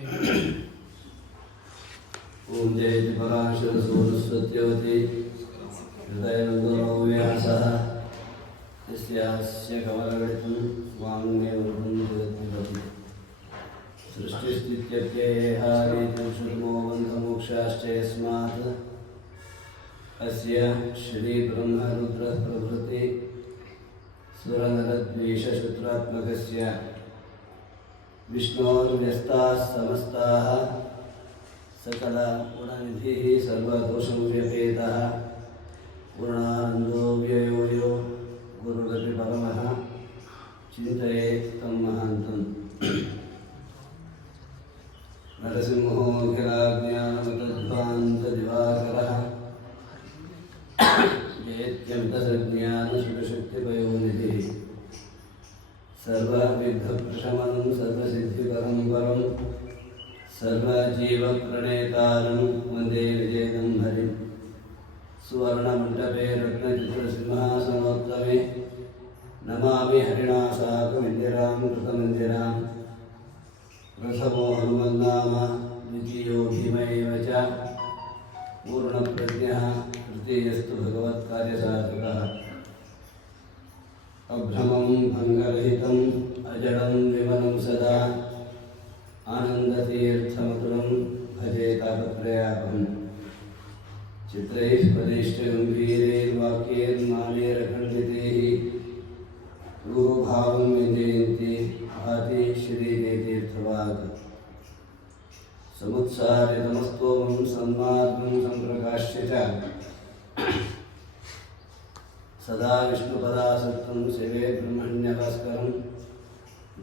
ओम जयति पराशर सूरस्वत्यवती हृदयनन्दनो व्यासः यस्यास्य कमलगणितं वाङ्मयवृतं जगद्विभवति सृष्टिस्थित्यप्ययेहारीतिं श्रुतमो बन्धमोक्षाश्च यस्मात् अस्य श्रीब्रह्मरुद्रप्रभृति सुरनरद्वेषशत्रुरात्मकस्य विष्णोर्व्यस्ताः समस्ताः सकलगुणनिधिः सर्वदोषव्यपेतः पूर्णानन्दो व्ययो यो गुरुरपि परमः चिन्तयेत् तं महान्तम् नरसिंहो अखिलाज्ञानमतध्वान्तदिवाकरः जयत्यन्तसज्ञानसुखशक्तिपयोनिधिः सर्वविघ्नप्रशमनं सर्वसिद्धिकरं परं सर्वजीवप्रणेतारं वन्दे विजयदं हरिं सुवर्णमण्डपे रत्नचित्रसिंहासनोत्तमे नमामि हरिणा साकमिन्दिरां कृतमन्दिरां प्रथमो हनुमन्नाम द्वितीयो भीमैव च पूर्णप्रज्ञः तृतीयस्तु भगवत्कार्यसाधकः अभ्रमं भङ्गरहितम् अजडं विमलं सदा आनन्दतीर्थमतुलं भजे तापत्रयापहम् चित्रैः पदिष्टगम्भीरैर्वाक्यैर्मानेरखण्डितैः रूपभावं व्यञ्जयन्ति भाति श्रीतीर्थवाक् समुत्सारितमस्तोमं सन्मार्गं सम्प्रकाश्य च सदा विष्णुपदासक्तं सेवे ब्रह्मण्यभास्करं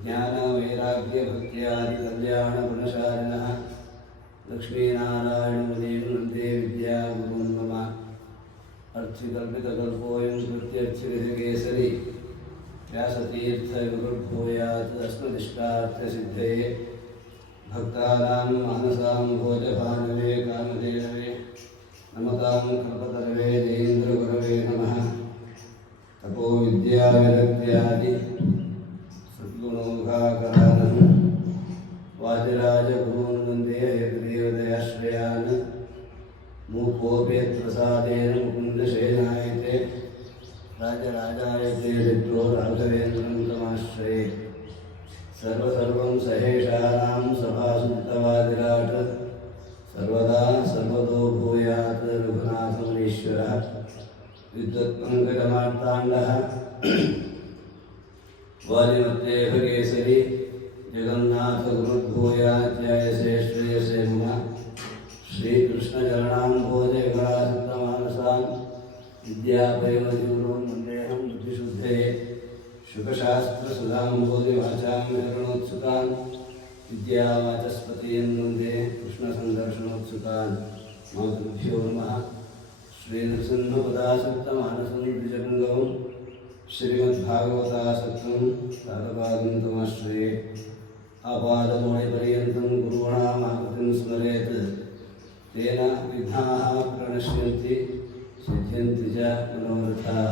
ज्ञानवैराग्यभक्त्यादिकल्याणगुणशालिनः लक्ष्मीनारायणमुनीं वन्दे विद्यागुरुं मम अर्थिकल्पितकल्पोऽयं कृत्यर्थिगजकेसरी व्यासतीर्थविगुर्भूयात् अस्मदिष्टार्थसिद्धये भक्तानां मानसां भोजभानवे कामधेनवे नमतां कल्पतरवे जयेन्द्रगुरवे नमः तपो विद्याविरक्त्यादि सद्गुणोघाकरानः वादिराजगुरून् वन्दे हयग्रीवदयाश्रयान् मूकोऽप्यत्प्रसादेन मुकुन्दशयनायते राजराजायते रिक्तो राघवेन्द्रं तमाश्रये सर्वं सहेशानां सभासुतवादिराट सर्वदा सर्वतो भूयात् रघुनाथमुनीश्वरः विद्वत्पङ्कजमार्ताण्डः वालिमत्तेभकेसरी जगन्नाथगुरुर्भूयात् श्रेयसे मम श्रीकृष्णचरणाम्भोजयुगलासक्तमानसान् विद्यापयोनिगुरून् वन्देऽहं बुद्धिशुद्धये शुकशास्त्रसुधाम्भोधिवाचां विहरणोत्सुकान् विद्यावाचस्पतीन् वन्दे कृष्णसन्दर्शनोत्सुकान् मातृभ्यो नमः श्रीनृसिंहपदासक्तमानसं द्विजगङ्गं श्रीमद्भागवतासक्तं तारकागं तमाश्रये आपादमौलिपर्यन्तं गुरूणामाकृतिं स्मरेत् तेन विघ्नाः प्रणश्यन्ति सिद्ध्यन्ति च मनोरथाः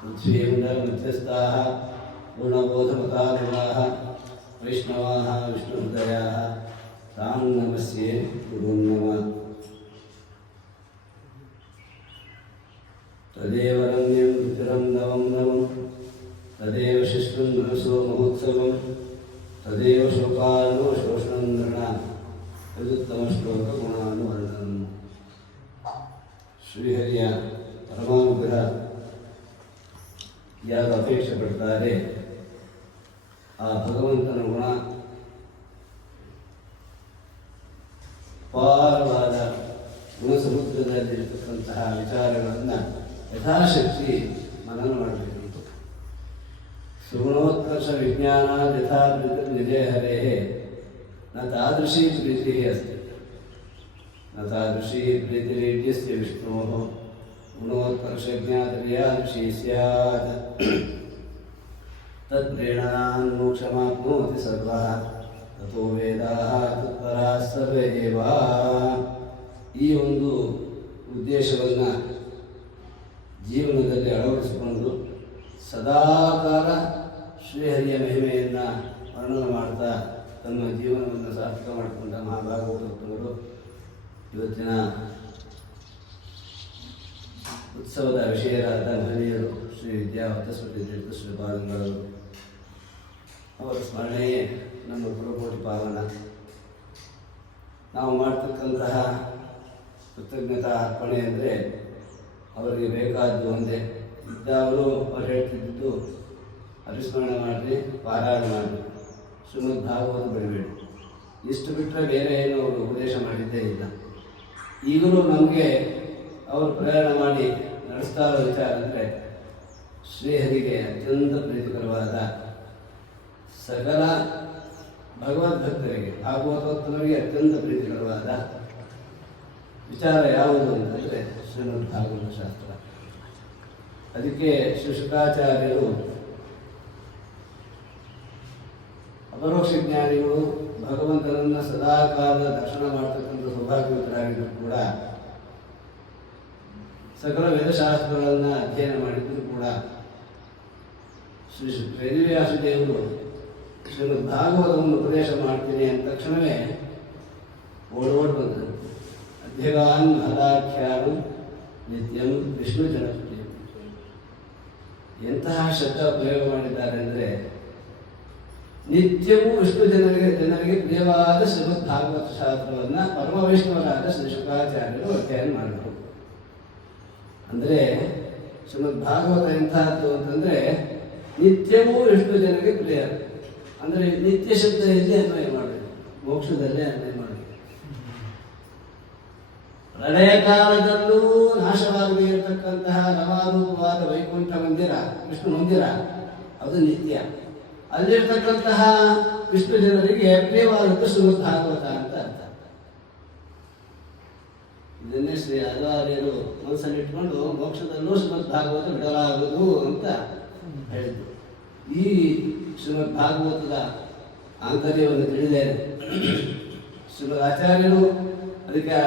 पृथ्वीमण्डलमध्यस्थाः पूर्णबोधमतानुगाः वैष्णवाः विष्णुहृदयाः तां नमस्ये गुरून् नमः तदेव रम्यं रुचिरं नवं नवं तदेव शिष्टं मनसो महोत्सवं तदेव शोकानो शोषणं नृणाम् यदुत्तमश्लोकगुणानुवर्णनम् ಶ್ರೀಹರಿಯ ಪರಮಾನುಗ್ರಹ ಯಾರು ಅಪೇಕ್ಷೆ ಪಡ್ತಾರೆ ಆ ಭಗವಂತನ ಗುಣ ಅಪಾರವಾದ ಗುಣಸಮುದ್ರದಲ್ಲಿರತಕ್ಕಂತಹ ವಿಚಾರಗಳನ್ನು ಯಥಾಶಕ್ತಿ ಮನನ ಮಾಡಬೇಕು. ಸುಗುಣೋತ್ಕರ್ಷ ವಿಜ್ಞಾನ ಯಥಾ ನಿಜಯ ಹರೇ ನ ತಾದೃಶೀ ಪ್ರೀತಿ ಅಸ್ತಿ न तादृशी प्रीतिरेड्यस्य विष्णोः गुणोत्कर्षज्ञातर्यादृशी स्यात् तत्प्रेरणान्मोक्षमाप्नोति सर्वः ततो ವೇದಾಃ ತತ್ಪರಾಃ ಸರ್ವೇ ಏವ. ಈ ಒಂದು ಉದ್ದೇಶವನ್ನು ಜೀವನದಲ್ಲಿ ಅಳವಡಿಸಿಕೊಂಡು ಸದಾಕಾಲ ಶ್ರೀಹರಿಯ ಮಹಿಮೆಯನ್ನು ವರ್ಣನೆ ಮಾಡ್ತಾ ತಮ್ಮ ಜೀವನವನ್ನು ಸಾರ್ಥಕ ಮಾಡಿಕೊಂಡ ಮಹಾಭಾಗವತರು ಇವತ್ತಿನ ಉತ್ಸವದ ವಿಷಯರಾದ ಮಹನೀಯರು ಶ್ರೀ ವಿದ್ಯಾವತಸ್ಪತಿ ತೀರ್ಥ ಶ್ರೀಪಾದಂಗಳವರು ಅವರ ಸ್ಮರಣೆಯೇ ನಮ್ಮ ಪುರಕೋಟಿ ಪಾವನ. ನಾವು ಮಾಡ್ತಕ್ಕಂತಹ ಕೃತಜ್ಞತಾ ಅರ್ಪಣೆ ಅಂದರೆ ಅವರಿಗೆ ಬೇಕಾದ್ದು ಒಂದೇ. ಇದ್ದವರು ಅವ್ರು ಹೇಳ್ತಿದ್ದು ಹರಿಸ್ಮರಣೆ ಮಾಡಿರಿ, ಪಾರಾಯಣ ಮಾಡಿರಿ, ಶ್ರೀಮದ್ ಭಾಗವತ ಬರಿಬೇಡಿ, ಇಷ್ಟು ಬಿಟ್ಟರೆ ಬೇರೆ ಏನು ಅವರು ಉಪದೇಶ ಮಾಡಿದ್ದೇ ಇಲ್ಲ. ಈಗಲೂ ನಮಗೆ ಅವರು ಪ್ರಯಾಣ ಮಾಡಿ ನಡೆಸ್ತಾ ಇರೋ ವಿಚಾರ ಅಂದರೆ ಶ್ರೀಹರಿಗೆ ಅತ್ಯಂತ ಪ್ರೀತಿಕರವಾದ ಸಕಲ ಭಗವದ್ಭಕ್ತರಿಗೆ ಭಾಗವತೋತ್ತಮರಿಗೆ ಅತ್ಯಂತ ಪ್ರೀತಿಕರವಾದ ವಿಚಾರ ಯಾವುದು ಅಂತಂದರೆ ಶ್ರೀಮದ್ ಭಾಗವತ ಶಾಸ್ತ್ರ. ಅದಕ್ಕೆ ಶ್ರೀ ಶುಕಾಚಾರ್ಯರು ಅಪರೋಕ್ಷ ಜ್ಞಾನಿಗಳು ಭಗವಂತನನ್ನು ಸದಾಕಾಲ ದರ್ಶನ ಮಾಡ್ತಕ್ಕಂಥ ಸೌಭಾಗ್ಯವಂತರಾಗಿದ್ದರೂ ಕೂಡ ಸಕಲ ವೇದಶಾಸ್ತ್ರಗಳನ್ನು ಅಧ್ಯಯನ ಮಾಡಿದ್ದರೂ ಕೂಡ ಶ್ರೀ ವೇದವ್ಯಾಸ ದೇವರು ಶ್ರೀಮದ್ ಭಾಗವತವನ್ನು ಉಪದೇಶ ಮಾಡ್ತೀನಿ ಅಂದ ತಕ್ಷಣವೇ ಓಡೋಡ್ ಬಂದರು. ಅಧ್ಯಗಾನ್ ಮಹದಾಖ್ಯಾನು ನಿತ್ಯಂ ವಿಷ್ಣು ಜನಪ್ರಿಯ. ಎಂತಹ ಶಬ್ದ ಪ್ರಯೋಗ ಮಾಡಿದ್ದಾರೆ ಅಂದರೆ ನಿತ್ಯವೂ ವಿಷ್ಣು ಜನರಿಗೆ ಪ್ರಿಯವಾದ ಶ್ರೀಮದ್ ಭಾಗವತ ಶಾಸ್ತ್ರವನ್ನು ಪರಮವೈಷ್ಣವರಾದ ಶ್ರೀ ಶುಕಾಚಾರ್ಯರು ಅಧ್ಯಯನ ಮಾಡಿದರು. ಅಂದರೆ ಶ್ರೀಮದ್ ಭಾಗವತ ಎಂತಹದ್ದು ಅಂತಂದರೆ ನಿತ್ಯವೂ ವಿಷ್ಣು ಜನರಿಗೆ ಪ್ರಿಯ. ಅಂದರೆ ನಿತ್ಯ ಶಬ್ದ ಎಲ್ಲಿ ಅನ್ವಯ ಮಾಡಬೇಕು? ಮೋಕ್ಷದಲ್ಲೇ ಅನ್ವಯ ಮಾಡಬೇಕು. ಪ್ರಳಯ ಕಾಲದಲ್ಲೂ ನಾಶವಾಗದೇ ಇರತಕ್ಕಂತಹ ರಮಾರೂಪವಾದ ವೈಕುಂಠ ಮಂದಿರ, ವಿಷ್ಣು ಮಂದಿರ, ಅದು ನಿತ್ಯ. ಅಲ್ಲಿರ್ತಕ್ಕಂತಹ ವಿಷ್ಣು ಜನರಿಗೆ ಪ್ರಿಯವಾದದ್ದು ಶ್ರೀಮದ್ ಭಾಗವತ ಅಂತ ಅರ್ಥ. ಇದನ್ನೇ ಶ್ರೀ ಆಚಾರ್ಯರು ಮನಸ್ಸಲ್ಲಿಟ್ಕೊಂಡು ಮೋಕ್ಷದಲ್ಲೂ ಶ್ರೀಮದ್ ಭಾಗವತ ಬಿಡಲಾಗದು ಅಂತ ಹೇಳಿದ್ರು. ಈ ಶ್ರೀಮದ್ ಭಾಗವತದ ಆಂತರ್ಯವನ್ನು ತಿಳಿದೇನೆ ಶ್ರೀಮದ್ ಆಚಾರ್ಯರು ಅದಕ್ಕೆ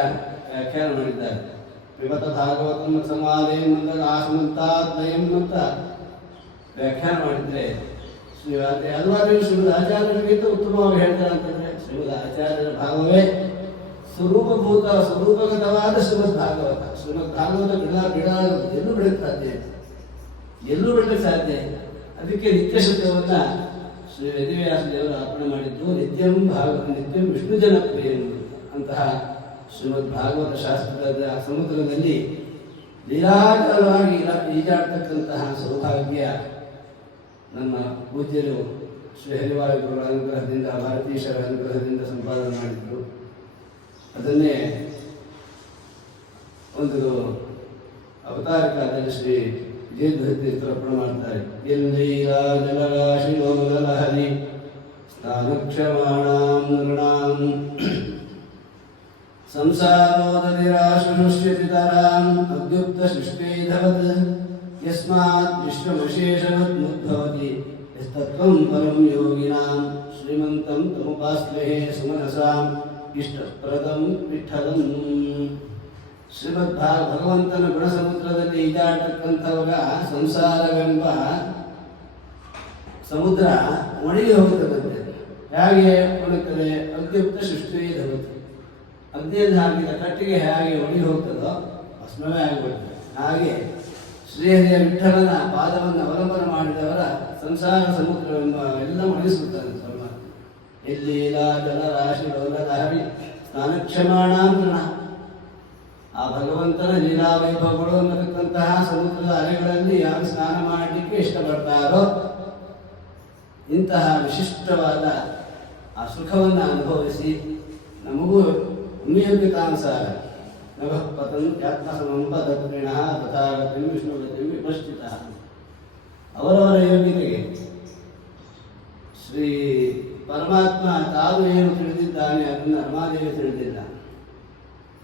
ವ್ಯಾಖ್ಯಾನ ಮಾಡಿದ್ದಾರೆ. ಪಿಬತ ಭಾಗವತಂ ಸಮಾಲಯಂ ಅಂದಾಗ ಆಸಮಂತಾದ್ವಯಂ ಅಂತ ವ್ಯಾಖ್ಯಾನ ಮಾಡಿದರೆ ಶ್ರೀ ಹಲವಾರು ಶ್ರೀಮದ್ ಆಚಾರ್ಯರಿಗಿಂತ ಉತ್ತಮವಾಗಿ ಹೇಳ್ತಾರೆ ಅಂತಂದರೆ ಶ್ರೀಮದ್ ಆಚಾರ್ಯರ ಭಾಗವೇ ಸ್ವರೂಪಗತವಾದ ಶ್ರೀಮದ್ ಭಾಗವತ. ಶ್ರೀಮದ್ ಭಾಗವತ ಎಲ್ಲೂ ಬಿಡಕ್ಕೆ ಸಾಧ್ಯ ಇಲ್ಲ, ಎಲ್ಲೂ ಬಿಡಕ್ಕೆ ಸಾಧ್ಯ ಇಲ್ಲ. ಅದಕ್ಕೆ ನಿತ್ಯ ಶಬ್ದವನ್ನು ಶ್ರೀ ವೇದವ್ಯಾಸ ದೇವರು ಅರ್ಪಣೆ ಮಾಡಿದ್ದು ನಿತ್ಯಂ ವಿಷ್ಣು ಜನಪ್ರಿಯ ಅಂತಹ ಶ್ರೀಮದ್ ಭಾಗವತ ಶಾಸ್ತ್ರದ ಸಮುದ್ರದಲ್ಲಿ ಲೀಲಾಜಲವಾಗಿ ಈಜಾಡ್ತಕ್ಕಂತಹ ಸೌಭಾಗ್ಯ ನಮ್ಮ ಪೂಜ್ಯರು ಶ್ರೀ ಹರಿವಾಯುಗಳ ಅನುಗ್ರಹದಿಂದ ಭಾರತೀಶರ ಅನುಗ್ರಹದಿಂದ ಸಂಪಾದನೆ ಮಾಡಿದ್ರು. ಅದನ್ನೇ ಒಂದು ಅವತಾರಿಕಾದಲ್ಲಿ ಶ್ರೀ ವಿಜಯಧ್ವಜ ಅರ್ಪಣೆ ಮಾಡ್ತಾರೆ. ಎಲ್ಲೀರಾಜಲರಾಶಿ ಲೋಮಲಹರಿ ಸ್ಥಾನಕ್ಷಮಾಣಾಂ ನೃಣಾಂ ಸಂಸಾರೋದರಿರಾಶುಷ್ಯತಿತರಾಂ ಅದ್ಯುಕ್ತ ಸೃಷ್ಟೈಧವತ್ ಯಸ್ಮಾತ್ ವಿಶ್ವಮಶೇಷವತ್ ಮುದ್ಭವತಿ ಯಸ್ತತ್ವಂ ಪರಂ ಯೋಗಿನಾಂ ಶ್ರೀಮಂತಂ ತಮುಪಾಸ್ಮಹೇ ಸುಮನಸಾಂ ಇಷ್ಟಪ್ರದಂ ವಿಠಲಂ. ಶ್ರೀಮದ್ ಭಗವಂತನ ಗುಣಸಮುದ್ರದಲ್ಲಿ ಈಜಾಡ್ತಕ್ಕಂಥವಾಗ ಸಂಸಾರವೆಂಬ ಸಮುದ್ರ ಒಣಗಿ ಹೋಗುತ್ತದಂತೆ. ಹೇಗೆ ಒಣಗ್ತದೆ? ಅದ್ಯುಕ್ತ ಸೃಷ್ಟಿಧವತಿ. ಅಗ್ನಿಯಲ್ಲಿ ಹಾಕಿದ ಕಟ್ಟಿಗೆ ಹೇಗೆ ಒಣಗಿ ಹೋಗ್ತದೋ ಭಸ್ಮವೇ ಆಗಿಬಿಡ್ತದೆ. ಹಾಗೆ ಶ್ರೀಹರಿಯ ವಿಠಲನ ಪಾದವನ್ನು ಅವಲಂಬನೆ ಮಾಡಿದವರ ಸಂಸಾರ ಸಮುದ್ರವೆಂಬ ಎಲ್ಲ ಒಣಗಿಸುತ್ತಾನೆ ಪರಮಾತ್ಮ. ಎಲ್ಲೀಲಾ ಜಲರಾಶಿ ಲೋಲಹರಿ ಸ್ನಾನಕ್ಷಮಾಣಾಂತರಣ. ಆ ಭಗವಂತನ ಲೀಲಾವೈಭವಗಳು ಅನ್ನತಕ್ಕಂತಹ ಸಮುದ್ರದ ಅಲೆಗಳಲ್ಲಿ ಯಾರು ಸ್ನಾನ ಮಾಡಲಿಕ್ಕೆ ಇಷ್ಟಪಡ್ತಾರೋ ಇಂತಹ ವಿಶಿಷ್ಟವಾದ ಆ ಸುಖವನ್ನು ಅನುಭವಿಸಿ ನಮಗೂ ನಿಯಮಿತಾನುಸಾರ ನಭಃ ಪತನ್ ಆತ್ಮಸಮಂಪದತ್ರಿಣ ತಥಾಗತಿಂ ವಿಷ್ಣುಗತಿಂ ವಿಪಶ್ಚಿತ. ಅವರವರ ಯೋಗ್ಯತೆಗೆ ಶ್ರೀ ಪರಮಾತ್ಮ ತಾನು ಏನು ತಿಳಿದಿದ್ದಾನೆ ಅದನ್ನು ರಮಾದೇವಿ ತಿಳಿದಿಲ್ಲ,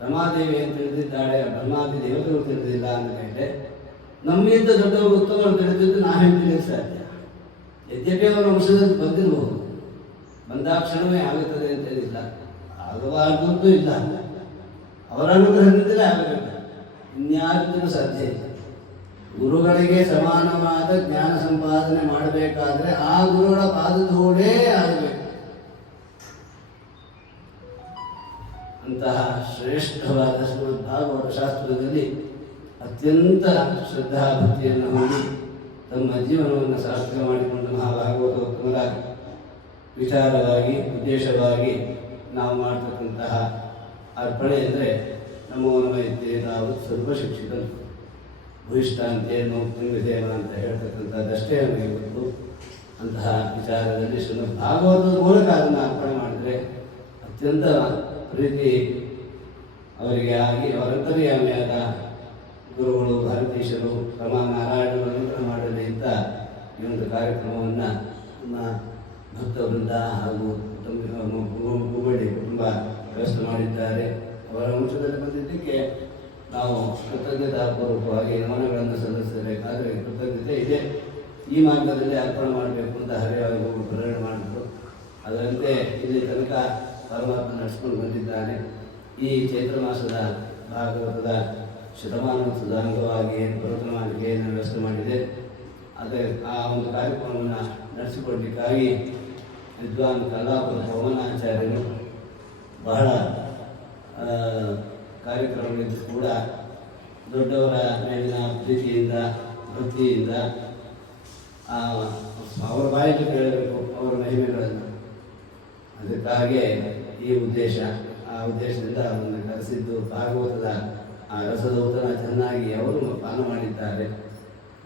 ರಮಾದೇವಿ ಏನು ತಿಳಿದಿದ್ದಾಳೆ ಬ್ರಹ್ಮಾದಿ ದೇವತೆಗಳು ತಿಳಿದಿಲ್ಲ ಅಂದಮೇಲೆ ನಮ್ಮಿಂದ ದೊಡ್ಡವರು ಉತ್ತಮರು ತಿಳಿದಿದ್ದು ನಾವೇನು ತಿಳಿಯಕ್ಕೆ ಸಾಧ್ಯ? ಯದ್ಯಪಿ ಅವರ ವಂಶದಲ್ಲಿ ಬಂದಿರಬಹುದು, ಬಂದಾಕ್ಷಣವೇ ಆಗುತ್ತದೆ ಅಂತ ಏನಿಲ್ಲ, ಆಗಬಾರ್ದು ಇಲ್ಲ, ಅವರ ಅನುಗ್ರಹದಿಂದಲೇ ಆಗಬೇಕು, ಇನ್ಯಾರಿಗೂ ಸಾಧ್ಯ ಇಲ್ಲ. ಗುರುಗಳಿಗೆ ಸಮಾನವಾದ ಜ್ಞಾನ ಸಂಪಾದನೆ ಮಾಡಬೇಕಾದ್ರೆ ಆ ಗುರುಗಳ ಪಾದಧೂಳೇ ಆಗಬೇಕು. ಅಂತಹ ಶ್ರೇಷ್ಠವಾದ ಶ್ರೀಮದ್ ಭಾಗವತ ಶಾಸ್ತ್ರದಲ್ಲಿ ಅತ್ಯಂತ ಶ್ರದ್ಧಾಭಕ್ತಿಯನ್ನು ಹೊಂದಿ ತಮ್ಮ ಜೀವನವನ್ನು ಸಾರ್ಥಕ ಮಾಡಿಕೊಂಡು ಮಹಾಭಾಗವತೋತ್ತಮರ ವಿಚಾರವಾಗಿ ಉದ್ದೇಶವಾಗಿ ನಾವು ಮಾಡ್ತಕ್ಕಂತಹ ಅರ್ಪಣೆ ಅಂದರೆ ನಮೋ ನಮೈತೆ ನಾವು ಸರ್ವಶಿಕ್ಷಿತ ಭೂಯಿಷ್ಠಾಂತೆಯನ್ನು ತುಂಬಿದೇವ ಅಂತ ಹೇಳ್ತಕ್ಕಂಥದ್ದಷ್ಟೇ ನಮಗೆ ಗೊತ್ತು. ಅಂತಹ ವಿಚಾರದಲ್ಲಿ ಶ್ರೀಮದ್ ಭಾಗವತದ ಮೂಲಕ ಅದನ್ನು ಅರ್ಪಣೆ ಮಾಡಿದರೆ ಅತ್ಯಂತ ಪ್ರೀತಿ ಅವರಿಗೆ ಆಗಿ ಅವರಂತರ್ಯಾಮಿಯಾದ ಗುರುಗಳು ಭಾರತೀಶರು ರಮಾನಾರಾಯಣರು ಅನುಗ್ರಹ ಮಾಡಲಿ ಅಂತ ಈ ಒಂದು ಕಾರ್ಯಕ್ರಮವನ್ನು ನಮ್ಮ ಭಕ್ತವೃಂದ ಹಾಗೂ ಗುಬ್ಬಳ್ಳಿ ಕುಟುಂಬ ವ್ಯವಸ್ಥೆ ಮಾಡಿದ್ದಾರೆ. ಅವರ ವಂಶದಲ್ಲಿ ಬಂದಿದ್ದಕ್ಕೆ ನಾವು ಕೃತಜ್ಞತಾಪೂರ್ವಕವಾಗಿ ನಮನಗಳನ್ನು ಸಲ್ಲಿಸಬೇಕಾದರೆ ಕೃತಜ್ಞತೆ ಇದೆ. ಈ ಮಾರ್ಗದಲ್ಲಿ ಅರ್ಪಣೆ ಮಾಡಬೇಕು ಅಂತ ಹರಿಯಾಗಿ ಪ್ರೇರಣೆ ಮಾಡಿದ್ರು. ಅದರಂತೆ ಇಲ್ಲಿ ತನಕ ಪರಮಾತ್ಮ ನಡೆಸ್ಕೊಂಡು ಬಂದಿದ್ದಾನೆ. ಈ ಚೈತ್ರ ಮಾಸದ ಭಾಗವತದ ಶತಮಾನೋತ್ಸವದ ಅಂಗವಾಗಿ ಏನು ಪ್ರವಚನ ಮಾಲಿಕೆಯನ್ನು ವ್ಯವಸ್ಥೆ ಮಾಡಿದೆ. ಅದೇ ಆ ಒಂದು ಕಾರ್ಯಕ್ರಮವನ್ನು ನಡೆಸಿಕೊಡಲಿಕ್ಕಾಗಿ ವಿದ್ವಾನ್ ಕಲ್ಲಾಪುರ ಪವನಾಚಾರ್ಯರು ಬಹಳ ಕಾರ್ಯಕ್ರಮಗಳಿದ್ದು ಕೂಡ ದೊಡ್ಡವರ ಮೇಲಿನ ಪ್ರೀತಿಯಿಂದ ಭಕ್ತಿಯಿಂದ ಅವರ ಬಾಯಲ್ಲಿ ಕೇಳಬೇಕು ಅವರ ಮಹಿಮೆಗಳನ್ನು. ಅದಕ್ಕಾಗಿ ಈ ಉದ್ದೇಶ, ಆ ಉದ್ದೇಶದಿಂದ ಅವರನ್ನು ಕರೆಸಿದ್ದು ಭಾಗವತದ ಆ ರಸದೌತಣ ಚೆನ್ನಾಗಿ ಅವರು ಪಾನ ಮಾಡಿದ್ದಾರೆ.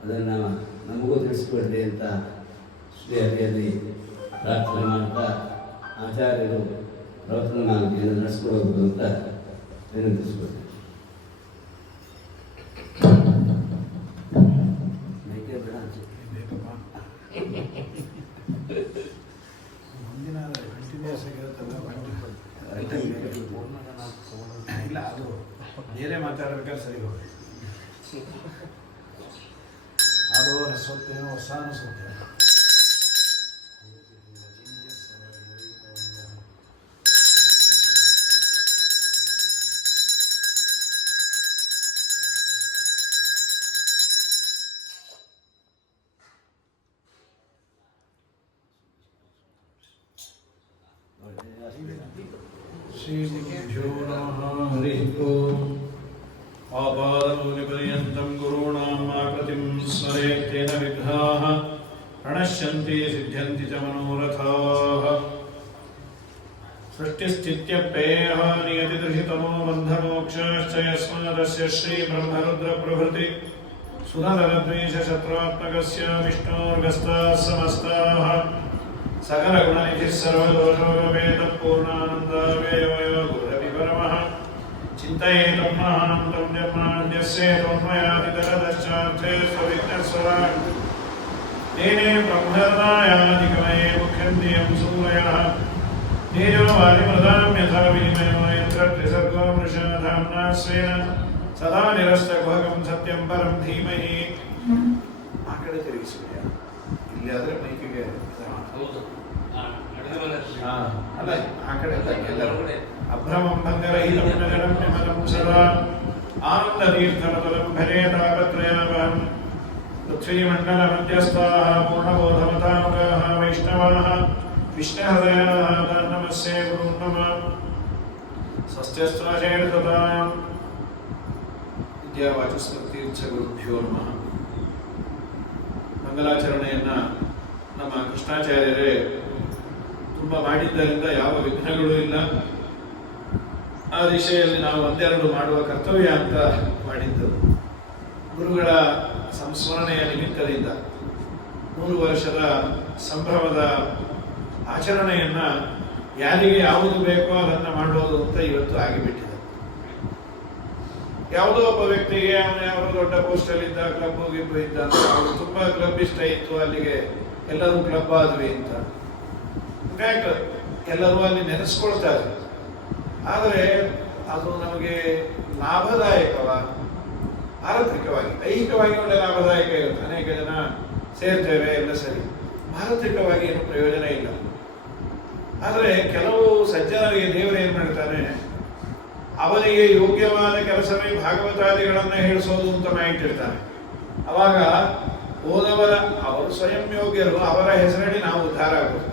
ಅದನ್ನು ನಮಗೂ ತಿಳಿಸ್ಕೊಡ್ಲಿ ಅಂತ ಶ್ರೀಹರಿಯಲ್ಲಿ ಪ್ರಾರ್ಥನೆ ಮಾಡ್ತಾ ಆಚಾರ್ಯರು ಪ್ರವಚನ ಮಾಲಿಕೆಯನ್ನು ನಡೆಸ್ಕೊಡೋದು ಅಂತ ವಿನಂತಿಸ್ಕೊಡ್ತೀನಿ. ಮುಂದಿನ ಕಂಟಿನ್ಯೂಸ್ ಆಗಿರುತ್ತಲ್ಲ ಇಲ್ಲ, ಅದು ಬೇರೆ ಮಾತಾಡ್ಬೇಕಾದ್ರೆ ಸರಿ ಹೋಗಿ ಅದು ಅನಿಸುತ್ತೇನೋ ಹೊಸ ಅನಿಸುತ್ತೆ. श्रीगुरुभ्यो नमः। हरिः ओम्। आपादमौलिपर्यन्तं गुरूणाम् आकृतिं स्मरेत् तेन विघ्नाः प्रणश्यन्ति सिद्ध्यन्ति च मनोरथाः। सृष्टिस्थित्यप्ययः नियतिदृशितमो बन्धमोक्षाश्च यस्मादस्य श्रीब्रह्मरुद्रप्रभृति सुरनरद्वेषशत्रुत्मकस्य विष्णोर्गस्ताः समस्ताः सकलगुणनिधिः सर्वदोषोपवेदपूर्णानन्दाव्ययो यो गुरुरपि परमः चिन्तयेतं महान्तं जन्माद्यस्य त्वन्मयादितरदश्चार्थे स्वविघ्नस्वराट् तेने ब्रह्महृदायादिकमये मुख्यन्त्यं सूरयः तेजो वारिमृदां यथा विनिमयो यत्र त्रिसर्गो मृषा धाम्ना स्वेन सदा निरस्तकुहकं सत्यं परं धीमहि। ಆ ಕಡೆ ತಿರುಗಿಸಿದ್ಯಾ ಇಲ್ಲಿ ಆದರೆ ಮೈಕಿಗೆ ಅಲ್ಲ ಆ ಕಡೆ ಎಲ್ಲರೂ ಅಭ್ರಮಂ ಭಂಗರಹಿತಂ ನಗರಂ ನಿಮಲಂ ಸದಾ ಆನಂದತೀರ್ಥಮತಲಂ ಭರೆ ತಾಪತ್ರಯಾವಹಂ ಪೃಥ್ವೀಮಂಡಲ ಮಧ್ಯಸ್ಥಾಃ ಪೂರ್ಣಬೋಧಮತಾನುಗಾಃ ವೈಷ್ಣವಾಃ ವಿಷ್ಣುಹೃದಯಾಃ ನಮಸ್ಸೇ ಗುರುಂ ನಮಃ ಸ್ವಸ್ತ್ಯಸ್ತ್ರಾಶೇರ್ಧತಾಂ ವಿದ್ಯಾವಾಚಸ್ಪತೀರ್ಥ ಗುರುಭ್ಯೋ ನಮಃ. ಮಂಗಲಾಚರಣೆಯನ್ನು ನಮ್ಮ ಕೃಷ್ಣಾಚಾರ್ಯರೇ ತುಂಬ ಮಾಡಿದ್ದರಿಂದ ಯಾವ ವಿಘ್ನಗಳು ಇಲ್ಲ. ಆ ದಿಶೆಯಲ್ಲಿ ನಾವು ಒಂದೆರಡು ಮಾಡುವ ಕರ್ತವ್ಯ ಅಂತ ಮಾಡಿದ್ದು. ಗುರುಗಳ ಸಂಸ್ಮರಣೆಯ ನಿಮಿತ್ತದಿಂದ 100 ವರ್ಷದ ಸಂಭ್ರಮದ ಆಚರಣೆಯನ್ನು ಯಾರಿಗೆ ಯಾವುದು ಬೇಕೋ ಅದನ್ನು ಮಾಡೋದು ಅಂತ ಇವತ್ತು ಆಗಿಬಿಟ್ಟಿದೆ. ಯಾವುದೋ ಒಬ್ಬ ವ್ಯಕ್ತಿಗೆ ಅವನು ಯಾವ ದೊಡ್ಡ ಪೋಸ್ಟಲ್ಲಿ ಇದ್ದ, ಕ್ಲಬ್ ಗಿಬ್ಬು ಇದ್ದ ಅಂತ, ಅವನು ತುಂಬ ಕ್ಲಬ್ ಇಷ್ಟ ಇತ್ತು, ಅಲ್ಲಿಗೆ ಎಲ್ಲರೂ ಕ್ಲಬ್ ಆದ್ವಿ ಅಂತ ಇನ್ಫ್ಯಾಕ್ಟ್ ಎಲ್ಲರೂ ಅಲ್ಲಿ ನೆನೆಸ್ಕೊಳ್ತಾರೆ. ಆದರೆ ಅದು ನಮಗೆ ಲಾಭದಾಯಕವ? ಆರ್ಥಿಕವಾಗಿ ಐಹಿಕವಾಗಿ ಒಳ್ಳೆ ಲಾಭದಾಯಕ ಇರುತ್ತೆ, ಅನೇಕ ಜನ ಸೇರ್ತೇವೆ, ಎಲ್ಲ ಸರಿ. ಆರ್ಥಿಕವಾಗಿ ಏನು ಪ್ರಯೋಜನ ಇಲ್ಲ. ಆದರೆ ಕೆಲವು ಸಜ್ಜನರಿಗೆ ದೇವರು ಏನು ಮಾಡ್ತಾನೆ, ಅವರಿಗೆ ಯೋಗ್ಯವಾದ ಕೆಲಸವೇ ಭಾಗವತಾದಿಗಳನ್ನು ಹೇಳಿಸೋದು ಅಂತ ಮಾಡಿಟ್ಟಿರ್ತಾನೆ. ಅವಾಗ ಹೋದವರ ಅವರು ಸ್ವಯಂ ಯೋಗ್ಯರು, ಅವರ ಹೆಸರಲ್ಲಿ ನಾವು ಉದ್ಧಾರ ಆಗೋದು.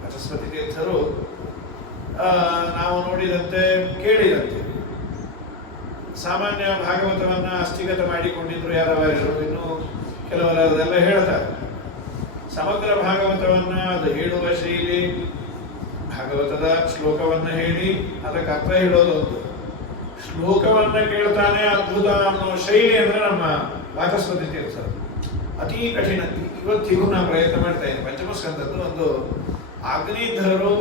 ಸರಸ್ವತಿ ತೀರ್ಥರು ನಾವು ನೋಡಿದಂತೆ ಕೇಳಿದಂತೆ ಸಾಮಾನ್ಯ ಭಾಗವತವನ್ನ ಹಸ್ತಿಗತ ಮಾಡಿಕೊಂಡಿದ್ರು ಯಾರವರು, ಇನ್ನು ಕೆಲವರು ಅದೆಲ್ಲ ಹೇಳ್ತಾರೆ. ಸಮಗ್ರ ಭಾಗವತವನ್ನ ಅದು ಹೇಳುವ ಶೈಲಿ, ಭಾಗವತದ ಶ್ಲೋಕವನ್ನ ಹೇಳಿ ಅದಕ್ಕೆ ಅರ್ಥ ಹೇಳೋದು ಒಂದು, ಶ್ಲೋಕವನ್ನ ಕೇಳ್ತಾನೆ ಅದ್ಭುತ ಅನ್ನೋ ಶೈಲಿ ಅಂದ್ರೆ ನಮ್ಮ ವಾಚಸ್ಪತಿ ತೀರ್ಥರು ಅತೀ ಕಠಿಣ. ಇವತ್ತಿಗೂ ನಾನು ಪ್ರಯತ್ನ ಮಾಡ್ತಾ ಇದ್ದೀನಿ. ಪಂಚಮಸ್ಕಂದದ್ದು ಒಂದು ಅಗ್ನಿಧರರು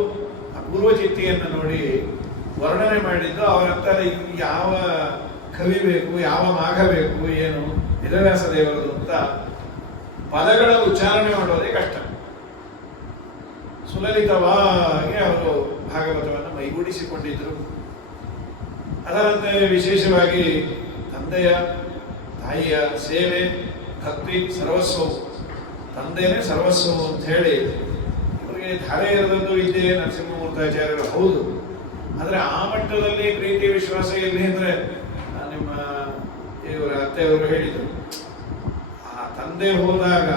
ಅಪೂರ್ವ ಚಿತ್ತಿಯನ್ನು ನೋಡಿ ವರ್ಣನೆ ಮಾಡಿದ್ದು. ಅವರಂತಾರೆ ಯಾವ ಕವಿ ಬೇಕು, ಯಾವ ಮಾಘ ಬೇಕು, ಏನು ವೇದವ್ಯಾಸ ದೇವರದು ಅಂತ ಪದಗಳ ಉಚ್ಚಾರಣೆ ಮಾಡೋದೇ ಕಷ್ಟ. ಸುಲಲಿತವಾಗಿ ಅವರು ಭಾಗವತವನ್ನು ಮೈಗೂಡಿಸಿಕೊಂಡಿದ್ದರು. ಅದರಂತೆ ವಿಶೇಷವಾಗಿ ತಂದೆಯ ತಾಯಿಯ ಸೇವೆ, ಭಕ್ತಿ ಸರ್ವಸ್ವವು, ತಂದೆನೇ ಸರ್ವಸ್ವವು ಅಂತ ಹೇಳಿ ಇವರಿಗೆ ಧಾರೆ ಇರದದ್ದು ಇದ್ದೇ ನರಸಿಂಹಮೂರ್ತಾಚಾರ್ಯರು ಹೌದು. ಆದರೆ ಆ ಮಟ್ಟದಲ್ಲಿ ಪ್ರೀತಿ ವಿಶ್ವಾಸ ಎಲ್ಲಿ ಅಂದ್ರೆ ನಿಮ್ಮ ಇವರ ಅತ್ತೆಯವರು ಹೇಳಿದರು, ಆ ತಂದೆ ಹೋದಾಗ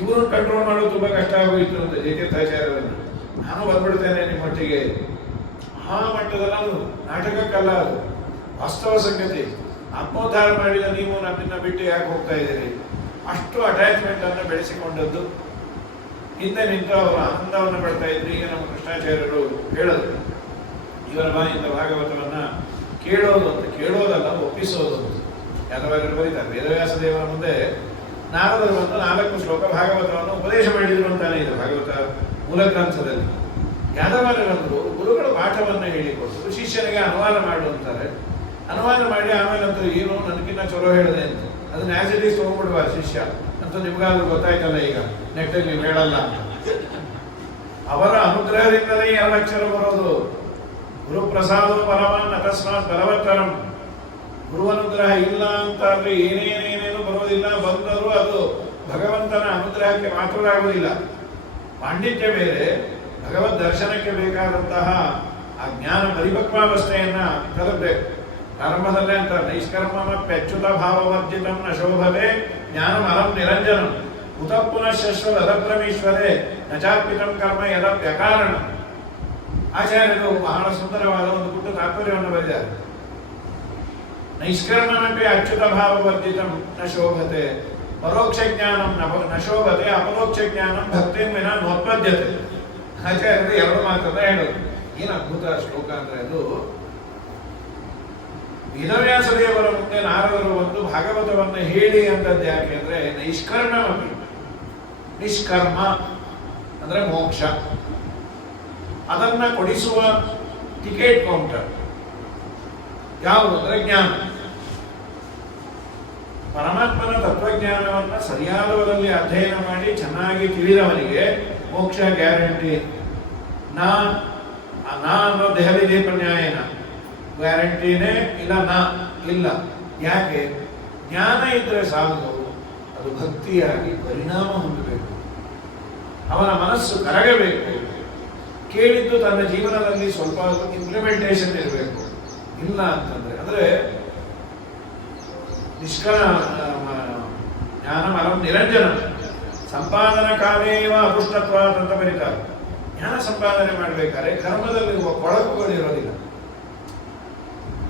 ಇವರು ಕಂಟ್ರೋಲ್ ಮಾಡೋದು ತುಂಬಾ ಕಷ್ಟ ಆಗೋಯಿತು ಅಂತ ಜಯತೀರ್ಥಾಚಾರ್ಯರನ್ನು. ನಾನು ಬಂದ್ಬಿಡ್ತೇನೆ ನಿಮ್ಮೊಟ್ಟಿಗೆ. ಆ ಮಟ್ಟದಲ್ಲಿ ಅದು ನಾಟಕಕ್ಕಲ್ಲ, ಅದು ವಾಸ್ತವ ಸಂಗತಿ. ಆತ್ಮೋದ್ಧಾರ ಮಾಡಿದ ನೀವು ನನ್ನನ್ನ ಬಿಟ್ಟು ಯಾಕೆ ಹೋಗ್ತಾ ಇದ್ದೀರಿ, ಅಷ್ಟು ಅಟ್ಯಾಚ್ಮೆಂಟ್ ಅನ್ನು ಬೆಳೆಸಿಕೊಂಡದ್ದು. ಹಿಂದೆ ನಿಂತು ಅವರು ಆನಂದವನ್ನು ಪಡ್ತಾ ಇದ್ರು. ಈಗ ನಮ್ಮ ಕೃಷ್ಣಾಚಾರ್ಯರು ಹೇಳೋದು, ಇವರ ಬಾಯಿಂದ ಭಾಗವತವನ್ನ ಕೇಳೋದು ಅಂತ, ಕೇಳೋದಲ್ಲ ಒಪ್ಪಿಸೋದು ಅಂತ ಯಾದವಾರರು ಬರೀತಾರೆ. ವೇದವ್ಯಾಸ ದೇವರ ಮುಂದೆ ನಾರದರು ಬಂದು 4 ಶ್ಲೋಕ ಭಾಗವತವನ್ನು ಉಪದೇಶ ಮಾಡಿದ್ರು ಅಂತಾನೆ ಇದೆ ಭಾಗವತ ಮೂಲ ಗ್ರಂಥದಲ್ಲಿ. ಯಾದವಾರರಂದ್ರು ಗುರುಗಳು ಪಾಠವನ್ನ ಹೇಳಿಕೊಟ್ಟು ಶಿಷ್ಯನಿಗೆ ಅನುವಾದ ಮಾಡುವಂತಾರೆ. ಅನುವಾದ ಮಾಡಿ ಆಮೇಲೆ ಅಂತ ಏನು ನನಗಿನ್ನ ಚಲೋ ಹೇಳಿದೆ ಅಂತ ಅದನ್ನ ಆಸ್ ಇಟ್ ಈಸ್ ತಗೊಂಡ್ಬಿಡುವ ಶಿಷ್ಯ ಅಂತ. ನಿಮ್ಗಾದ್ರೂ ಗೊತ್ತಾಯ್ತಲ್ಲ ಈಗ ನೆಟ್ಟಲ್ಲಿ ನೀವು ಹೇಳಲ್ಲ ಅಂತ. ಅವರ ಅನುಗ್ರಹದಿಂದಲೇ 2 ಅಕ್ಷರ ಬರೋದು. ಗುರು ಪ್ರಸಾದ ಪರಮನ್ ಅಕಸ್ಮಾತ್ ಬಲವತ್ತರಂ. ಗುರು ಅನುಗ್ರಹ ಇಲ್ಲ ಅಂತ ಅಂದ್ರೆ ಏನೇನೇನೇನು ಬರೋದಿಲ್ಲ. ಬಂದರೂ ಅದು ಭಗವಂತನ ಅನುಗ್ರಹಕ್ಕೆ ಮಾತ್ರವಾಗುವುದಿಲ್ಲ. ಪಾಂಡಿತ್ಯ ಬೇರೆ, ಭಗವದ್ ದರ್ಶನಕ್ಕೆ ಬೇಕಾದಂತಹ ಆ ಜ್ಞಾನ ಪರಿಪಕ್ವಾವಸ್ಥೆಯನ್ನ ತಲುಪಬೇಕು. ಪ್ರಾರಂಭದಲ್ಲೇ ಅಂತ ನೈಷ್ಕರ್ಮಪ್ಯಚ್ಯುತ ಭಾವವರ್ಜಿತಂ ನ ಶೋಭತೆ ಜ್ಞಾನಮರಂ ನಿರಂಜನಂ ಉತ ಪುನಃಶ್ವದ ಅದಪ್ರಮೀಶ್ವರೇ ನಚಾರ್ಪಿತಂ ಕರ್ಮ ಯದಪ್ಯಕಾರಣ. ಆಚಾರ್ಯರು ಬಹಳ ಸುಂದರವಾದ ಒಂದು ಪುಟ್ಟ ತಾತ್ಪರ್ಯವನ್ನು ಬರೆದಿದ್ದಾರೆ. ನೈಷ್ಕರ್ಮನಪಿ ಅಚ್ಯುತ ಭಾವವರ್ಜಿತಂ ನ ಶೋಭತೆ ಪರೋಕ್ಷ ಜ್ಞಾನಂ ನ ಶೋಭತೆ ಅಪರೋಕ್ಷ ಜ್ಞಾನಂ ಭಕ್ತಿಂ ವಿನ ನೋತ್ಪದ್ಯತೆ. ಆಚಾರ್ಯರು 2 ಮಾತನ್ನ ಹೇಳೋದು. ಏನು ಅದ್ಭುತ ಶ್ಲೋಕ ಅಂದ್ರೆ ಅದು. ವೇದವ್ಯಾಸ ದೇವರ ಮುಂದೆ ನಾರದರು ಒಂದು ಭಾಗವತವನ್ನು ಹೇಳಿ ಅಂತದ್ದು ಯಾಕೆ ಅಂದ್ರೆ ನೈಷ್ಕರ್ಮಮಪಿ, ನಿಷ್ಕರ್ಮ ಅಂದ್ರೆ ಮೋಕ್ಷ, ಅದನ್ನ ಕೊಡಿಸುವ ಟಿಕೆಟ್ ಕೌಂಟರ್ ಯಾವುದು ಅಂದ್ರೆ ಜ್ಞಾನ. ಪರಮಾತ್ಮನ ತತ್ವಜ್ಞಾನವನ್ನ ಸರಿಯಾದವರಲ್ಲಿ ಅಧ್ಯಯನ ಮಾಡಿ ಚೆನ್ನಾಗಿ ತಿಳಿದವನಿಗೆ ಮೋಕ್ಷ ಗ್ಯಾರಂಟಿ. ನಾ ಅನ್ನೋ ದೆಹಲಿ ದೀಪ ನ್ಯಾಯನ ಗ್ಯಾರಂಟಿನೇ ಇಲ್ಲ, ಇಲ್ಲ. ಯಾಕೆ? ಜ್ಞಾನ ಇದ್ರೆ ಸಾಲದು, ಅದು ಭಕ್ತಿಯಾಗಿ ಪರಿಣಾಮ ಹೊಂದಬೇಕು. ಅವನ ಮನಸ್ಸು ಕರಗಬೇಕು. ಕೇಳಿದ್ದು ತನ್ನ ಜೀವನದಲ್ಲಿ ಸ್ವಲ್ಪ ಇಂಪ್ಲಿಮೆಂಟೇಷನ್ ಇರಬೇಕು. ಇಲ್ಲ ಅಂತಂದ್ರೆ ಅಂದ್ರೆ ಜ್ಞಾನ ಮರಂ ನಿರಂಜನ ಸಂಪಾದನ ಕಾಲೇವ ಅಪುಷ್ಟತ್ವ ಅಂತ ಬರೀತಾರೆ. ಜ್ಞಾನ ಸಂಪಾದನೆ ಮಾಡಬೇಕಾದ್ರೆ ಕರ್ಮದಲ್ಲಿರುವ ಕೊಳಕುಗಳು ಇರೋದಿಲ್ಲ.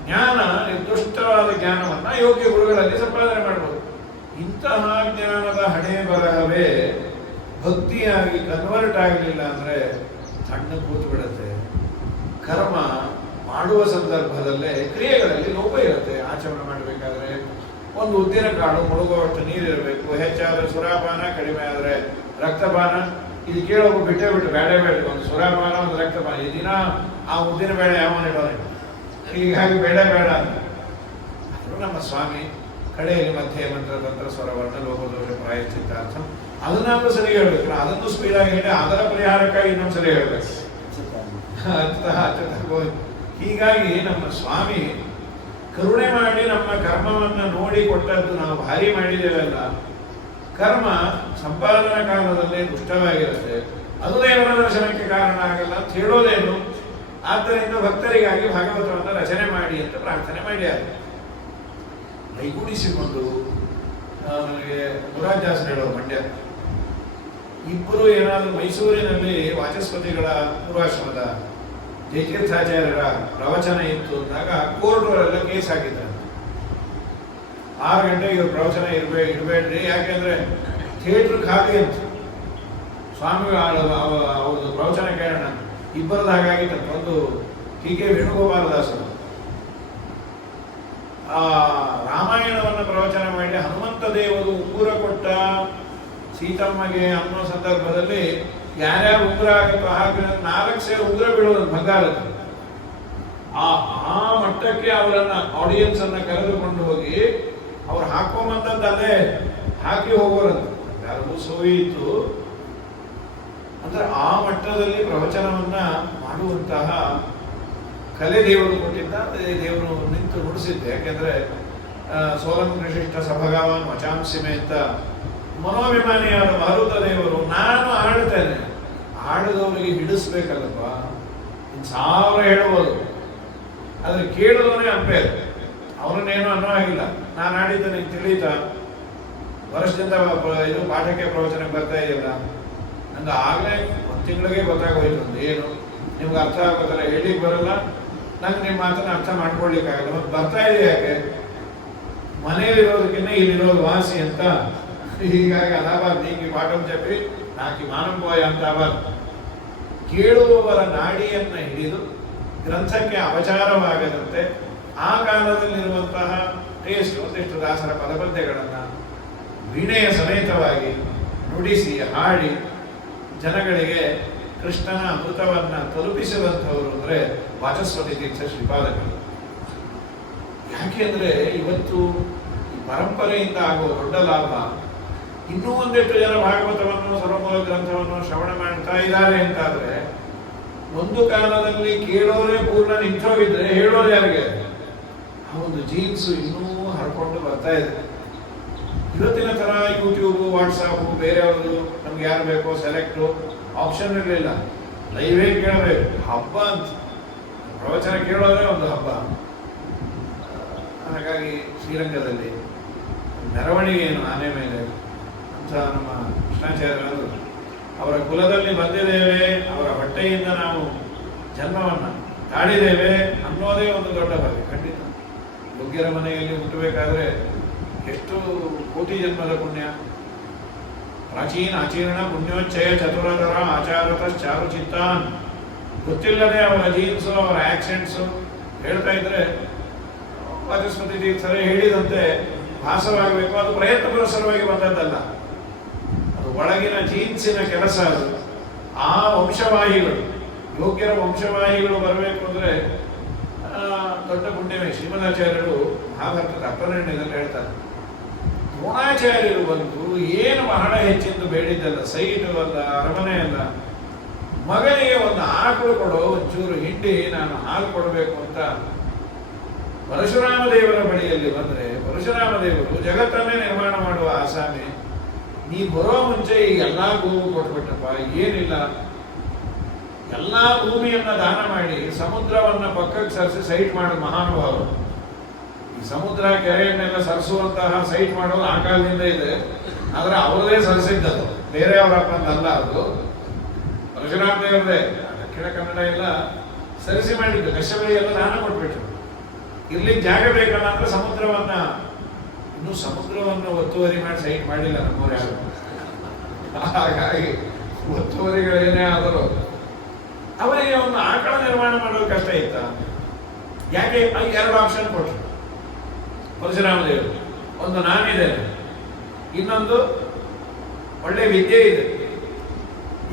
ಜ್ಞಾನ ನಿರ್ದುಷ್ಟವಾದ ಜ್ಞಾನವನ್ನ ಯೋಗ್ಯ ಗುರುಗಳಲ್ಲಿ ಸಂಪಾದನೆ ಮಾಡಬಹುದು. ಇಂತಹ ಜ್ಞಾನದ ಹಣೆ ಬರಹವೇ ಭಕ್ತಿಯಾಗಿ ಕನ್ವರ್ಟ್ ಆಗಲಿಲ್ಲ ಅಂದ್ರೆ ಸಣ್ಣ ಕೂತು ಬಿಡುತ್ತೆ. ಕರ್ಮ ಮಾಡುವ ಸಂದರ್ಭದಲ್ಲೇ ಕ್ರಿಯೆಗಳಲ್ಲಿ ಲೋಪ ಇರುತ್ತೆ. ಆಚರಣೆ ಮಾಡಬೇಕಾದ್ರೆ ಒಂದು ಉದ್ದಿನ ಕಾಳು ಮುಳುಗುವಷ್ಟು ನೀರಿರಬೇಕು. ಹೆಚ್ಚಾದ್ರೆ ಸುರಾಪಾನ, ಕಡಿಮೆ ಆದರೆ ರಕ್ತಪಾನ. ಇದು ಕೇಳೋದು ಬಿಟ್ಟೇ ಬಿಟ್ಟು ಬೇಡ ಒಂದು ಸುರಾಪಾನ, ಒಂದು ರಕ್ತಪಾನ. ಈ ದಿನ ಆ ಉದ್ದಿನ ಬೇಡ ಯಾವನಿಡೋನೆ, ಹೀಗಾಗಿ ಬೇಡ ಅಂತ ನಮ್ಮ ಸ್ವಾಮಿ ಕಡೆಯಲ್ಲಿ ಮಧ್ಯೆ ಮಂತ್ರ ತಂತ್ರ ಸ್ವರವರ್ಣ ಲೋಕದೋಷ ಪ್ರಾಯಶ್ಚಿತ್ತಾರ್ಥ ಅದನ್ನಾದ್ರೂ ಸರಿ ಹೇಳ್ಬೇಕು. ಅದನ್ನು ಸ್ಪೀಡಾಗಿ ಹೇಳಿ ಅದರ ಪರಿಹಾರಕ್ಕಾಗಿ ಇನ್ನೊಂದು ಸರಿ ಹೇಳ್ಬೇಕು. ಹೀಗಾಗಿ ನಮ್ಮ ಸ್ವಾಮಿ ಕರುಣೆ ಮಾಡಿ ನಮ್ಮ ಕರ್ಮವನ್ನು ನೋಡಿ ಕೊಟ್ಟದ್ದು ನಾವು ಭಾರಿ ಮಾಡಿದ್ದೇವಲ್ಲ. ಕರ್ಮ ಸಂಪಾದನಾ ಕಾಲದಲ್ಲಿ ದುಷ್ಟವಾಗಿರುತ್ತೆ, ಅದು ದೇವರ ದರ್ಶನಕ್ಕೆ ಕಾರಣ ಆಗಲ್ಲ ಅಂತ ಹೇಳೋದೇನು. ಆದ್ದರಿಂದ ಭಕ್ತರಿಗಾಗಿ ಭಾಗವತವನ್ನು ರಚನೆ ಮಾಡಿ ಅಂತ ಪ್ರಾರ್ಥನೆ ಮಾಡ್ಯಾರ. ಮೈಗೂಡಿಸಿಕೊಂಡು ನನಗೆ ಮುರಾಜಾಸರು ಹೇಳೋರು ಮಂಡ್ಯ, ಇಬ್ಬರು ಏನಾದರೂ ಮೈಸೂರಿನಲ್ಲಿ ವಾಚಸ್ಪತಿಗಳ ಪೂರ್ವಾಶ್ರಮದ ಜಯತೀರ್ಥಾಚಾರ್ಯರ ಪ್ರವಚನ ಇತ್ತು ಅಂದಾಗ ಕೋರ್ಟ್ವರೆಲ್ಲ ಕೇಸ್ ಹಾಕಿದ್ದಾರೆ. 6 ಗಂಟೆಗೆ ಇವ್ರು ಪ್ರವಚನ ಇಡಬೇಡ್ರಿ, ಯಾಕೆಂದ್ರೆ ಥಿಯೇಟ್ರ್ ಖಾಲಿ ಅಂತ. ಸ್ವಾಮಿ ಅವ್ರದ್ದು ಪ್ರವಚನ ಕೇಳೋಣ, ಇಬ್ಬರದ್ದು ಹಾಗಾಗಿತ್ತು. ಒಂದು ಕೆ ವೇಣುಗೋಪಾಲದಾಸರು ರಾಮಾಯಣವನ್ನು ಪ್ರವಚನ ಮಾಡಿ ಹನುಮಂತ ದೇವರು ಉಂಗುರ ಕೊಟ್ಟ ಸೀತಮ್ಮಗೆ ಅನ್ನೋ ಸಂದರ್ಭದಲ್ಲಿ ಯಾರ್ಯಾರು ಉಂಗುರ ಆಗುತ್ತೋ ಹಾಗೆ 4 ಸೇರು ಉಂಗುರ ಬೀಳೋದು ಬಂಗಾರದ. ಆ ಮಟ್ಟಕ್ಕೆ ಅವರನ್ನ ಆಡಿಯನ್ಸ್ ಅನ್ನ ಕರೆದುಕೊಂಡು ಹೋಗಿ ಅವ್ರು ಹಾಕೊಂಬಂದಲ್ಲೇ ಹಾಕಿ ಹೋಗೋರಂತ. ಯಾರಿಗೂ ಸೋಯಿತು ಅಂದ್ರೆ ಆ ಮಟ್ಟದಲ್ಲಿ ಪ್ರವಚನವನ್ನ ಮಾಡುವಂತಹ ಕಲೆ ದೇವರು ಕೊಟ್ಟಿದ್ದ. ದೇವರು ನಿಂತು ನುಡಿಸಿದ್ದೆ. ಯಾಕೆಂದ್ರೆ ಸೋಲಂ ವಿಶಿಷ್ಟ ಸಭಗಾವನ್ ವಚಾಂಸಿಮೆ ಅಂತ ಮನೋಭಿಮಾನಿಯಾದ ಮಾರುತ ದೇವರು ನಾನು ಆಡ್ತೇನೆ, ಆಡದವರಿಗೆ ಹಿಡಿಸ್ಬೇಕಲ್ಲಪ್ಪ. 1000 ಹೇಳ್ಬೋದು, ಆದ್ರೆ ಕೇಳೋದವನೇ ಅಂಪೇರ್. ಅವರನ್ನೇನು ಅನ್ನೋ ಹಾಗಿಲ್ಲ. ನಾನು ಆಡಿದ್ದೆ ನಿಂಗೆ ತಿಳಿಯುತ್ತಾ, ವರ್ಷದಿಂದ ಇದು ಪಾಠಕ್ಕೆ ಪ್ರವಚನಕ್ಕೆ ಬರ್ತಾ ಇದೆಯಲ್ಲ, ನಂಗೆ ಆಗಲೇ 1 ತಿಂಗಳಿಗೆ ಗೊತ್ತಾಗೋಯ್ತು. ಒಂದು ಏನು ನಿಮ್ಗೆ ಅರ್ಥ ಆಗೋದಲ್ಲ, ಹೇಳಿಕ್ ಬರಲ್ಲ, ನಂಗೆ ನಿಮ್ಮ ಮಾತನ್ನ ಅರ್ಥ ಮಾಡ್ಕೊಳ್ಲಿಕ್ಕಾಗಲ್ಲ. ಮತ್ತೆ ಬರ್ತಾ ಇದೆ ಯಾಕೆ? ಮನೆಯಲ್ಲಿರೋದಕ್ಕಿಂತ ಇಲ್ಲಿರೋದು ವಾಸಿ ಅಂತ. ಹೀಗಾಗಿ ಅದಾಬಾರ್ದು, ನೀಗಿ ಪಾಠಂ చెప్పి ನಾಕಿ ಮಾನಂಬೋಯ ಅಂತ ಆಬಾರ್ದು. ಕೇಳುವವರ ನಾಡಿಯನ್ನ ಹಿಡಿದು ಗ್ರಂಥಕ್ಕೆ ಅಪಚಾರವಾಗದಂತೆ ಆ ಕಾಲದಲ್ಲಿರುವಂತಹ ಒಂದಿಷ್ಟು ದಾಸರ ಪದಪದ್ಯಗಳನ್ನ ವೀಣೆಯ ಸಮೇತವಾಗಿ ನುಡಿಸಿ ಹಾಡಿ ಜನಗಳಿಗೆ ಕೃಷ್ಣನ ಅಮೃತವನ್ನ ತಲುಪಿಸುವಂಥವರು ಅಂದ್ರೆ ವಾಚಸ್ಪತಿ ತೀರ್ಥ ಶ್ರೀಪಾದಗಳು. ಯಾಕೆಂದ್ರೆ ಇವತ್ತು ಈ ಪರಂಪರೆಯಿಂದ ಆಗುವ ದೊಡ್ಡ ಲಾಭ, ಇನ್ನೂ ಒಂದೆಷ್ಟು ಜನ ಭಾಗವತವನ್ನು ಸರ್ವಮೂಲ ಗ್ರಂಥವನ್ನು ಶ್ರವಣ ಮಾಡ್ತಾ ಇದ್ದಾರೆ ಅಂತಾದ್ರೆ, ಒಂದು ಕಾಲದಲ್ಲಿ ಕೇಳೋರೇ ಪೂರ್ಣ ನಿಂತೋಗಿದ್ರೆ ಹೇಳೋರು ಯಾರಿಗೆ? ಆ ಒಂದು ಜೀನ್ಸ್ ಇನ್ನೂ ಹರ್ಕೊಂಡು ಬರ್ತಾ ಇದೆ. ಇವತ್ತಿನ ತರ ಯೂಟ್ಯೂಬ್, ವಾಟ್ಸಾಪ್, ಬೇರೆಯವರು ನಮ್ಗೆ ಯಾರು ಬೇಕೋ ಸೆಲೆಕ್ಟು ಆಪ್ಷನ್ ಇರಲಿಲ್ಲ. ಲೈವೇ ಕೇಳಬೇಕು. ಹಬ್ಬ ಅಂತ ಪ್ರವಚನ ಕೇಳೋದೇ ಒಂದು ಹಬ್ಬ. ಹಾಗಾಗಿ ಶ್ರೀರಂಗದಲ್ಲಿ ಮೆರವಣಿಗೆ ಏನು ಆನೆ ಮೇಲೆ ಅಂತ ನಮ್ಮ ಕೃಷ್ಣಾಚಾರ್ಯರು ಅವರ ಕುಲದಲ್ಲಿ ಬಂದಿದ್ದೇವೆ, ಅವರ ಹೊಟ್ಟೆಯಿಂದ ನಾವು ಜನ್ಮವನ್ನು ತಾಳಿದ್ದೇವೆ ಅನ್ನೋದೇ ಒಂದು ದೊಡ್ಡ ಭಾಗ್ಯ. ಖಂಡಿತ ಯೋಗ್ಯರ ಮನೆಯಲ್ಲಿ ಹುಟ್ಟಬೇಕಾದ್ರೆ ಎಷ್ಟು ಕೋಟಿ ಜನ್ಮದ ಪುಣ್ಯ. ಪ್ರಾಚೀನ ಆಚೀರ್ಣ ಪುಣ್ಯೋಚ್ಚಯ ಚತುರತರ ಆಚಾರತ ಚಾರು ಚಿತ್ತಾನ್. ಗೊತ್ತಿಲ್ಲದೆ ಅವರ ಜೀನ್ಸು, ಅವರ ಆಕ್ಸೆಂಟ್ಸು ಹೇಳ್ತಾ ಇದ್ರೆ ವಾಚಸ್ಪತಿ ತೀರ್ಥರೇ ಹೇಳಿದಂತೆ ಭಾಸವಾಗಬೇಕು. ಅದು ಪ್ರಯತ್ನ ಪುರಸ್ಸರವಾಗಿ ಬಂದದ್ದಲ್ಲ, ಅದು ಒಳಗಿನ ಜೀನ್ಸಿನ ಕೆಲಸ. ಅದು ಆ ವಂಶವಾಹಿಗಳು, ಯೋಗ್ಯರ ವಂಶವಾಹಿಗಳು ಬರಬೇಕು ಅಂದ್ರೆ ದೊಡ್ಡ ಪುಣ್ಯವೇ. ಶ್ರೀಮದಾಚಾರ್ಯರು ಮಹಾಭಾರತದ 12ನೇದಲ್ಲಿ ಹೇಳ್ತಾರೆ, ದ್ರೋಣಾಚಾರ್ಯರು ಬಂದು ಏನು ಬಹಳ ಹೆಚ್ಚೆಂದು ಬೇಡಿದ್ದಲ್ಲ, ಸೈಟು ಅಲ್ಲ, ಅರಮನೆ ಅಲ್ಲ, ಮಗನಿಗೆ ಒಂದು ಆಕಳು ಕೊಡೋ, ಒಂಚೂರು ಹಿಂಡಿ ನಾನು ಹಾಲು ಕೊಡಬೇಕು ಅಂತ ಪರಶುರಾಮ ದೇವರ ಬಳಿಯಲ್ಲಿ ಬಂದ್ರೆ, ಪರಶುರಾಮ ದೇವರು ಜಗತ್ತನ್ನೇ ನಿರ್ಮಾಣ ಮಾಡುವ ಆಸಾಮಿ, ನೀ ಬರೋ ಮುಂಚೆ ಈ ಎಲ್ಲಾ ಗೋವು ಕೊಟ್ಬಿಟ್ಟಪ್ಪ, ಏನಿಲ್ಲ ಎಲ್ಲಾ ಭೂಮಿಯನ್ನ ದಾನ ಮಾಡಿ ಸಮುದ್ರವನ್ನ ಪಕ್ಕಕ್ಕೆ ಸರಿಸಿ ಸೈಟ್ ಮಾಡೋ ಮಹಾನುಭಾವರು. ಈ ಸಮುದ್ರ ಕೆರೆಯನ್ನೆಲ್ಲ ಸರಿಸುವಂತಹ ಸೈಟ್ ಮಾಡೋದು ಆ ಕಾಲದಿಂದ ಇದೆ. ಆದ್ರೆ ಅವರದೇ ಸರಿಸಿದ್ದದು, ಬೇರೆಯವರಪ್ಪಂದಲ್ಲ. ಅದು ಪರಶುರಾಮ ದೇವರದೇ. ದಕ್ಷಿಣ ಕನ್ನಡ ಎಲ್ಲ ಸರಿಸಿ ಮಾಡಿದ್ದು. ಕಶ್ಯಪರಿಗೆಲ್ಲ ದಾನ ಕೊಟ್ಬಿಟ್ರು. ಇರ್ಲಿಕ್ಕೆ ಜಾಗ ಬೇಕಲ್ಲ ಅಂದ್ರೆ ಸಮುದ್ರವನ್ನ, ಇನ್ನು ಸಮುದ್ರವನ್ನು ಒತ್ತುವರಿ ಮಾಡಿ ಸೈಟ್ ಮಾಡಿಲ್ಲ ನಮ್ಮವ್ರು ಯಾರು. ಹಾಗಾಗಿ ಒತ್ತುವರಿಗಳೇನೇ ಆದರೂ ಅವರಿಗೆ ಒಂದು ಆಕಳ ನಿರ್ಮಾಣ ಮಾಡೋದು ಕಷ್ಟ ಇತ್ತ. ಯಾಕೆ? 2 ಆಪ್ಷನ್ ಕೊಟ್ಟರು ಪರಶುರಾಮ ದೇವರು. ಒಂದು ನಾನಿದ್ದೇನೆ, ಇನ್ನೊಂದು ಒಳ್ಳೆ ವಿದ್ಯೆ ಇದೆ.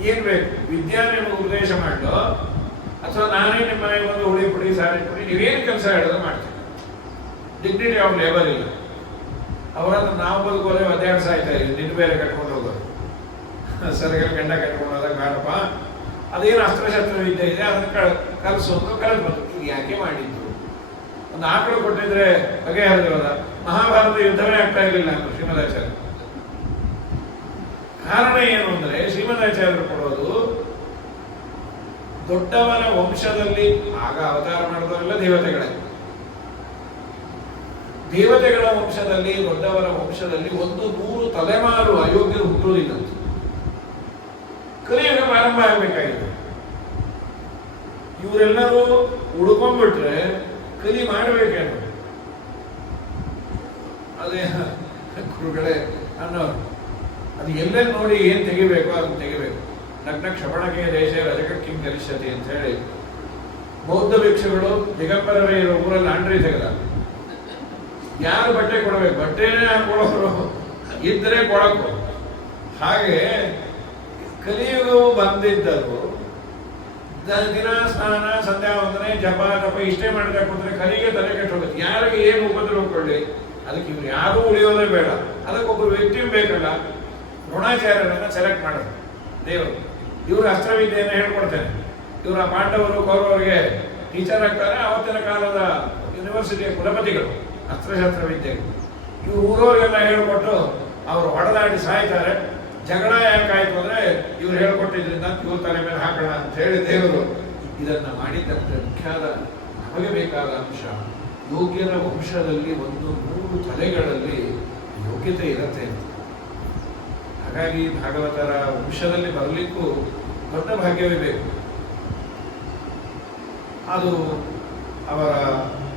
ಏನ್ ಬೇಕು? ವಿದ್ಯಾ ನಿಮಗೆ ಉಪದೇಶ ಮಾಡಲು, ಅಥವಾ ನಾನೇ ನಿಮ್ಮ ಮನೆಗೆ ಒಂದು ಹುಳಿ ಪುಡಿ ಸಾರಿ ಪುಡಿ ನೀವೇನು ಕೆಲಸ ಹೇಳಿದ್ರೆ ಮಾಡ್ತೀನಿ. ಡಿಗ್ನಿಟಿ ಆಫ್ ಲೇಬರ್ ಇಲ್ಲ. ಅವರನ್ನು ನಾವು ಬದುಕೋದೇ ಒದ್ದಾಡ್ಸ ಆಯ್ತಾ ಇದೆ. ನಿನ್ನ ಬೇರೆ ಕಟ್ಕೊಂಡು ಹೋಗೋದು, ಸರಿಗೆಲ್ಲ ಗಂಡ ಕಟ್ಕೊಂಡು ಹೋದಾಗ ಬೇಡಪ್ಪ, ಅದೇನು ಅಸ್ತ್ರಶಸ್ತ್ರ ವಿದ್ಯೆ ಇದೆ ಅದನ್ನು ಕಲಿಸೋದು ಕಲಿತು ಬಂತು. ಈಗ ಯಾಕೆ ಮಾಡಿದ್ದು? ಒಂದು ಆಕಳು ಕೊಟ್ಟಿದ್ರೆ ಬಗೆಹರಿದಿರೋದ? ಮಹಾಭಾರತ ಯುದ್ಧವೇ ಆಗ್ತಾ ಇರಲಿಲ್ಲ ಅಂತ ಶ್ರೀಮದಾಚಾರ್ಯ. ಕಾರಣ ಏನು ಅಂದ್ರೆ, ಶ್ರೀಮದಾಚಾರ್ಯರು ಕೊಡೋದು ದೊಡ್ಡವರ ವಂಶದಲ್ಲಿ, ಆಗ ಅವತಾರ ಮಾಡಿದವರೆಲ್ಲ ದೇವತೆಗಳೇ, ದೇವತೆಗಳ ವಂಶದಲ್ಲಿ, ದೊಡ್ಡವರ ವಂಶದಲ್ಲಿ 100 ತಲೆಮಾರು ಅಯೋಗ್ಯರು ಹುಟ್ಟುವುದಿಲ್ಲ. ಕಲಿಯುಗ ಪ್ರಾರಂಭ ಆಗಬೇಕಾಗಿದೆ. ಇವರು ಇವರೆಲ್ಲರೂ ಉಳ್ಕೊಂಡ್ಬಿಟ್ರೆ ಕಲಿ ಮಾಡಬೇಕೇನು? ಅದೇ ಗುರುಗಳೇ ಅನ್ನೋರು ಅದು ಎಲ್ಲೆಲ್ಲಿ ನೋಡಿ ಏನು ತೆಗಿಬೇಕು ಅದನ್ನು ತೆಗಿಬೇಕು. ನಗ್ನ ಕ್ಷಪಣಕ್ಕೆ ದೇಶ ರಜಕ ಕಿಂ ಕಲಿಷ್ಯತಿ ಅಂತ ಹೇಳಿ ಬೌದ್ಧ ಭಿಕ್ಷುಗಳು ದಿಗಂಬರರೇ ಇರೋ ಊರಲ್ಲಿ ಲಾಂಡ್ರಿ ತೆಗೆದ. ಯಾರು ಬಟ್ಟೆ ಕೊಡಬೇಕು? ಬಟ್ಟೆನೇ ಹಾಕೊಳ್ಳೋರು ಇದ್ರೆ ಕೊಡಕು. ಹಾಗೆ ಕಲಿಯುಗವು ಬಂದಿದ್ದರು. ದಿನ ಸ್ನಾನ ಸಂಧ್ಯಾ ವಂದನೆ ಜಪ ತಪ ಇಷ್ಟೇ ಮಾಡ್ತಾ ಕೂತ್ರೆ ಕಲಿಗೆ ತಲೆ ಕೆಟ್ಟೋಗುತ್ತೆ. ಯಾರಿಗೆ ಏನು ಉಪದ್ರವ ಕೊಡಲಿ, ಅದಕ್ಕೆ ಇವ್ರು ಯಾರೂ ಉಳಿಯೋದೇ ಬೇಡ. ಅದಕ್ಕೊಬ್ಬರು ವ್ಯಕ್ತಿ ಬೇಕಲ್ಲ. ದ್ರೋಣಾಚಾರ್ಯರನ್ನ ಸೆಲೆಕ್ಟ್ ಮಾಡೋದು ದೇವರು. ಇವರು ಅಸ್ತ್ರವಿದ್ಯೆಯನ್ನು ಹೇಳ್ಕೊಡ್ತೇನೆ. ಇವರ ಪಾಂಡವರು ಕೌರವರಿಗೆ ಟೀಚರ್ ಆಗ್ತಾರೆ. ಆವತ್ತಿನ ಕಾಲದ ಯೂನಿವರ್ಸಿಟಿಯ ಕುಲಪತಿಗಳು ಅಸ್ತ್ರಶಸ್ತ್ರ ವಿದ್ಯೆಗಳು. ಇವರು ಊರವರಿಗೆಲ್ಲ ಹೇಳ್ಕೊಟ್ಟು ಅವರು ಹೊಡೆದಾಡಿ ಸಾಯ್ತಾರೆ. ಜಗಳ ಯಾಕಾಯ್ತು ಅಂದ್ರೆ ಇವ್ರು ಹೇಳ್ಕೊಟ್ಟಿದ್ರಿಂದ ಇವ್ರ ತಲೆ ಮೇಲೆ ಹಾಕೋಣ ಅಂತ ಹೇಳಿ ದೇವರು ಇದನ್ನ ಮಾಡಿದ್ದಂತೆ. ಮುಖ್ಯವಾದ ನಮಗೆ ಬೇಕಾದ ಅಂಶ, ಯೋಗ್ಯರ ವಂಶದಲ್ಲಿ 100 ತಲೆಗಳಲ್ಲಿ ಯೋಗ್ಯತೆ ಇರುತ್ತೆ. ಹಾಗಾಗಿ ಭಾಗವತರ ವಂಶದಲ್ಲಿ ಬರಲಿಕ್ಕೂ ದೊಡ್ಡ ಭಾಗ್ಯವೇ ಬೇಕು. ಅದು ಅವರ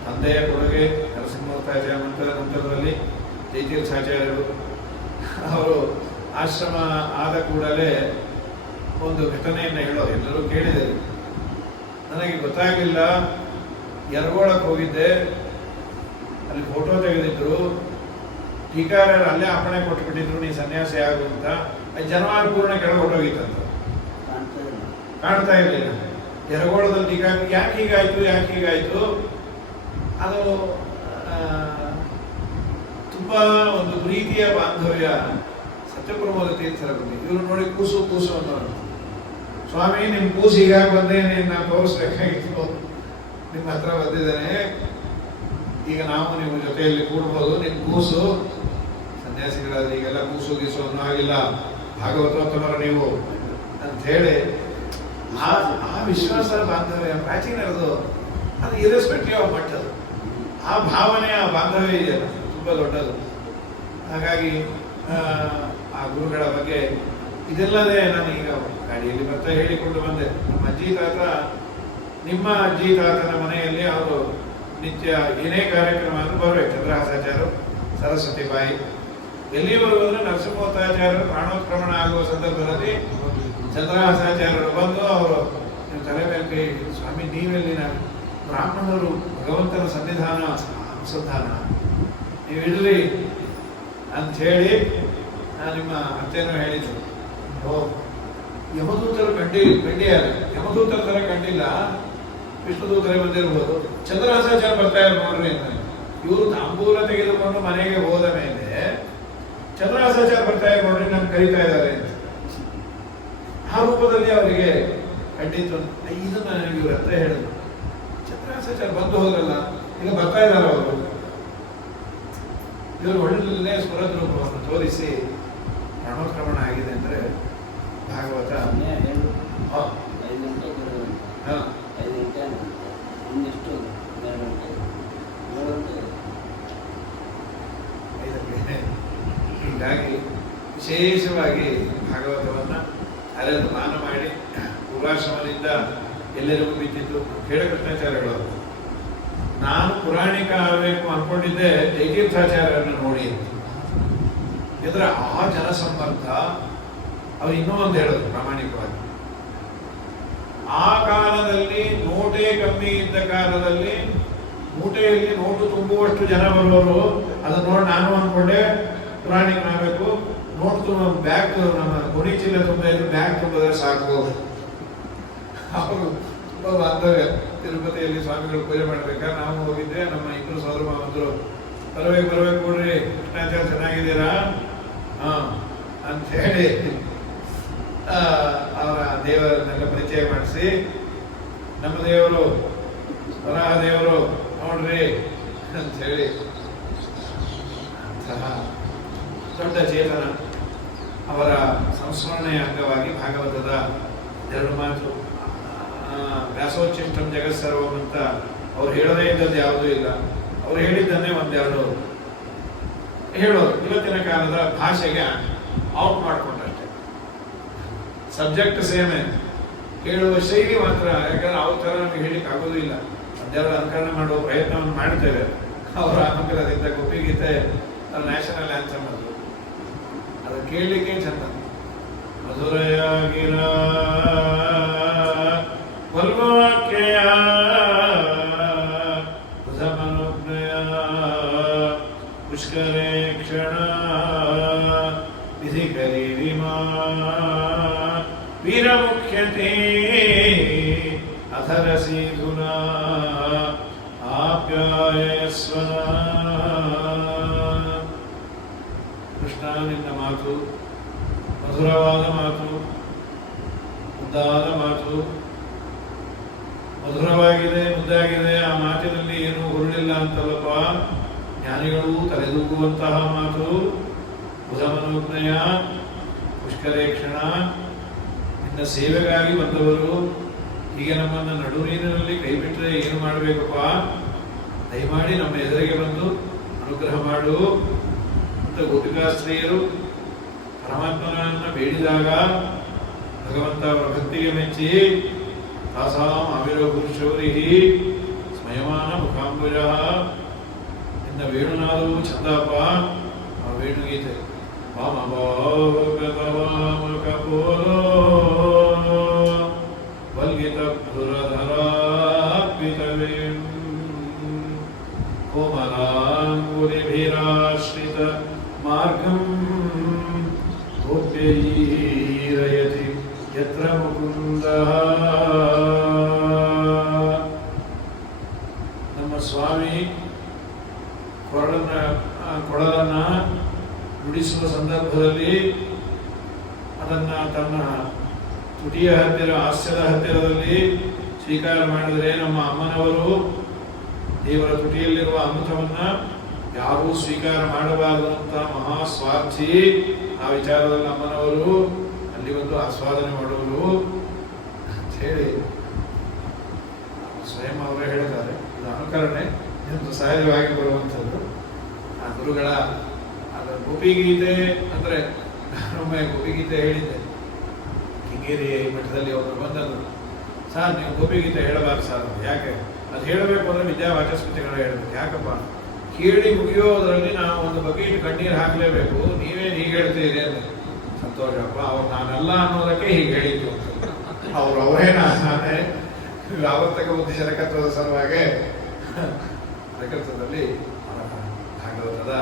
ತಂದೆಯ ಕೊಡುಗೆ. ನರಸಿಂಹೋತ್ತಾಚಾರ್ಯ ನಂತರದಲ್ಲಿ ಜಯತೀರ್ಥಾಚಾರ್ಯರು ಅವರು ಆಶ್ರಮ ಆದ ಕೂಡಲೇ ಒಂದು ಘಟನೆಯನ್ನು ಹೇಳೋದು ಎಲ್ಲರೂ ಕೇಳಿದರು. ನನಗೆ ಗೊತ್ತಾಗಲಿಲ್ಲ. ಯರಗೋಳಕ್ಕೆ ಹೋಗಿದ್ದೆ, ಅಲ್ಲಿ ಫೋಟೋ ತೆಗೆದಿದ್ರು. ಟೀಕಾರರು ಅಲ್ಲೇ ಅಪ್ಪಣೆ ಕೊಟ್ಬಿಟ್ಟಿದ್ರು, ನೀ ಸನ್ಯಾಸಿ ಆಗು ಅಂತ. ಜನವಾರ ಪೂರ್ಣ ಕೆಳಗೆ ಹೊಟ್ಟೋಗಿತ್ತಂತ, ಕಾಣ್ತಾ ಇರಲಿಲ್ಲ. ಯರಗೋಳದಲ್ಲಿ ಟೀಕಾ ಯಾಕೆ ಹೀಗಾಯ್ತು ಅದು ತುಂಬಾ ಒಂದು ಪ್ರೀತಿಯ ಬಾಂಧವ್ಯ ಸತ್ಯಪ್ರಮೋದ ತೀರ್ಥರ ಬಗ್ಗೆ. ಇವರು ನೋಡಿ ಕೂಸು ಅನ್ನೋರು. ಸ್ವಾಮಿ ನಿಮ್ಮ ಕೂಸು ಹೀಗಾಗಿ ಬಂದೇನೆ, ನಾನು ತೋರಿಸ್ಬೇಕಾಗಿತ್ತು, ನಿಮ್ಮ ಹತ್ರ ಬಂದಿದ್ದೇನೆ, ಈಗ ನಾವು ನಿಮ್ಮ ಜೊತೆಯಲ್ಲಿ ಕೂಡ್ಬೋದು. ನಿಮ್ಮ ಕೂಸು ಸನ್ಯಾಸಿಗಳಾದ್ರೆ ಈಗೆಲ್ಲ ಕೂಸು ಗೀಸು ಅನ್ನೋ ಆಗಿಲ್ಲ, ಭಾಗವತೋತ್ತಮರ ನೀವು ಅಂತ ಹೇಳಿ ಆ ವಿಶ್ವಾಸ ಬಾಂಧವ್ಯ ಪ್ರಾಚೀನರದು. ಅದು ಇರೆಸ್ಪೆಕ್ಟಿವ್ ಆಫ್ ಮಟ್ಟದು. ಆ ಭಾವನೆ, ಆ ಬಾಂಧವ್ಯ ಇದೆಯಲ್ಲ ತುಂಬ ದೊಡ್ಡದು. ಹಾಗಾಗಿ ಆ ಗುರುಗಳ ಬಗ್ಗೆ ಇದೆಲ್ಲದೇ ನಾನು ಈಗ ಗಾಡಿಯಲ್ಲಿ ಬರ್ತಾ ಹೇಳಿಕೊಂಡು ಬಂದೆ. ನಮ್ಮ ಅಜ್ಜಿ ತಾತ, ನಿಮ್ಮ ಅಜ್ಜಿ ತಾತನ ಮನೆಯಲ್ಲಿ ಅವರು ನಿತ್ಯ ಏನೇ ಕಾರ್ಯಕ್ರಮ ಆದರೂ ಬರಬೇಕು. ಚಂದ್ರಹಾಸಾಚಾರ್ಯರು, ಸರಸ್ವತಿ ಬಾಯಿ ಎಲ್ಲಿವರೆಗೂ ಅಂದರೆ ನರಸಿಂಹೋತ್ತಾಚಾರ್ಯರು ಪ್ರಾಣೋತ್ಕ್ರಮಣ ಆಗುವ ಸಂದರ್ಭದಲ್ಲಿ ಚಂದ್ರಹಾಸಾಚಾರ್ಯರು ಬಂದು ಅವರು ತಲೆ ಮೇಲೆ ಕೈ, ಸ್ವಾಮಿ ನೀವೆಲ್ಲಿನ ಬ್ರಾಹ್ಮಣರು ಭಗವಂತನ ಸನ್ನಿಧಾನ ಅನುಸಂಧಾನ ನೀವು ಇರಲಿ ಅಂತ ಹೇಳಿ ನಿಮ್ಮ ಅತ್ತೆನೂ ಹೇಳಿದ್ರು. ಯಮದೂತರು ಕಂಡಿಯಾರ, ಯಮದೂತರ ಥರ ಕಂಡಿಲ್ಲ, ವಿಷ್ಣುದೂತರೇ ಬಂದಿರ್ಬೋದು. ಚಂದ್ರಹಾಸಾಚಾರ್ಯ ಬರ್ತಾ ಇರೋ ನೋಡ್ರಿ ಅಂತ. ಇವರು ತಾಂಬೂಲ ತೆಗೆದುಕೊಂಡು ಮನೆಗೆ ಹೋದ ಮೇಲೆ ಚಂದ್ರಹಾಸಾಚಾರ್ಯ ಬರ್ತಾ ಇರೋ ನೋಡ್ರಿ ನಮ್ಗೆ ಕರೀತಾ ಇದ್ದಾರೆ ಅಂತ. ಆ ರೂಪದಲ್ಲಿ ಅವರಿಗೆ ಕಂಡಿತ್ತು. ಇದನ್ನ ನನಗೆ ಇವ್ರ ಹತ್ರ ಹೇಳಿದ್ರು. ಚಂದ್ರಹಾಸಾಚಾರ್ಯ ಬಂದು ಹೋದ್ರಲ್ಲ, ಈಗ ಬರ್ತಾ ಇದ್ದಾರೆ ಅವರು. ಇವರು ಒಳ್ಳೆ ಸ್ಮೃತ ರೂಪವನ್ನು ತೋರಿಸಿ ಪ್ರಾಣೋತ್ಕ್ರಮಣ ಆಗಿದೆ ಅಂದರೆ ಭಾಗವತ 5 ಗಂಟೆ ಹೀಗಾಗಿ ವಿಶೇಷವಾಗಿ ಭಾಗವತವನ್ನು ಅರೆದು ಮಾನ ಮಾಡಿ ಪೂರ್ವಾಶ್ರಮದಿಂದ ಎಲ್ಲರಿಗೂ ಬಿದ್ದಿದ್ದು ಕೇಳಕೃಷ್ಣಾಚಾರ್ಯಗಳು. ನಾನು ಪುರಾಣಿಕ ಆಗಬೇಕು ಅನ್ಕೊಂಡಿದ್ದೆ ಜಯತೀರ್ಥಾಚಾರ್ಯರನ್ನು ನೋಡಿ ಅಂತ. ಯಾಕಂದ್ರೆ ಆ ಜನಸಂಪರ್ಕ ಅವ್ರು ಇನ್ನೂ ಒಂದು ಹೇಳೋದು ಪ್ರಾಮಾಣಿಕವಾಗಿ. ಆ ಕಾಲದಲ್ಲಿ ನೋಟೇ ಕಮ್ಮಿ ಇದ್ದ ಕಾಲದಲ್ಲಿ ಮೂಟೆಯಲ್ಲಿ ನೋಟು ತುಂಬುವಷ್ಟು ಜನ ಬರುವರು. ಅದನ್ನ ನೋಡಿ ನಾನು ಅನ್ಕೊಂಡೆ ಪುರಾಣಿಕನಾಗಬೇಕು. ನೋಟ್ ತುಂಬ ಬ್ಯಾಗ್, ನಮ್ಮ ಗೋಣಿ ಚೀಲ ತುಂಬ ಇದ್ರು, ಬ್ಯಾಗ್ ತುಂಬಿದ್ರೆ ಸಾಕು. ಅವರು ತುಂಬ ಬಾಂಧವ್ಯ. ತಿರುಪತಿಯಲ್ಲಿ ಸ್ವಾಮಿಗಳು ಪೂಜೆ ಮಾಡ್ಬೇಕಾದ್ರೆ ನಾವು ಹೋಗಿದ್ದೆ. ನಮ್ಮ ಇಬ್ಬರು ಸೋದರ ಮಾವಂದರು ಬರ್ಬೇಕು ನೋಡ್ರಿ ಕೃಷ್ಣಾಚಾರ್ಯ ಚೆನ್ನಾಗಿದ್ದೀರಾ ಅಂತ ಹೇಳಿ ಅವರ ದೇವರನ್ನೆಲ್ಲ ಪರಿಚಯ ಮಾಡಿಸಿ, ನಮ್ಮ ದೇವರು ವರಾಹ ದೇವರು ನೋಡ್ರಿ ಅಂತ ಹೇಳಿ ಅಂತಹ ದೊಡ್ಡ ಚೇತನ ಅವರ ಸಂಸ್ಮರಣೆಯ ಅಂಗವಾಗಿ ಭಾಗವತದ 2 ಮಾತು. ವ್ಯಾಸೋಚ್ಚಿಷ್ಟಂ ಜಗತ್ಸರ್ವಂ ಅಂತ ಅವ್ರು ಹೇಳದೇ ಇದ್ದದ್ದು ಯಾವುದೂ ಇಲ್ಲ. ಅವ್ರು ಹೇಳಿದ್ದನ್ನೇ 1-2 ಹೇಳೋದು. ಇವತ್ತಿನ ಕಾಲದ ಭಾಷೆಗೆ ಔಟ್ ಮಾಡ್ಕೊಂಡಷ್ಟೆ. ಸಬ್ಜೆಕ್ಟ್ ಸೇಮೇ, ಹೇಳುವ ಶೈಲಿ ಮಾತ್ರ, ಯಾಕಂದ್ರೆ ಅವ್ರ ಥರ ನಮಗೆ ಹೇಳಿಕ್ಕೆ ಆಗೋದು ಇಲ್ಲ. ಒಂದೆರಡು ಅನುಕರಣೆ ಮಾಡುವ ಪ್ರಯತ್ನವನ್ನು ಮಾಡ್ತೇವೆ. ಅವರ ಅನುಗ್ರಹದಿಂದ ಗೋಪಿಗೀತೆ ನ್ಯಾಷನಲ್ ಆನ್ಸಮ್ ಅದು, ಅದು ಕೇಳಲಿಕ್ಕೆ ಚಂದ. ಮಧುರಯಾಗಿರ ವಲ್ಮವಾಕ್ಯಯ ಭುಜಮನುಜ್ಞಯ ಪುಷ್ಕರೇ ಕ್ಷಣ ವಿಧಿಕರೀರಿಮಾ ವೀರಮುಖ್ಯತೆ ಅಧರಸೀಧುನಾ ಆಪ್ಯಾಯಸ್ವನ. ಕೃಷ್ಣ, ನಿನ್ನ ಮಾತು ಮಧುರವಾದ ಮಾತು, ಮುದ್ದಾದ ಮಾತು, ಮಧುರವಾಗಿದೆ, ಮುದ್ದಾಗಿದೆ. ಆ ಮಾತಿನಲ್ಲಿ ಏನೂ ಹುರುಳಿಲ್ಲ ಅಂತಲ್ಲಪ್ಪ. ಜ್ಞಾನಿಗಳು ತಲೆದೂಗುವಂತಹ ಮಾತು. ಬುಧಮನೋಜ್ಞಯ ಪುಷ್ಕರೇಕ್ಷಣ, ನಿನ್ನ ಸೇವೆಗಾಗಿ ಬಂದವರು. ಹೀಗೆ ನಮ್ಮನ್ನು ನಡು ನೀರಿನಲ್ಲಿ ಕೈ ಬಿಟ್ಟರೆ ಏನು ಮಾಡಬೇಕಪ್ಪ? ದಯಮಾಡಿ ನಮ್ಮ ಎದುರಿಗೆ ಬಂದು ಅನುಗ್ರಹ ಮಾಡು ಅಂತ ಗೋಪಿಕಾಸ್ತ್ರೀಯರು ಪರಮಾತ್ಮನನ್ನ ಬೇಡಿದಾಗ ಭಗವಂತ ಅವರ ಭಕ್ತಿಗೆ ಮೆಚ್ಚಿ ತಾಸಾಂ ಆವಿರ್ಭೂಷೌರಿ ಸ್ಮಯಮಾನ ಮುಖಾಂಬುಜ, ನಿನ್ನ ವೇಣುನಾದವು ಚಂದಪ್ಪ. ಆ ವೇಣುಗೀತೆ ವಾಮಕಪೋಲೋ ವಲ್ಗಿತ ಪುರಧರಾರ್ಪಿತ ವೇಣು ಕೋಮಲಾಂಗುಲಿಭಿರಾಶ್ರಿತ ಮಾರ್ಗಂ ಗೋಪ್ಯೈರಯತಿ ಯತ್ರ ಮುಕುಂದಃ. ನಮ್ಮ ಸ್ವಾಮಿ ಕೊಳಲನ್ನ ನುಡಿಸುವ ಸಂದರ್ಭದಲ್ಲಿ ಅದನ್ನ ತನ್ನ ತುಟಿಯ ಹತ್ತಿರ, ಹಾಸ್ಯದ ಹತ್ತಿರದಲ್ಲಿ ಸ್ವೀಕಾರ ಮಾಡಿದರೆ ನಮ್ಮ ಅಮ್ಮನವರು ದೇವರ ತುಟಿಯಲ್ಲಿರುವ ಅಮೃತವನ್ನ ಯಾರೂ ಸ್ವೀಕಾರ ಮಾಡಬಾರದು ಅಂತ ಮಹಾಸ್ವಾರ್ಥಿ. ಆ ವಿಚಾರದಲ್ಲಿ ಅಮ್ಮನವರು ಅಲ್ಲಿ ಒಂದು ಆಸ್ವಾದನೆ ಮಾಡುವರು ಅಂತ ಹೇಳಿ ಸ್ವಯಂ ಅವರೇ ಹೇಳ್ತಾರೆ. ಇದು ಅನುಕರಣೆ, ಇದು ಸಹಜವಾಗಿ ಬರುವಂಥದ್ದು. ಆ ಗುರುಗಳ ಅದರ ಗೋಪಿಗೀತೆ ಅಂದರೆ, ನಾನೊಮ್ಮೆ ಗೋಪಿಗೀತೆ ಹೇಳಿದ್ದೆ. ಕಿಂಗೇರಿ ಮಠದಲ್ಲಿ ಒಬ್ಬರು ಬಂದದ್ದು, ಸರ್ ನೀವು ಗೋಪಿಗೀತೆ ಹೇಳಬಾರ್ದು ಸರ್. ಯಾಕೆ? ಅದು ಹೇಳಬೇಕು ಅಂದರೆ ವಿದ್ಯಾವಾಚಸ್ಪತಿಗಳು ಹೇಳಬೇಕು. ಯಾಕಪ್ಪ? ಕೇಳಿ ಮುಗಿಯೋದರಲ್ಲಿ ನಾವು ಒಂದು ಬಕೆಟ್ ಕಣ್ಣೀರು ಹಾಕಲೇಬೇಕು, ನೀವೇನು ಹೀಗೆ ಹೇಳ್ತೀರಿ ಅಂತ. ಸಂತೋಷಪ್ಪ, ಅವ್ರು ನಾನೆಲ್ಲ ಅನ್ನೋದಕ್ಕೆ ಹೀಗೆ ಹೇಳಿದ್ದು. ಅವರೇ ನಾನೇ ಆವರ್ತಕ ಬುದ್ಧಿ ಶರಕತ್ವದ ಸಲುವಾಗಿ ಶರಕತ್ವದಲ್ಲಿ ಭಾಗವತದ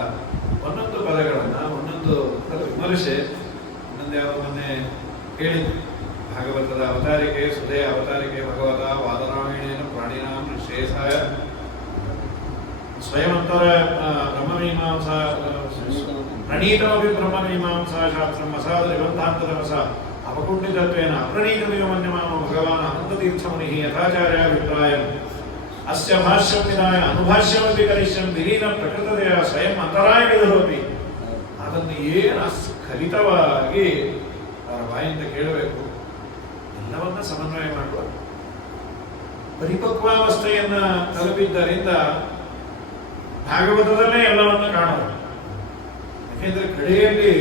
ಒಂದೊಂದು ಪದಗಳನ್ನು, ಒಂದೊಂದು ವಿಮರ್ಶೆ, ಒಂದೊಂದು ಯಾವುದೋ ಮೊನ್ನೆ ಹೇಳಿದ್ದು. ಭಾಗವತದ ಅವತಾರಿಕೆ, ಸುಧೆ ಅವತಾರಿಕೆ ಭಗವತ ವಾದರಾಯಣೇನ ಪ್ರಾಣಿನಾಂ ಶ್ರೇಯಸಾಯ ಸ್ವಯಂತರ ಬ್ರಹ್ಮಮೀಮಾಂಸಾ ಪ್ರಣೀತಮಪಿ ಬ್ರಹ್ಮಮೀಮಾಂಸಾ ಶಾಸ್ತ್ರಂ ಅಸಾದರಿಬಂಧಾಂತರಮಸ ಅಪಕುಂಠಿತತ್ವೇನ ಅಪ್ರಣೀತಮಿವ ಮನ್ಯಮಾಮ ಭಗವಾನ್ ಅನಂತತೀರ್ಥಮುನಿಃ ಯಥಾಚಾರ್ಯಾಭಿಪ್ರಾಯಂ ಅಸ್ಯ ಭಾಷ್ಯಂ ವಿನಾಯ ಅನುಭಾಷ್ಯಮಪಿ ಕರಿಷ್ಯಂ ವಿಲೀನ ಪ್ರಕೃತತೆಯ ಸ್ವಯಂ ಅಂತರಾಯ ವಿಧರೋಪಿ. ಅದನ್ನು ಏನು ಸ್ಖಲಿತವಾಗಿ ಅವರ ಬಾಯಿಂದ ಕೇಳಬೇಕು, ಎಲ್ಲವನ್ನ ಸಮನ್ವಯ ಮಾಡುವ ಪರಿಪಕ್ವಾವಸ್ಥೆಯನ್ನ ತಲುಪಿದ್ದರಿಂದ ಭಾಗವತದಲ್ಲೇ ಎಲ್ಲವನ್ನ ಕಾಣೋದು. ಯಾಕೆಂದ್ರೆ ಕಡೆಯಲ್ಲಿ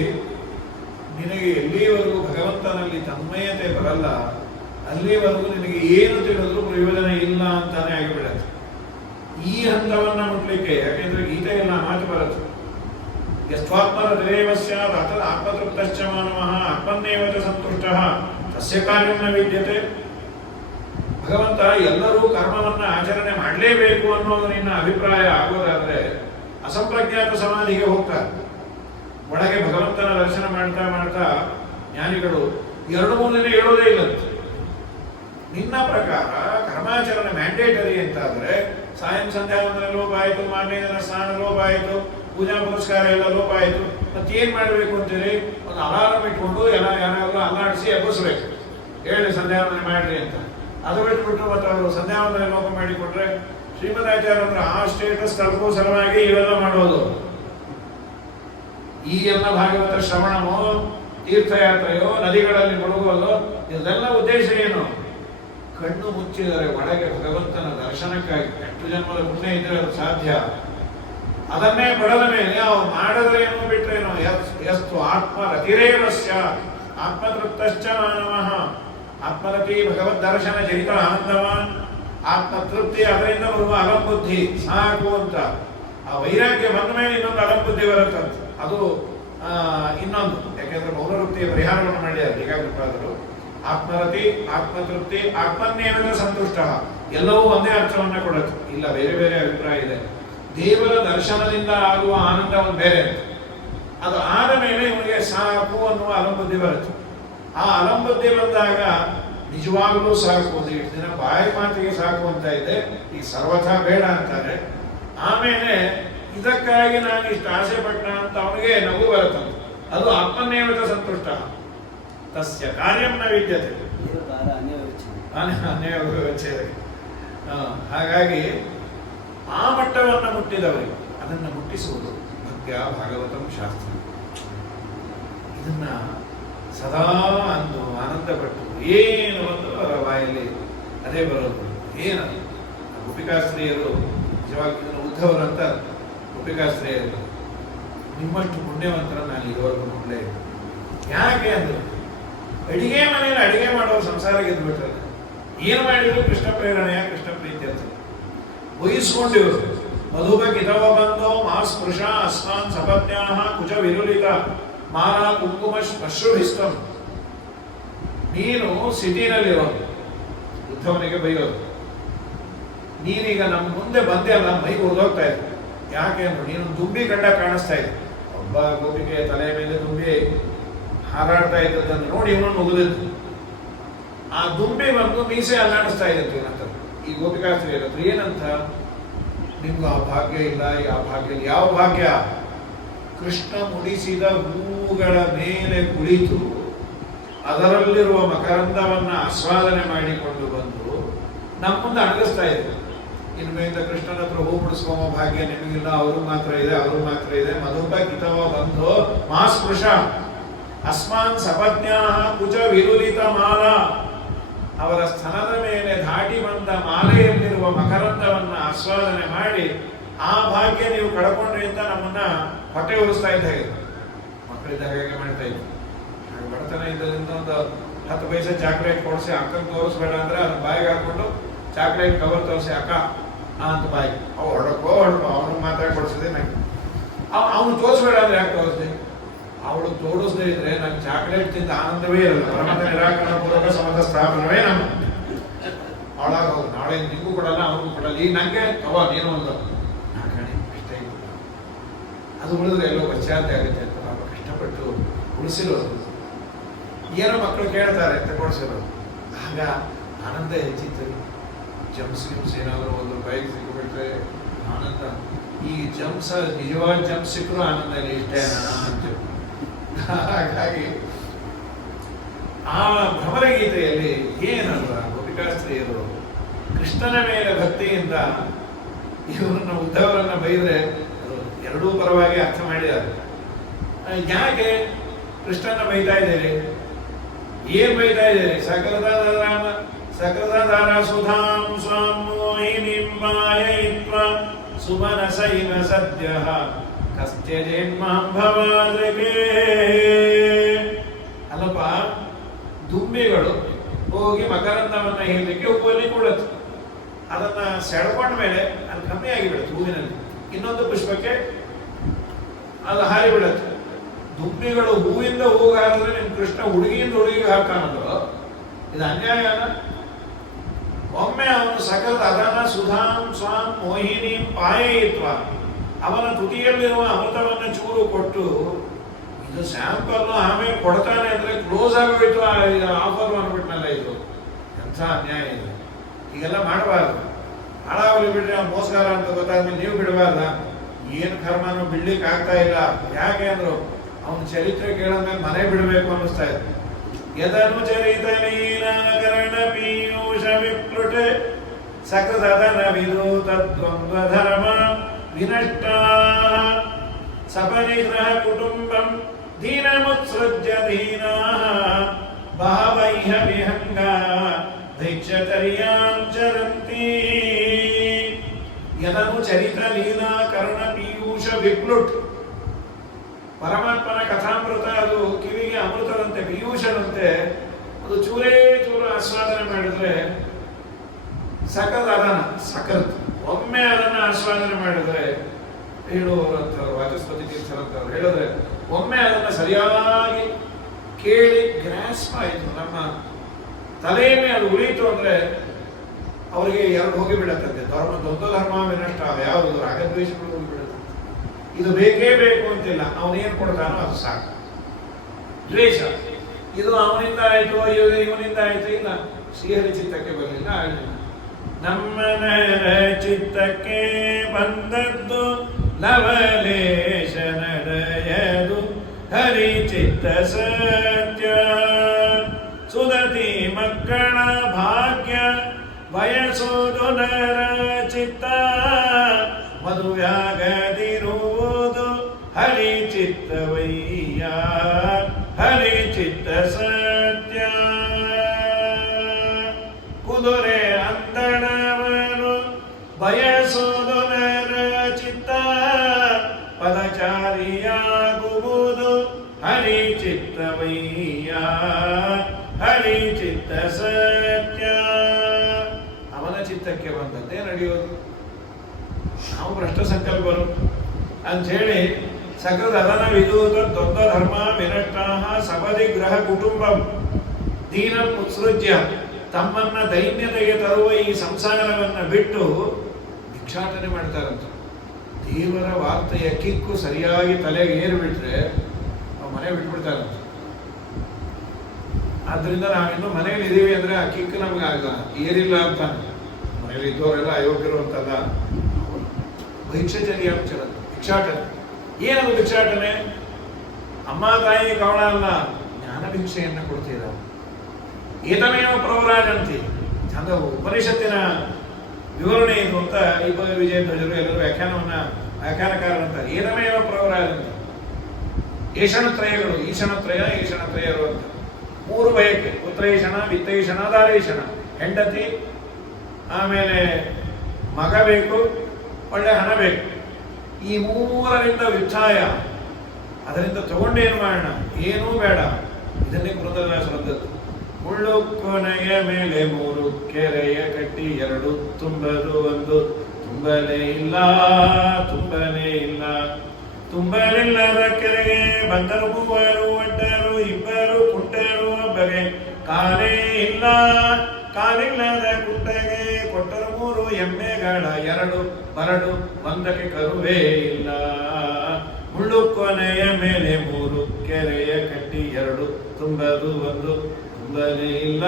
ನಿನಗೆ ಎಲ್ಲಿವರೆಗೂ ಭಗವಂತನಲ್ಲಿ ತನ್ಮಯತೆ ಬರಲ್ಲ, ಅಲ್ಲಿವರೆಗೂ ನಿನಗೆ ಏನು ತಿಳಿದ್ರೂ ಪ್ರಯೋಜನ ಇಲ್ಲ ಅಂತಾನೆ ಆಗಿಬಿಡತ್ತೆ. ಈ ಹಂತವನ್ನ ಮುಟ್ಲಿಕ್ಕೆ, ಯಾಕೆಂದ್ರೆ ಗೀತೆಯನ್ನ ಮಾತು ಬರುತ್ತೆ. ಯಸ್ತ್ವಾತ್ಮರತಿರೇವ ಸ್ಯಾತ್ ಅತಃ ಆತ್ಮತೃಪ್ತಶ್ಚ ಮಾನವಃ ಆತ್ಮನ್ನೇವ ಚ ಸಂತುಷ್ಟಃ ತಸ್ಯ ಕಾರ್ಯಂ ನ ವಿದ್ಯತೆ. ಭಗವಂತ ಎಲ್ಲರೂ ಕರ್ಮವನ್ನ ಆಚರಣೆ ಮಾಡಲೇಬೇಕು ಅನ್ನೋದು ನಿನ್ನ ಅಭಿಪ್ರಾಯ ಆಗೋದಾದ್ರೆ ಅಸಂಪ್ರಜ್ಞಾತ ಸಮಾಧಿಗೆ ಹೋಗ್ತಾರೆ. ಒಳಗೆ ಭಗವಂತನ ದರ್ಶನ ಮಾಡ್ತಾ ಮಾಡ್ತಾ ಜ್ಞಾನಿಗಳು 2-3 ದಿನ ಹೇಳೋದೇ ಇಲ್ಲ. ನಿನ್ನ ಪ್ರಕಾರ ಕರ್ಮಾಚರಣೆ ಮ್ಯಾಂಡೇಟರಿ ಅಂತಾದ್ರೆ ಸಾಯಂ ಸಂಧ್ಯಾ ವಂದನೆ ಲೋಪ ಆಯಿತು, ಮಾರನೇ ದಿನ ಸ್ನಾನ ಲೋಪ ಆಯಿತು, ಪೂಜಾ ಪುರಸ್ಕಾರ ಎಲ್ಲ ಲೋಪ ಆಯಿತು. ಮತ್ತೇನ್ ಮಾಡಬೇಕು ಅಂತೀರಿ? ಒಂದು ಅಲಾರಾಮ್ ಇಟ್ಕೊಂಡು ಯಾರಾದ್ರೂ ಅಲ್ಲಾಡಿಸಿ ಎಬ್ಬಿಸ್ಬೇಕು, ಹೇಳಿ ಸಂಧ್ಯಾ ವಂದನೆ ಮಾಡ್ರಿ ಅಂತ. ಅದು ಬಿಟ್ಬಿಟ್ಟು ಮತ್ತೆ ಅವರು ಸಂಧ್ಯಾ ವಂದನೆ ಲೋಪ ಮಾಡಿಕೊಂಡ್ರೆ ಶ್ರೀಮದಾಚಾರ್ಯ ಅಂದ್ರೆ ಆ ಸ್ಟೇಟಸ್ ತಲುಪೋ ಸಲುವಾಗಿ ಇವೆಲ್ಲ ಮಾಡೋದು. ಈ ಎಲ್ಲ ಭಾಗವತ ಶ್ರವಣವೋ, ತೀರ್ಥಯಾತ್ರೆಯೋ, ನದಿಗಳಲ್ಲಿ ಮುಳುಗೋದು, ಇದೆಲ್ಲ ಉದ್ದೇಶ ಏನು? ಕಣ್ಣು ಮುಚ್ಚಿದರೆ ಒಳಗೆ ಭಗವಂತನ ದರ್ಶನಕ್ಕಾಗಿ. ಎಷ್ಟು ಜನ್ಮದ ಪುಣ್ಯ ಇದ್ರೆ ಅದು ಸಾಧ್ಯ. ಅದನ್ನೇ ಪಡೆದ ಮೇಲೆ ಅವ್ರು ಮಾಡಿದ್ರೇನು ಬಿಟ್ರೇನು? ಯಸ್ತು ಆತ್ಮ ರತಿರೇವಸ್ಯ ಆತ್ಮತೃಪ್ತಶ್ಚ ಮಾನವಃ ಆತ್ಮರತಿ ಭಗವದ್ ದರ್ಶನ ಜನಿತ ಆನಂದವಾನ್, ಆತ್ಮತೃಪ್ತಿ, ಅದರಿಂದ ಬರುವ ಅಲಂಬುದ್ಧಿ ಸಾಕು ಅಂತ. ಆ ವೈರಾಗ್ಯ ಬಂದ ಮೇಲೆ ಇನ್ನೊಂದು ಅಲಂಬುದ್ಧಿ ಬರುತ್ತಂತೆ, ಅದು ಇನ್ನೊಂದು. ಯಾಕೆಂದ್ರೆ ಮೌನವೃತ್ತಿಯ ಪರಿಹಾರವನ್ನು ಮಾಡ್ಯಾರ ಟೀಕಾಕೃತ್ಪಾದರು. ಆತ್ಮರತಿ, ಆತ್ಮತೃಪ್ತಿ, ಆತ್ಮನ್ನೇನ ಸಂತುಷ್ಟ, ಎಲ್ಲವೂ ಒಂದೇ ಅರ್ಥವನ್ನ ಕೊಡುತ್ತೆ. ಇಲ್ಲ, ಬೇರೆ ಬೇರೆ ಅಭಿಪ್ರಾಯ ಇದೆ. ದೇವರ ದರ್ಶನದಿಂದ ಆಗುವ ಆನಂದ ಒಂದು ಬೇರೆ, ಅದು ಆದ ಮೇಲೆ ಇವನಿಗೆ ಸಾಕು ಅನ್ನುವ ಅಲಂಬುದ್ಧಿ ಬರುತ್ತೆ. ಆ ಅಲಂಬುದ್ಧಿ ಬಂದಾಗ ನಿಜವಾಗಲೂ ಸಾಕು, ಒಂದು ಇಷ್ಟು ದಿನ ಬಾಯಿ ಮಾತಿಗೆ ಸಾಕು ಅಂತ ಇದೆ, ಈಗ ಸರ್ವಥಾ ಬೇಡ ಅಂತಾರೆ. ಆಮೇಲೆ ಇದಕ್ಕಾಗಿ ನಾನು ಇಷ್ಟು ಆಸೆ ಪಟ್ಟ ಅಂತ ಅವನಿಗೆ ನಗು ಬರುತ್ತಂತೆ, ಅದು ಆತ್ಮನ್ನೇವತ ಸಂತುಷ್ಟ. ತಸ್ಯ ಕಾರ್ಯಂ ನ ವಿದ್ಯತೆ ಅನ್ಯವ್ಯಚ್ಛೇದ. ಹಾಗಾಗಿ ಆ ಮಟ್ಟವನ್ನು ಮುಟ್ಟಿದವರಿಗೆ ಅದನ್ನು ಮುಟ್ಟಿಸುವುದು ಭಕ್ತ್ಯ ಭಾಗವತಂ ಶಾಸ್ತ್ರ. ಇದನ್ನ ಸದಾ ಅಂದು ಆನಂದಪಟ್ಟು ಏನು ಒಂದು ಅವರ ಬಾಯಲ್ಲಿ ಅದೇ ಬರೋದು. ಏನದು ಗೋಪಿಕಾಸ್ತ್ರೀಯರು ನಿಜವಾಗಿ ಇದನ್ನು ಉದ್ಧವರಂತ ಗೋಪಿಕಾಸ್ತ್ರೀಯರು ನಿಮ್ಮಷ್ಟು ಪುಣ್ಯವಂತರ ನಾನು ಇದುವರೆಗೂ ನೋಡಲೇ ಇಲ್ಲ. ಯಾಕೆ ಅಂದ್ರೆ ಅಡಿಗೆ ಮನೆಯಲ್ಲಿ ಅಡಿಗೆ ಮಾಡೋರು ಸಂಸಾರ ಗೆದ್ದುಬಿಟ್ರೆ ಏನು ಮಾಡಿದ್ರು ಕೃಷ್ಣ ಪ್ರೇರಣೆಯ ಕೃಷ್ಣ ಪ್ರೀತಿ ಅಂತ ಊಹಿಸ್ಕೊಂಡಿವರು. ಮಧುಬ ಕಿತವ ಬಂದೋ ಮಾ ಸ್ಪೃಶ ಅಸ್ಮಾನ್ ಸಪತ್ನ್ಯಾಹ ಕುಚ ವಿರುಲಿತ ಮಾನ ಕುಂಕುಮ ಅಶ್ರುಭಿಸ್ತಂ. ನೀನು ಸಿಟಿನಲ್ಲಿರೋದು, ಉದ್ಧವನಿಗೆ ಬೈಯೋದು, ನೀನೀಗ ನಮ್ಮ ಮುಂದೆ ಬಂದೆ ಅಲ್ಲ, ಮೈ ಉರಿದೋಗ್ತಾ ಇದೆ. ಯಾಕೆ ಅಂದ್ರೆ ನೀನು ದುಂಬಿ ಕಂಡ ಕಾಣಿಸ್ತಾ ಇದೆ. ಒಬ್ಬ ಗೋಪಿಗೆ ತಲೆ ಮೇಲೆ ದುಂಬಿ ಹಾರಾಡ್ತಾ ಇದ್ದದನ್ನು ನೋಡಿ ಇವನನ್ನು ಉಗಿದಿದ್ದು. ಆ ದುಂಬಿ ಬಂದು ಮೀಸೆ ಅಲ್ಲಾಡಿಸ್ತಾ ಇದ್ದಂತೆ ಏನಂತ ಈ ಗೋಪಿಕಾಸ್ತ್ರೀಯರ ಹತ್ರ. ಏನಂತ, ನಿಮ್ಗೆ ಆ ಭಾಗ್ಯ ಇಲ್ಲ, ಆ ಭಾಗ್ಯ ಇಲ್ಲ. ಯಾವ ಭಾಗ್ಯ? ಕೃಷ್ಣ ಮುಡಿಸಿದ ಹೂಗಳ ಮೇಲೆ ಕುಳಿತು ಅದರಲ್ಲಿರುವ ಮಕರಂದವನ್ನ ಆಸ್ವಾದನೆ ಮಾಡಿಕೊಂಡು ಬಂದು ನಮ್ಮ ಮುಂದೆ ಅಡಗಿಸ್ತಾ ಇದೆ. ಇನ್ಮೇಲಿಂದ ಕೃಷ್ಣನ ಹತ್ರ ಹೂ ಮುಡಿಸ್ಕೊಂಬ ಭಾಗ್ಯ ನಿಮಗಿಲ್ಲ, ಅವರು ಮಾತ್ರ ಇದೆ, ಅವರು ಮಾತ್ರ ಇದೆ. ಮಧುಪ ಕಿತವ ಬಂದು ಮಾಸ್ಪೃಶ ಅಸ್ಮಾನ್ ಸಪತ್ನ್ಯಾಹ ಕುಚ ವಿರುಲಿತ ಮಾಲ. ಅವರ ಸ್ತನದ ಮೇಲೆ ದಾಟಿ ಬಂದ ಮಾಲೆಯಲ್ಲಿರುವ ಮಕರಂದವನ್ನ ಆಸ್ವಾದನೆ ಮಾಡಿ ಆ ಭಾಗ್ಯ ನೀವು ಕಳ್ಕೊಂಡ್ರಿ ಅಂತ ನಮ್ಮನ್ನ ಹೊಟ್ಟೆ ಉರಿಸ್ತಾ ಇದ್ದ ಹಾಗೆ, ಮಕ್ಕಳಿದ್ದಾಗ ಹೇಗೆ ಮಾಡ್ತಾ ಇದ್ವಿ. ಬಡತನ ಇದ್ದರಿಂದ ಒಂದು 10 ಪೈಸೆ ಚಾಕ್ಲೇಟ್ ಕೊಡಿಸಿ ಅಕ್ಕಂಗೆ ತೋರಿಸ್ಬೇಡ ಅಂದ್ರೆ ಅದನ್ನ ಬಾಯಿಗೆ ಹಾಕೊಂಡು ಚಾಕ್ಲೇಟ್ ಕವರ್ ತೋರಿಸಿ ಅಕ್ಕ ಅಂತ ಬಾಯಿ ಅವು ಹೊಡಕೋ ಅವನಿಗೆ ಮಾತ್ರ ಕೊಡಿಸಿದೆ ನಂಗೆ. ಅವನು ತೋರಿಸ್ಬೇಡ ಅಂದ್ರೆ ಯಾಕೆ ತೋರಿಸ್ದೆ? ಅವಳು ತೋರಿಸದೇ ಇದ್ರೆ ನಂಗೆ ಚಾಕ್ಲೇಟ್ ತಿಂದ ಆನಂದವೇ ಇರಲ್ಲ. ಪರಮತ ನಿರಾಕರಣ ಪೂರ್ವಕ ಸಮತ ಸ್ಥಾಪನವೇ ನಮ್ಮ ಅವಳಾಗ ಹೋಗಿ ನಾಳೆ ನಿಂಗೂ ಕೊಡಲ್ಲ, ಅವ್ರಿಗೂ ಕೊಡಲ್ಲ. ಈಗ ನಂಗೆ ನೀನು ಒಂದು ಇಷ್ಟ ಇಲ್ಲ, ಅದು ಉಳಿದ್ರೆ ಎಲ್ಲೋ ಪಶ್ಚಾತ್ಯ ಆಗುತ್ತೆ ಅಂತ ಪಾಪ ಕಷ್ಟಪಟ್ಟು ಉಳಿಸಿರೋದು. ಏನೋ ಮಕ್ಕಳು ಕೇಳ್ತಾರೆ ತಗೊಳಿಸಿರೋದು, ಆಗ ಆನಂದ ಹೆಚ್ಚಿತ್ತು. ಜಂಪ್ಸ್ ಏನಾದರೂ ₹1 ಸಿಕ್ಕಿಬಿಟ್ರೆ ಆನಂದ. ಈ ಜಂಪ್ಸ್ ನಿಜವಾದ ಜಂಪ್ ಸಿಕ್ಕರೂ ಆನಂದ ಇಲ್ಲ, ಇಷ್ಟೇ ಅಂತೀವಿ. ಹಾಗಾಗಿ ಆ ಭ್ರಮರಗೀತೆಯಲ್ಲಿ ಏನಲ್ವ ಗೋಪಿಕಾಸ್ತ್ರೀಯರು ಕೃಷ್ಣನ ಮೇಲೆ ಭಕ್ತಿಯಿಂದ ಇವರನ್ನ ಉದ್ಧವರನ್ನ ಬೈದ್ರೆ ಅದು ಎರಡೂ ಪರವಾಗಿ ಅರ್ಥ ಮಾಡಿದ್ದಾರೆ. ಯಾಕೆ ಕೃಷ್ಣನ ಬೈತಾ ಇದ್ದೀರಿ? ಏನ್ ಬೈತಾ ಇದ್ದೀರಿ? ಸಕೃತಧರ ಸುಧಾಂ ಸ್ವಾಂ ಮೋಹಿನೀಂ ಮಾಯಯಿತ್ವಾ ಸುಮನಸೈವ ಸದ್ಯಃ ಕಸ್ತ್ಯಜೇನ್ಮಾಂ ಭವಾದೃಕೆ. ಅಲ್ಲಪ್ಪ, ದುಂಬಿಗಳು ಹೋಗಿ ಮಕರಂದವನ್ನ ಹೇಳಲಿಕ್ಕೆ ಹೂವಲ್ಲಿ ಕೊಡುತ್ತೆ. ಅದನ್ನ ಸೆಳ್ಕೊಂಡ ಮೇಲೆ ಅದು ಕಮ್ಮಿ ಆಗಿಬಿಡುತ್ತೆ ಹೂವಿನಲ್ಲಿ. ಇನ್ನೊಂದು ಪುಷ್ಪಕ್ಕೆ ಅದು ಹಾರಿ ಬಿಡುತ್ತೆ. ದುಂಬಿಗಳು ಹೂವಿಂದ ಹೂವಿಗೆ ಹಾರಿದ್ರೆ ನಿಮ್ ಕೃಷ್ಣ ಹುಡುಗಿಯಿಂದ ಹುಡುಗಿಗೆ ಹಾಕಾನಂದ್ರು, ಇದು ಅನ್ಯಾಯ ಅಲ್ಲ? ಒಮ್ಮೆ ಅವನು ಸಕಲ ಅದನ ಸುಧಾಂ ಸ್ವಾಂ ಮೋಹಿನೀಂ ಪಾಯಯಿತ್ವ, ಅವನ ತುಟಿಯಲ್ಲಿರುವ ಅಮೃತವನ್ನು ಚೂರು ಕೊಟ್ಟು ಇದು ಸ್ಯಾಂಪಲ್ ಆಮೇಲೆ ಕೊಡ್ತಾನೆ ಅಂದ್ರೆ ಕ್ಲೋಸ್ ಆಗೋಯ್ತು ಆಫರ್ ಅಂದ್ಬಿಟ್ನಲ್ಲ. ಇದು ಎಂಥ ಅನ್ಯಾಯ ಇದು. ಹೀಗೆಲ್ಲ ಮಾಡಬಾರ್ದು. ಹಾಳಾಗಲಿ ಬಿಡ್ರಿ, ಅವ್ನು ಮೋಸಗಾರ ಅಂತ ಗೊತ್ತಾದ್ಮೇಲೆ ನೀವು ಬಿಡಬಾರ್ದ? ಏನು ಕರ್ಮನೂ ಬಿಡ್ಲಿಕ್ಕೆ ಆಗ್ತಾ ಇಲ್ಲ. ಯಾಕೆ ಅಂದ್ರು ಅವನ ಚರಿತ್ರೆ ಕೇಳದ್ಮೇಲೆ ಮನೆ ಬಿಡಬೇಕು ಅನ್ನಿಸ್ತಾ ಇದೆ. ಯದನು ಚರಿತ ನೀಲಾಕರಣ ಪೀಯೂಷ ವಿಪ್ಲುಟೆ ಸಕೃತನ ವಿದೂತ ದ್ವಂದ್ವ ಧರ್ಮ ವಿನಷ್ಟ ಸಪರಿಗ್ರಹ ಕುಟುಂಬಂ ದೀನಮುತ್ಸೃಜ್ಯ ದೀನಾಃ ಬಹವೈಹ ವಿಹಂಗ ದೈತ್ಯತರ್ಯಾಂ ಚರಂತಿ. ಯದನು ಚರಿತ ಲೀಲಾ ಕರ್ಣ ಪೀಯೂಷ ವಿಪ್ಲುಟ್. ಪರಮಾತ್ಮನ ಕಥಾಮೃತ ಅದು ಕಿವಿಗೆ ಅಮೃತದಂತೆ, ಪೀಯೂಷದಂತೆ. ಅದು ಚೂರೇ ಚೂರು ಆಸ್ವಾದನೆ ಮಾಡಿದ್ರೆ ಸಕತ್ ಅದನ್ನ ಸಕತ್ ಒಮ್ಮೆ ಅದನ್ನ ಆಸ್ವಾದನೆ ಮಾಡಿದ್ರೆ ಹೇಳುವವರು ಅಂತವ್ರು ವಾಚಸ್ಪತಿ ತೀರ್ಥರಂತವ್ರು ಹೇಳಿದ್ರೆ ಒಮ್ಮೆ ಅದನ್ನ ಸರಿಯಾಗಿ ಕೇಳಿ ಗ್ರಾಸ್ಪ್ ಆಯಿತು, ನಮ್ಮ ತಲೆಯನ್ನೇ ಅದು ಉಳಿಯಿತು ಅಂದ್ರೆ ಅವರಿಗೆ ಎರಡು ಹೋಗಿಬಿಡತ್ತಂತೆ. ದೊಡ್ಡ ಧರ್ಮ ವಿನಷ್ಟ ಯಾವುದು ರಾಗದ್ವೇಷಗಳು ಹೋಗಿಬಿಡುತ್ತೆ. ಇದು ಬೇಕೇ ಬೇಕು ಅಂತಿಲ್ಲ, ಅವನೇನು ಕೊಡ್ತಾನೋ ಅದು ಸಾಕು. ದ್ವೇಷ ಇದು ಅವನಿಂದ ಆಯ್ತು, ಇವನಿಂದ ಆಯ್ತು, ಇಲ್ಲ ಶ್ರೀಹರಿ ಚಿತ್ತಕ್ಕೆ ಬರಲಿಲ್ಲ, ಆಗಲಿಲ್ಲ. ನಮ್ಮ ಚಿತ್ತಕ್ಕೆ ಬಂದದ್ದು ಲವಲೇಶ ನಡೆಯದು ಹರಿ ಚಿತ್ತ ಸತ್ಯ. ಸುದತಿ ಮಕ್ಕಳ ಭಾಗ್ಯ ಬಯಸುವುದು ನರ ಚಿತ್ತ. ಮದುವ್ಯಾಗದಿರುವುದು ಹರಿ ಚಿತ್ತವಯ್ಯ ಹರಿ ಚಿತ್ತ ಸತ್ಯ. ಕುದುರೆ ಅಂದಣವನು ಬಯಸುವುದು ನರ ಚಿತ್ತ. ಪದಚಾರಿಯಾಗುವುದು ಹರಿ ಚಿತ್ತವಯ್ಯ ಹರಿ ಚಿತ್ತ ಸತ್ಯ. ಅವನ ಚಿತ್ತಕ್ಕೆ ಬಂದಂತೆ ನಡೆಯೋದು. ನಾವು ಭ್ರಷ್ಟ ಸಂಕಲ್ಪರು ಅಂಥೇಳಿ ಸಕೃದ್ ಅದನ ವಿದೂತ ದೊಡ್ಡ ಧರ್ಮ ವಿನಷ್ಟ ಸಪದಿ ಗ್ರಹ ಕುಟುಂಬಂ ದೀನಂ ಉತ್ಸೃಜ್ಯ. ತಮ್ಮನ್ನ ದೈನ್ಯತೆಗೆ ತರುವ ಈ ಸಂಸಾರವನ್ನ ಬಿಟ್ಟು ಭಿಕ್ಷಾಟನೆ ಮಾಡ್ತಾರಂತ. ದೇವರ ವಾರ್ತೆಯ ಕಿಕ್ಕು ಸರಿಯಾಗಿ ತಲೆಗೆ ಏರಿಬಿಟ್ರೆ ನಾವು ಮನೆ ಬಿಟ್ಬಿಡ್ತಾರಂತ. ಆದ್ರಿಂದ ನಾವಿನ್ನು ಮನೆಯಲ್ಲಿ ಇದೀವಿ ಅಂದ್ರೆ ಆ ಕಿಕ್ ನಮ್ಗೆ ಏರಿಲ್ಲ ಅಂತ. ಮನೆಯಲ್ಲಿ ಇದ್ದವರೆಲ್ಲ ಅಯೋಗ್ಯರು ಅಂತಲ್ಲ. ಭಿಕ್ಷಚರ್ಯ ಭಿಕ್ಷಾಟನೆ. ಏನದು ಭಿಕ್ಷಾಟನೆ? ಅಮ್ಮ ತಾಯಿ ಕವಳ ಅಲ್ಲ, ಜ್ಞಾನ ಭಿಕ್ಷೆಯನ್ನ ಕೊಡ್ತೀರ. ಏತಮೇವ ಪ್ರವರಾಜಂತಿ ಚಂದ ಉಪನಿಷತ್ತಿನ ವಿವರಣೆ ಇದು ಅಂತ ವಿಜಯ ಧ್ವಜರು ಎಲ್ಲರೂ ವ್ಯಾಖ್ಯಾನಕಾರರಂತಾರೆ. ಏತಮೇವ ಪ್ರವರಾಜಂತಿ. ಏಷಣತ್ರಯಗಳು, ಈಶಣತ್ರಯ ಈಶಣತ್ರಯರು ಅಂತ ಮೂರು ಬಯಕೆ. ಪುತ್ರೈಷಣ, ವಿತ್ತೈಷಣ, ದಾರೇಷಣ. ಹೆಂಡತಿ, ಆಮೇಲೆ ಮಗ ಬೇಕು, ಒಳ್ಳೆ ಹಣ ಬೇಕು. ಈ ಮೂರರಿಂದ ವಿಚ್ಛಾಯ. ಅದರಿಂದ ತಗೊಂಡೇನು ಮಾಡೋಣ? ಏನೂ ಬೇಡ. ಇದನ್ನೇ ಪುರಂದರದಾಸರದ್ದು. ಮುಳ್ಳು ಕೊನೆಯ ಮೇಲೆ ಮೂರು ಕೆರೆಯ ಕಟ್ಟಿ ಎರಡು ತುಂಬಲು ಒಂದು ತುಂಬಲೇ ಇಲ್ಲ ತುಂಬಲೇ ಇಲ್ಲ. ತುಂಬಲಿಲ್ಲದ ಕೆರೆಗೆ ಬಂದರು ಮೂವರು ಒಡ್ಡರು ಇಬ್ಬರು ಕುಟ್ಟರು ಒಬ್ಬಗೆ ಕಾಲೇ ಇಲ್ಲ. ಕಾಲಿಲ್ಲದ ಕುಟ್ಟಗೆ ಕೊಟ್ಟರು ಮೂರು ಎಮ್ಮೆಗಳ ಎರಡು ಬರಡು ಒಂದಕ್ಕೆ ಕರುವೇ ಇಲ್ಲ. ಮುಳ್ಳು ಕೊನೆಯ ಮೇಲೆ ಮೂರು ಕೆರೆಯ ಕಟ್ಟಿ ಎರಡು ತುಂಬದು ಒಂದು ತುಂಬಲೇ ಇಲ್ಲ.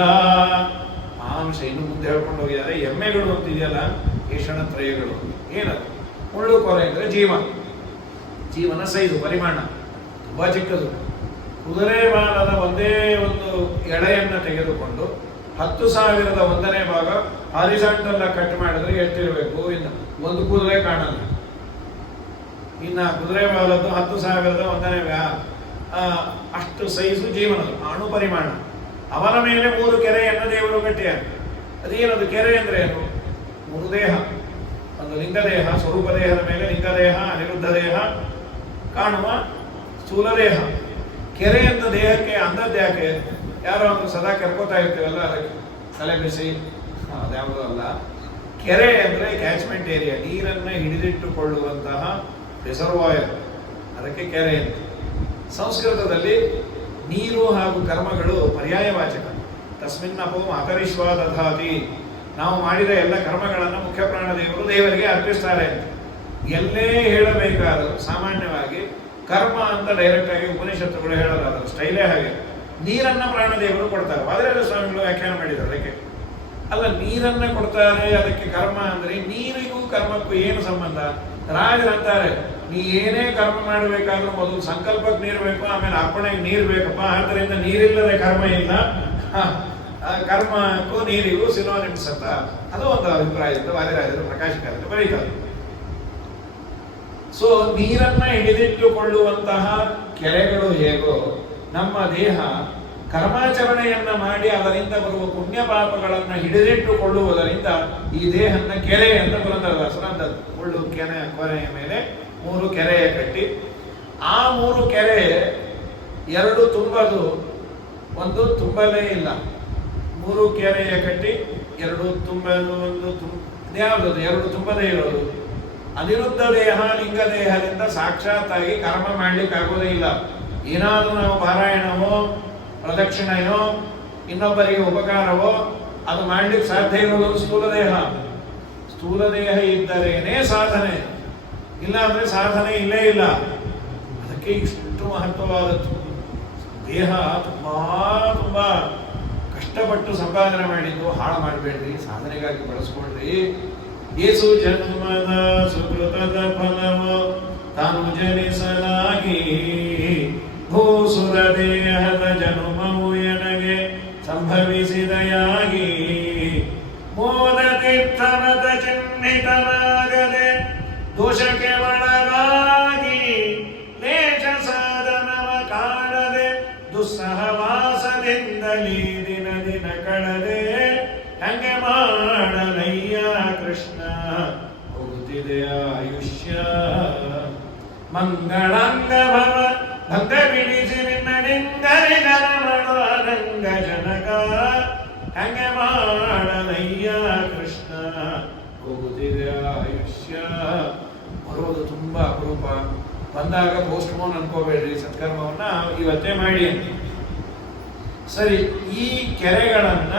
ಅಂಶ ಇನ್ನು ಮುಂದೆ ಹೇಳ್ಕೊಂಡು ಹೋಗಿದ್ದಾರೆ. ಎಮ್ಮೆಗಳು ಅಂತಿದೆಯಲ್ಲ, ಏಷಣತ್ರಯಗಳು. ಏನದು? ಮುಳ್ಳು ಕೊರೆ ಅಂದ್ರೆ ಜೀವನ ಸೈಜು ಪರಿಮಾಣ ತುಂಬಾ ಚಿಕ್ಕದು. ಕುದುರೆ ಬಾಲದ ಒಂದೇ ಒಂದು ಎಳೆಯನ್ನು ತೆಗೆದುಕೊಂಡು 10,000ದ 1ನೇ ಭಾಗ ಹಾರಿಸಾಂಟಲ್ ಕಟ್ ಮಾಡಿದ್ರೆ ಎಷ್ಟಿರಬೇಕು? ಇನ್ನು ಒಂದು ಕುದುರೆ ಕಾಣಲ್ಲ. ಇನ್ನು ಕುದುರೆ ಬಾಲದ್ದು 10,000ದ 1ನೇ ಅಷ್ಟು ಸೈಜು ಜೀವನದು ಅಣು ಪರಿಮಾಣ. ಅವನ ಮೇಲೆ 3 ಕೆರೆಯನ್ನು ದೇವರು ಕಟ್ಟಿಯ. ಅದೇನದು ಕೆರೆ ಅಂದ್ರೆ ಏನು? 3 ದೇಹ. ಒಂದು ಲಿಂಗದೇಹ, ಸ್ವರೂಪ ದೇಹದ ಮೇಲೆ ಲಿಂಗದೇಹ, ಅನಿರುದ್ಧ ದೇಹ, ಕಾಣುವ ಸ್ಥೂಲ ದೇಹ. ಕೆರೆ ಅಂತ ದೇಹಕ್ಕೆ ಅಂದದ್ಯಾಕೆ? ಯಾರೋ ಒಂದು ಸದಾ ಕರ್ಕೋತಾ ಇರ್ತೀವಲ್ಲ, ಅದಕ್ಕೆ ತಲೆ ಬಿಸಿ, ಅದ್ಯಾವುದೂ ಅಲ್ಲ. ಕೆರೆ ಅಂದ್ರೆ ಕ್ಯಾಚ್ಮೆಂಟ್ ಏರಿಯಾ, ನೀರನ್ನ ಹಿಡಿದಿಟ್ಟುಕೊಳ್ಳುವಂತಹ ರಿಸರ್ವಾಯರ್, ಅದಕ್ಕೆ ಕೆರೆ ಅಂತ. ಸಂಸ್ಕೃತದಲ್ಲಿ ನೀರು ಹಾಗೂ ಕರ್ಮಗಳು ಪರ್ಯಾಯವಾಚಕ. ತಸ್ಮಿನ್ ಅಪೋ ಮಾತರಿಶ್ವ ದಧಾತಿ. ನಾವು ಮಾಡಿದ ಎಲ್ಲ ಕರ್ಮಗಳನ್ನು ಮುಖ್ಯ ಪ್ರಾಣದೇವರು ದೇವರಿಗೆ ಅರ್ಪಿಸ್ತಾರೆ ಅಂತ. ಎಲ್ಲೇ ಹೇಳಬೇಕಾದರೂ ಸಾಮಾನ್ಯವಾಗಿ ಕರ್ಮ ಅಂತ ಡೈರೆಕ್ಟ್ ಆಗಿ ಉಪನಿಷತ್ತುಗಳು ಹೇಳೋದಾದ್ರೆ ಸ್ಟೈಲೇ ಹಾಗೆ. ನೀರನ್ನ ಪ್ರಾಣದೇವರು ಕೊಡ್ತಾರೆ. ವಾದಿರಾಜ ಸ್ವಾಮಿಗಳು ವ್ಯಾಖ್ಯಾನ ಮಾಡಿದ್ದಾರೆ ಅದಕ್ಕೆ. ಅಲ್ಲ, ನೀರನ್ನ ಕೊಡ್ತಾರೆ, ಅದಕ್ಕೆ ಕರ್ಮ ಅಂದ್ರೆ ನೀರಿಗೂ ಕರ್ಮಕ್ಕೂ ಏನು ಸಂಬಂಧ? ರಾಜರಂತಾರೆ, ನೀ ಏನೇ ಕರ್ಮ ಮಾಡಬೇಕಾದ್ರೂ ಮೊದಲು ಸಂಕಲ್ಪಕ್ಕೆ ನೀರು ಬೇಕು, ಆಮೇಲೆ ಅರ್ಪಣೆಗೆ ನೀರು ಬೇಕಪ್ಪ. ಆದ್ದರಿಂದ ನೀರಿಲ್ಲದೆ ಕರ್ಮ ಇಲ್ಲ, ಕರ್ಮಕ್ಕೂ ನೀರಿಗೂ ಸಿನೋನಿಮ್ಸ್ ಅಂತ ಅದು ಒಂದು ಅಭಿಪ್ರಾಯದಿಂದ ವಾದಿರಾಜರು ಪ್ರಕಾಶಕಾರಕ್ಕೆ ಬರೀತಾರೆ. ಸೊ ನೀರನ್ನ ಹಿಡಿದಿಟ್ಟುಕೊಳ್ಳುವಂತಹ ಕೆರೆಗಳು ಹೇಗೋ, ನಮ್ಮ ದೇಹ ಕರ್ಮಾಚರಣೆಯನ್ನ ಮಾಡಿ ಅದರಿಂದ ಬರುವ ಪುಣ್ಯ ಪಾಪಗಳನ್ನ ಹಿಡಿದಿಟ್ಟುಕೊಳ್ಳುವುದರಿಂದ ಈ ದೇಹನ್ನ ಕೆರೆ ಅಂತ ಪುರಂದರದಾಸರ ಅಂದದ್ದು. ಮುಳ್ಳು ಕೊನೆಯ ಮೇಲೆ 3 ಕೆರೆಯ ಕಟ್ಟಿ, ಆ 3 ಕೆರೆ 2 ತುಂಬದು, ಒಂದು ತುಂಬಲೇ ಇಲ್ಲ. 3 ಕೆರೆಯ ಕಟ್ಟಿ 2 ತುಂಬಲು ಒಂದು ಯಾವುದು 2 ತುಂಬದೇ ಇರೋದು. ಅನಿರುದ್ಧ ದೇಹ ಲಿಂಗ ದೇಹದಿಂದ ಸಾಕ್ಷಾತ್ತಾಗಿ ಕರ್ಮ ಮಾಡ್ಲಿಕ್ಕೆ ಆಗೋದೇ ಇಲ್ಲ. ಏನಾದರೂ ನಾವು ಪಾರಾಯಣವೋ ಪ್ರದಕ್ಷಿಣೆಯೋ ಇನ್ನೊಬ್ಬರಿಗೆ ಉಪಕಾರವೋ ಅದು ಮಾಡ್ಲಿಕ್ಕೆ ಸಾಧ್ಯ ಇರೋದು ಸ್ಥೂಲ ದೇಹ. ಸ್ಥೂಲ ದೇಹ ಇದ್ದರೇನೆ ಸಾಧನೆ, ಇಲ್ಲ ಅಂದ್ರೆ ಸಾಧನೆ ಇಲ್ಲೇ ಇಲ್ಲ. ಅದಕ್ಕೆ ಇಷ್ಟು ಮಹತ್ವವಾದದ್ದು. ದೇಹ ತುಂಬಾ ತುಂಬಾ ಕಷ್ಟಪಟ್ಟು ಸಂಪಾದನೆ ಮಾಡಿದ್ದು ಹಾಳು ಮಾಡಬೇಡ್ರಿ, ಸಾಧನೆಗಾಗಿ ಬಳಸ್ಕೊಳ್ರಿ. ಯೇಸು ಜನ್ಮದ ಸುಕೃತದ ಫಲವು ತಾನು ಜನಿಸಲಾಗಿ ಭೂಸುರ ದೇಹದ ಜನ್ಮವು ಎನಗೆ ಸಂಭವಿಸಿದೆಯಾಗಿ ಮೋದ ತೀರ್ಥನದ ಚಿಹ್ನಿತನಾಗದೆ ದೋಷಕ್ಕೆ ಒಳಗಾಗಿ ಲೇಚ ಸಾಧನವ ಕಾಣದೆ ದುಸ್ಸಹವಾಸದಿಂದಲೀ ದಿನ ದಿನ ಕಳೆದೆ ಹಂಗೆ ಮಾಡಲಯ್ಯ ಕೃಷ್ಣ ಹೋಗುತ್ತಿದೆ ಆಯುಷ್ಯ. ಮಂಗಳಾಂಗ ಭವ ಭಂಗ ಬಿಡಿಸಿ ನಿನ್ನ ನಿಂಗರಿಗರ ಮಾಡುವ ರಂಗ ಜನಕ ಹಂಗೆ ಮಾಡಲಯ್ಯ ಕೃಷ್ಣ ಹೋಗುತ್ತಿದೆ ಆಯುಷ್ಯ. ಬರೋದು ತುಂಬಾ ಅಪರೂಪ. ಬಂದಾಗ ಪೋಸ್ಟ್ ಪೋನ್ ಅನ್ಕೋಬೇಡ್ರಿ, ಸತ್ಕರ್ಮವನ್ನ ಇವತ್ತೇ ಮಾಡಿ ಅಂತ. ಸರಿ, ಈ ಕೆರೆಗಳನ್ನ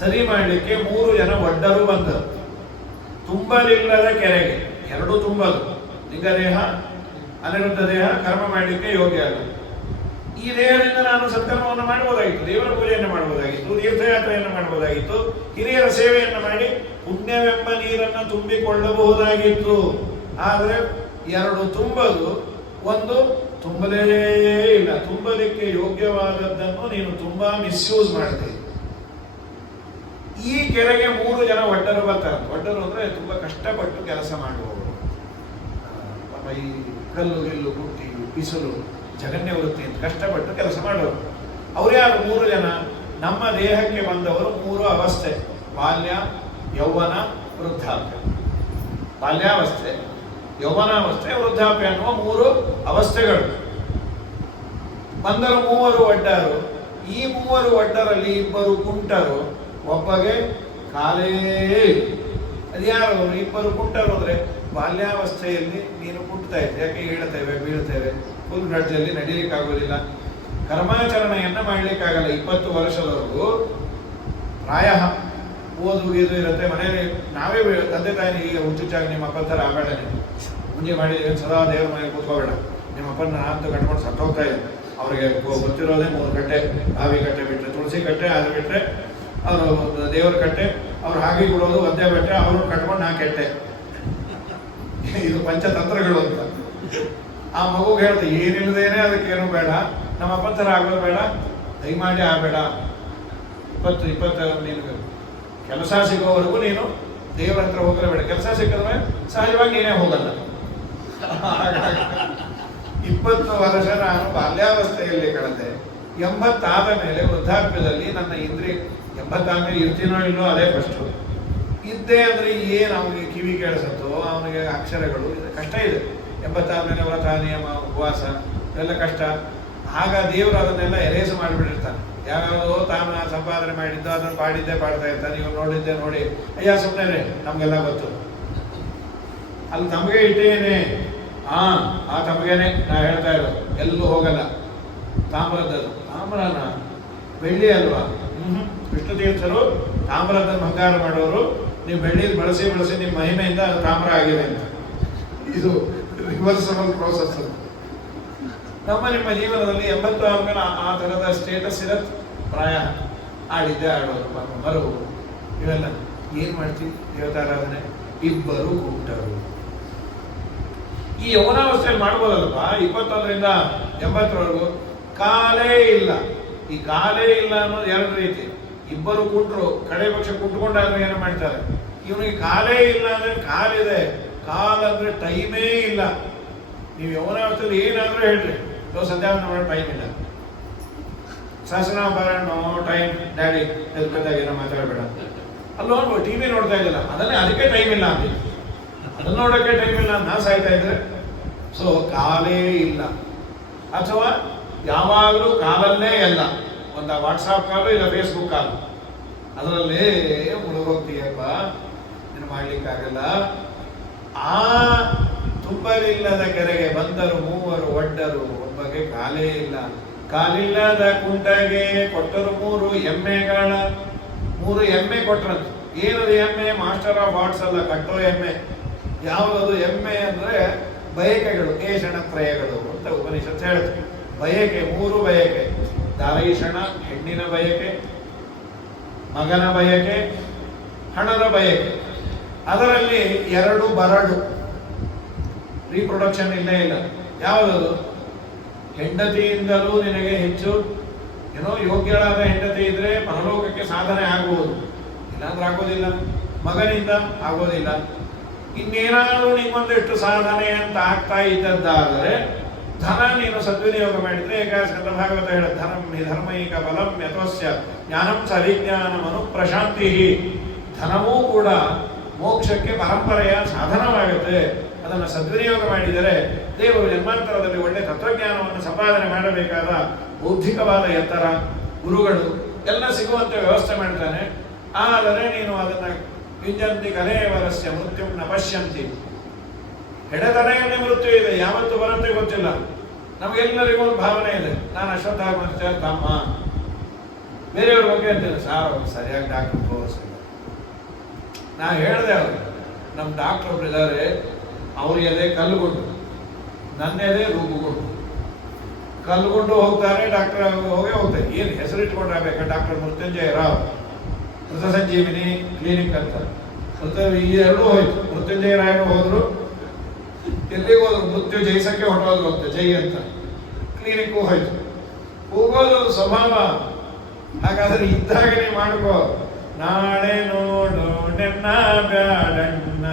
ಸರಿ ಮಾಡಲಿಕ್ಕೆ 3 ಜನ ಒಡ್ಡರು ಬಂದರು. ತುಂಬಲಿಲ್ಲದ ಕೆರೆಗೆ 2 ತುಂಬಲು, ಲಿಂಗ ದೇಹ ಅನಿರುದ್ಧ ದೇಹ ಕರ್ಮ ಮಾಡಲಿಕ್ಕೆ ಯೋಗ್ಯ ಅಲ್ಲ. ಈ ದೇಹದಿಂದ ನಾನು ಸತ್ಕರ್ಮವನ್ನು ಮಾಡಬಹುದಾಗಿತ್ತು, ದೇವರ ಪೂಜೆಯನ್ನು ಮಾಡಬಹುದಾಗಿತ್ತು, ತೀರ್ಥಯಾತ್ರೆಯನ್ನು ಮಾಡಬಹುದಾಗಿತ್ತು, ಹಿರಿಯರ ಸೇವೆಯನ್ನು ಮಾಡಿ ಪುಣ್ಯವೆಂಬ ನೀರನ್ನು ತುಂಬಿಕೊಳ್ಳಬಹುದಾಗಿತ್ತು. ಆದರೆ 2 ತುಂಬಲು, 1 ತುಂಬಲೇ ಇಲ್ಲ. ತುಂಬಲಿಕ್ಕೆ ಯೋಗ್ಯವಾದದ್ದನ್ನು ನೀನು ತುಂಬಾ ಮಿಸ್ಯೂಸ್ ಮಾಡಿದೆ. ಈ ಕೆರೆಗೆ 3 ಜನ ಒಡ್ಡರು ಬರ್ತಾರೆ. ಒಡ್ಡರು ಅಂದ್ರೆ ತುಂಬಾ ಕಷ್ಟಪಟ್ಟು ಕೆಲಸ ಮಾಡುವವರು. ಈ ಕಲ್ಲು ಗಿಲ್ಲು ಕುಟ್ಟಿ ಬಿಸಿಲು ಜಗನ್ಯ ವೃತ್ತಿ ಅಂತ ಕಷ್ಟಪಟ್ಟು ಕೆಲಸ ಮಾಡೋರು. ಅವ್ರು ಯಾರು? 3 ಜನ. ನಮ್ಮ ದೇಹಕ್ಕೆ ಬಂದವರು 3 ಅವಸ್ಥೆ: ಬಾಲ್ಯ, ಯೌವನ, ವೃದ್ಧಾಪ್ಯ. ಬಾಲ್ಯಾವಸ್ಥೆ, ಯೌವನಾವಸ್ಥೆ, ವೃದ್ಧಾಪ್ಯ ಅನ್ನುವ 3 ಅವಸ್ಥೆಗಳು. ಬಂದರು 3 ಒಡ್ಡರು. ಈ 3 ಒಡ್ಡರಲ್ಲಿ 2 ಕುಂಟರು, ಒಬ್ಬಗೆ ಕಾಲೇ. ಅದ್ಯಾರು? 2 ಕುಂಟರು ಅಂದ್ರೆ ಬಾಲ್ಯಾವಸ್ಥೆಯಲ್ಲಿ ನೀನು ಕುಂಟ್ತಾ ಇದ್ದೆ, ಯಾಕೆ ಹೇಳ್ತೇವೆ ಬೀಳ್ತೇವೆ, ಫುಲ್ ಬ್ಲಡ್ಜಲ್ಲಿ ನಡೀಲಿಕ್ಕಾಗೋದಿಲ್ಲ, ಕರ್ಮಾಚರಣೆಯನ್ನ ಮಾಡ್ಲಿಕ್ಕಾಗಲ್ಲ. 20 ವರ್ಷದವರೆಗೂ ಪ್ರಾಯ ಓದು ಗೀದು ಇರುತ್ತೆ ಮನೆಯಲ್ಲಿ. ನಾವೇ ತಂದೆ ತಾಯಿ ಈಗ ಹುಚ್ಚುಚ್ಚಾಗಿ ನಿಮ್ಮ ಅಪ್ಪನ ಥರ ಆಗಬೇಡ, ನೀವು ಮುಂಜೆ ಮಾಡಿ ಸದಾ ದೇವ್ರ ಮನೆಗೆ ಕೂತ್ಕೋಬೇಡ, ನಿಮ್ಮ ಅಪ್ಪನ ನಾನಂತೂ ಕಟ್ಕೊಂಡು ಸತ್ತೋಗ್ತಾ ಇದೆ. ಅವ್ರಿಗೆ ಗೊತ್ತಿರೋದೇ 3 ಕಟ್ಟೆ: ಬಾವಿ ಕಟ್ಟೆ ಬಿಟ್ಟರೆ ತುಳಸಿ ಕಟ್ಟೆ, ಅದು ಬಿಟ್ಟರೆ ಅವರು ದೇವರ ಕಟ್ಟೆ, ಅವ್ರು ಹಾಗೆ ಕೊಡೋದು ಒಂದೇ ಬೆಟ್ಟೆ, ಅವರು ಕಟ್ಕೊಂಡು 4 ಕೆಟ್ಟೆ. ಇದು ಪಂಚತಂತ್ರಗಳು ಅಂತ. ಆ ಮಗುಗೆ ಹೇಳ್ತೆ, ಏನಿಲ್ಲದೇನೆ ಅದಕ್ಕೇನು ಬೇಡ, ನಮ್ಮ ಅಪ್ಪನ ಥರ ಆಗೋದು ಬೇಡ, ದಯಮಾಡಿ ಆಗಬೇಡ. 20 ನೀನು ಕೆಲಸ ಸಿಗೋವರೆಗೂ ನೀನು ದೇವರ ಹತ್ರ ಹೋಗಲೇ ಬೇಡ. ಕೆಲಸ ಸಿಕ್ಕಿದ್ರೆ ಸಹಜವಾಗಿ ನೀನೇ ಹೋಗಲ್ಲ. 20 ವರ್ಷ ನಾನು ಬಾಲ್ಯಾವಸ್ಥೆಯಲ್ಲಿ ಕಳೆದೆ. 80 ಆದ ಮೇಲೆ ವೃದ್ಧಾಪ್ಯದಲ್ಲಿ ನನ್ನ ಇಂದ್ರಿಯ 80 ಆದ್ಮೇಲೆ ಇರ್ತೀನೋ ಇಲ್ಲೋ ಅದೇ ಫಸ್ಟ್. ಇದ್ದೇ ಅಂದ್ರೆ ಏನು ಅವನಿಗೆ ಕಿವಿ ಕೇಳಿಸುತ್ತೋ, ಅವನಿಗೆ ಅಕ್ಷರಗಳು ಕಷ್ಟ ಇದೆ. 80 ಆದ್ಮೇಲೆ ವ್ರತ ನಿಯಮ ಉಪವಾಸ ಇವೆಲ್ಲ ಕಷ್ಟ. ಆಗ ದೇವರು ಅದನ್ನೆಲ್ಲ ಎರೇಸು ಮಾಡಿಬಿಟ್ಟಿರ್ತಾನೆ. ಯಾವ್ಯಾವುದೋ ತಾನು ಸಂಪಾದನೆ ಮಾಡಿದ್ದು ಅದನ್ನು ಪಾಡಿದ್ದೇ ಪಾಡ್ತಾ ಇರ್ತಾನೆ. ನೀವು ನೋಡಿದ್ದೆ ನೋಡಿ ಅಯ್ಯ ಸುಮ್ಮನೆ ನಮ್ಗೆಲ್ಲ ಗೊತ್ತು, ಅಲ್ಲಿ ತಮಗೆ ಇಟ್ಟೇನೆ. ಆ ತಮಗೇನೆ ನಾ ಹೇಳ್ತಾ ಇರೋದು, ಎಲ್ಲೂ ಹೋಗಲ್ಲ. ತಾಮ್ರದ್ದು ತಾಮ್ರನ ಬೆಳ್ಳಿ ಅಲ್ವಾ? ವಿಷ್ಣು ತೀರ್ಥರು ತಾಮ್ರದನ್ನು ಬಂಗಾರ ಮಾಡೋರು. ನೀವು ಬೆಳ್ಳಿ ಬಳಸಿ ಬಳಸಿ ನಿಮ್ಮ ಮಹಿಮೆಯಿಂದ ಅದು ತಾಮ್ರ ಆಗಿದೆ ಅಂತ. ಇದು ರಿವರ್ಸಬಲ್ ಪ್ರೋಸೆಸ್. ನಿಮ್ಮ ಜೀವನದಲ್ಲಿ 80 ಆದ್ಮೇಲೆ ಆ ಥರದ ಸ್ಟೇಟಸ್ ಇರತ್ತೆ. ಪ್ರಾಯ ಆಡಿದ್ದೆ ಆಡೋದು, ಬರು ಇವೆಲ್ಲ ಏನ್ ಮಾಡ್ತೀವಿ? ದೇವತಾರಾಧನೆ. 2 ಕುಂಟರು. ಈ ಯೌವನಾವಸ್ಥೆಯಲ್ಲಿ ಮಾಡ್ಬೋದಲ್ವಾ? 21ರಿಂದ 80ರವರೆಗೂ ಕಾಲೇ ಇಲ್ಲ. ಈ ಕಾಲೇ ಇಲ್ಲ ಅನ್ನೋದು 2 ರೀತಿ. 2 ಕುಂಟ್ರು ಕಡೆ ಪಕ್ಷ ಕುಂಟ್ಕೊಂಡಾಗ ಏನು ಮಾಡ್ತಾರೆ? ಇವನಿಗೆ ಕಾಲೇ ಇಲ್ಲ ಅಂದ್ರೆ ಕಾಲಿದೆ. ಕಾಲಂದ್ರೆ ಟೈಮೇ ಇಲ್ಲ. ನೀವು ಯೌವನಾವಸ್ಥೆಯಲ್ಲಿ ಏನಾದ್ರೂ ಹೇಳ್ರಿ, ಸಂಧ್ಯಾವಂದನೆ ಮಾಡೋ ಟೈಮ್ ಇಲ್ಲ, ಸಹಸ್ರನಾಮ ಟೈಮ್, ಡ್ಯಾಡಿ ಎದ್ದಾಗ ಏನೋ ಮಾತಾಡಬೇಡ, ಅಲ್ಲೋ ಟಿವಿ ನೋಡ್ತಾ ಇದ್ದಿಲ್ಲ, ಅದಕ್ಕೆ ಟೈಮ್ ಇಲ್ಲ ಅಂತ. ಅದನ್ನ ನೋಡೋಕ್ಕೆ ಟೈಮ್ ಇಲ್ಲ ನಾ ಸಾಯ್ತಾ ಇದ್ರೆ. ಸೊ ಕಾಲೇ ಇಲ್ಲ. ಅಥವಾ ಯಾವಾಗಲೂ ಕಾಲಲ್ಲೇ ಎಲ್ಲ, ಒಂದು ವಾಟ್ಸಾಪ್ ಕಾಲು ಇಲ್ಲ ಫೇಸ್ಬುಕ್ ಕಾಲು. ಅದರಲ್ಲೇ ಮುಳುಗೋಗ್ತೀಯಪ್ಪ, ನೀನು ಮಾಡ್ಲಿಕ್ಕಾಗಲ್ಲ. ಆ ತುಂಬಲಿಲ್ಲದ ಕೆರೆಗೆ ಬಂದರು ಮೂವರು ಒಡ್ಡರು, ಒಬ್ಬಗೆ ಕಾಲೇ ಇಲ್ಲ. ಕಾಲಿಲ್ಲದ ಕುಂಟಗೆ ಕೊಟ್ಟರು 3 ಎಮ್ಮೆಗಳ. 3 ಎಮ್ಮೆ ಕೊಟ್ರಂತೆ. ಏನದು ಎಮ್ಮೆ? ಮಾಸ್ಟರ್ ಆಫ್ ಆರ್ಟ್ಸ್ ಅಲ್ಲ, ಕಟ್ಟೋ ಎಮ್ಮೆ. ಯಾವುದದು ಎಮ್ಮೆ ಅಂದ್ರೆ ಬಯಕೆಗಳು, ಏಷಣತ್ರಯಗಳು ಅಂತ ಉಪನಿಷತ್ ಹೇಳುತ್ತೆ. ಬಯಕೆ, 3 ಬಯಕೆ: ದಾರೈಷಣ, ಹೆಣ್ಣಿನ ಬಯಕೆ; ಮಗನ ಬಯಕೆ; ಹಣದ ಬಯಕೆ. ಅದರಲ್ಲಿ 2 ಬರಡು, ರೀಪ್ರೊಡಕ್ಷನ್ ಇಲ್ಲೇ ಇಲ್ಲ. ಯಾವುದದು? ಹೆಂಡತಿಯಿಂದಲೂ ನಿನಗೆ ಹೆಚ್ಚು ಯೋಗ್ಯಳಾದ ಹೆಂಡತಿ ಇದ್ರೆ ಪರಲೋಕಕ್ಕೆ ಸಾಧನೆ ಆಗುವುದು, ಇಲ್ಲಾಂದ್ರೆ ಆಗೋದಿಲ್ಲ. ಮಗನಿಂದ ಆಗೋದಿಲ್ಲ. ಇನ್ನೇನಾದ್ರೂ ನಿಮ್ಮೊಂದಿಷ್ಟು ಸಾಧನೆ ಅಂತ ಆಗ್ತಾ ಇದ್ದದ್ದಾದರೆ ಧನ ನೀನು ಸದ್ವಿನಿಯೋಗ ಮಾಡಿದ್ರೆ, ಏಕಾಸ್ಕಂದ ಭಾಗವತ ಹೇಳ, ಧನಂ ಹಿ ಧರ್ಮೈಕ ಬಲಂ ಯತೋಸ್ಯ ಜ್ಞಾನಂ ಸವಿಜ್ಞಾನಮನು ಪ್ರಶಾಂತಿ. ಧನವೂ ಕೂಡ ಮೋಕ್ಷಕ್ಕೆ ಪರಂಪರೆಯ ಸಾಧನವಾಗುತ್ತೆ. ಅದನ್ನು ಸದ್ವಿನಿಯೋಗ ಮಾಡಿದರೆ ದೇವರು ಜನ್ಮಾಂತರದಲ್ಲಿ ಒಳ್ಳೆ ತತ್ವಜ್ಞಾನವನ್ನು ಸಂಪಾದನೆ ಮಾಡಬೇಕಾದ ಬೌದ್ಧಿಕವಾದ ಎತ್ತರ, ಗುರುಗಳು ಎಲ್ಲ ಸಿಗುವಂತೆ ವ್ಯವಸ್ಥೆ ಮಾಡ್ತಾನೆ. ಆದರೆ ನೀನು ಅದನ್ನ ಯುಂಜಂತಿ ಕಲೇವರಸ್ಯ ಮೃತ್ಯುಂ ನ ಪಶ್ಯಂತಿ. ಹೆಡೆತನೆಯಲ್ಲಿ ಮೃತ್ಯು ಇದೆ, ಯಾವತ್ತು ಬರುತ್ತೆ ಗೊತ್ತಿಲ್ಲ. ನಮಗೆಲ್ಲರಿಗೂ ಒಂದು ಭಾವನೆ ಇದೆ, ನಾನು ಅಶ್ವತ್ಥಾಮ ತಮ್ಮ. ಬೇರೆಯವ್ರ ಬಗ್ಗೆ ಅಂತಿಲ್ಲ, ಸಾರ್ ಸರಿಯಾಗಿ ಡಾಕ್ಟರ್ ತೋರಿಸಿಲ್ಲ. ನಾ ಹೇಳಿದೆ ಅವ್ರಿಗೆ, ನಮ್ಮ ಡಾಕ್ಟರ್ ಒಬ್ರು ಇದ್ದಾರೆ, ಅವ್ರ ಎದೆ ಕಲ್ಲುಗುಂಡು, ನನ್ನ ಎದೆ ರೂಪುಗುಂಡು. ಕಲ್ಲುಗುಂಡು ಹೋಗ್ತಾರೆ, ಡಾಕ್ಟರ್ ಹೋಗ್ತಾರೆ. ಏನು ಹೆಸರಿಟ್ಕೊಂಡ್ರಾಗಬೇಕಾ? ಡಾಕ್ಟರ್ ಮೃತ್ಯುಂಜಯ ರಾವ್, ಮೃತ ಸಂಜೀವಿನಿ ಕ್ಲಿನಿಕ್ ಅಂತ. ಈ 2 ಹೋಯ್ತು. ಮೃತ್ಯುಂಜಯ ರಾಯರು ಹೋದ್ರು, ಎಲ್ಲಿಗೆ ಹೋದ್ರು? ಮೃತ್ಯು ಜಯಿಸಕ್ಕೆ ಹೊರಟೋದ್ರು ಅಂತ, ಜೈ ಅಂತ. ಕ್ಲಿನಿಕ್ಗೂ ಹೋಯ್ತು. ಹೋಗೋದು ಸ್ವಭಾವ. ಹಾಗಾದ್ರೆ ಇದ್ದಾಗನೇ ಮಾಡ್ಕೋ. ನಾಳೆ ನೋಡು ನಿನ್ನ ಬ್ಯಾಡಣ್ಣ,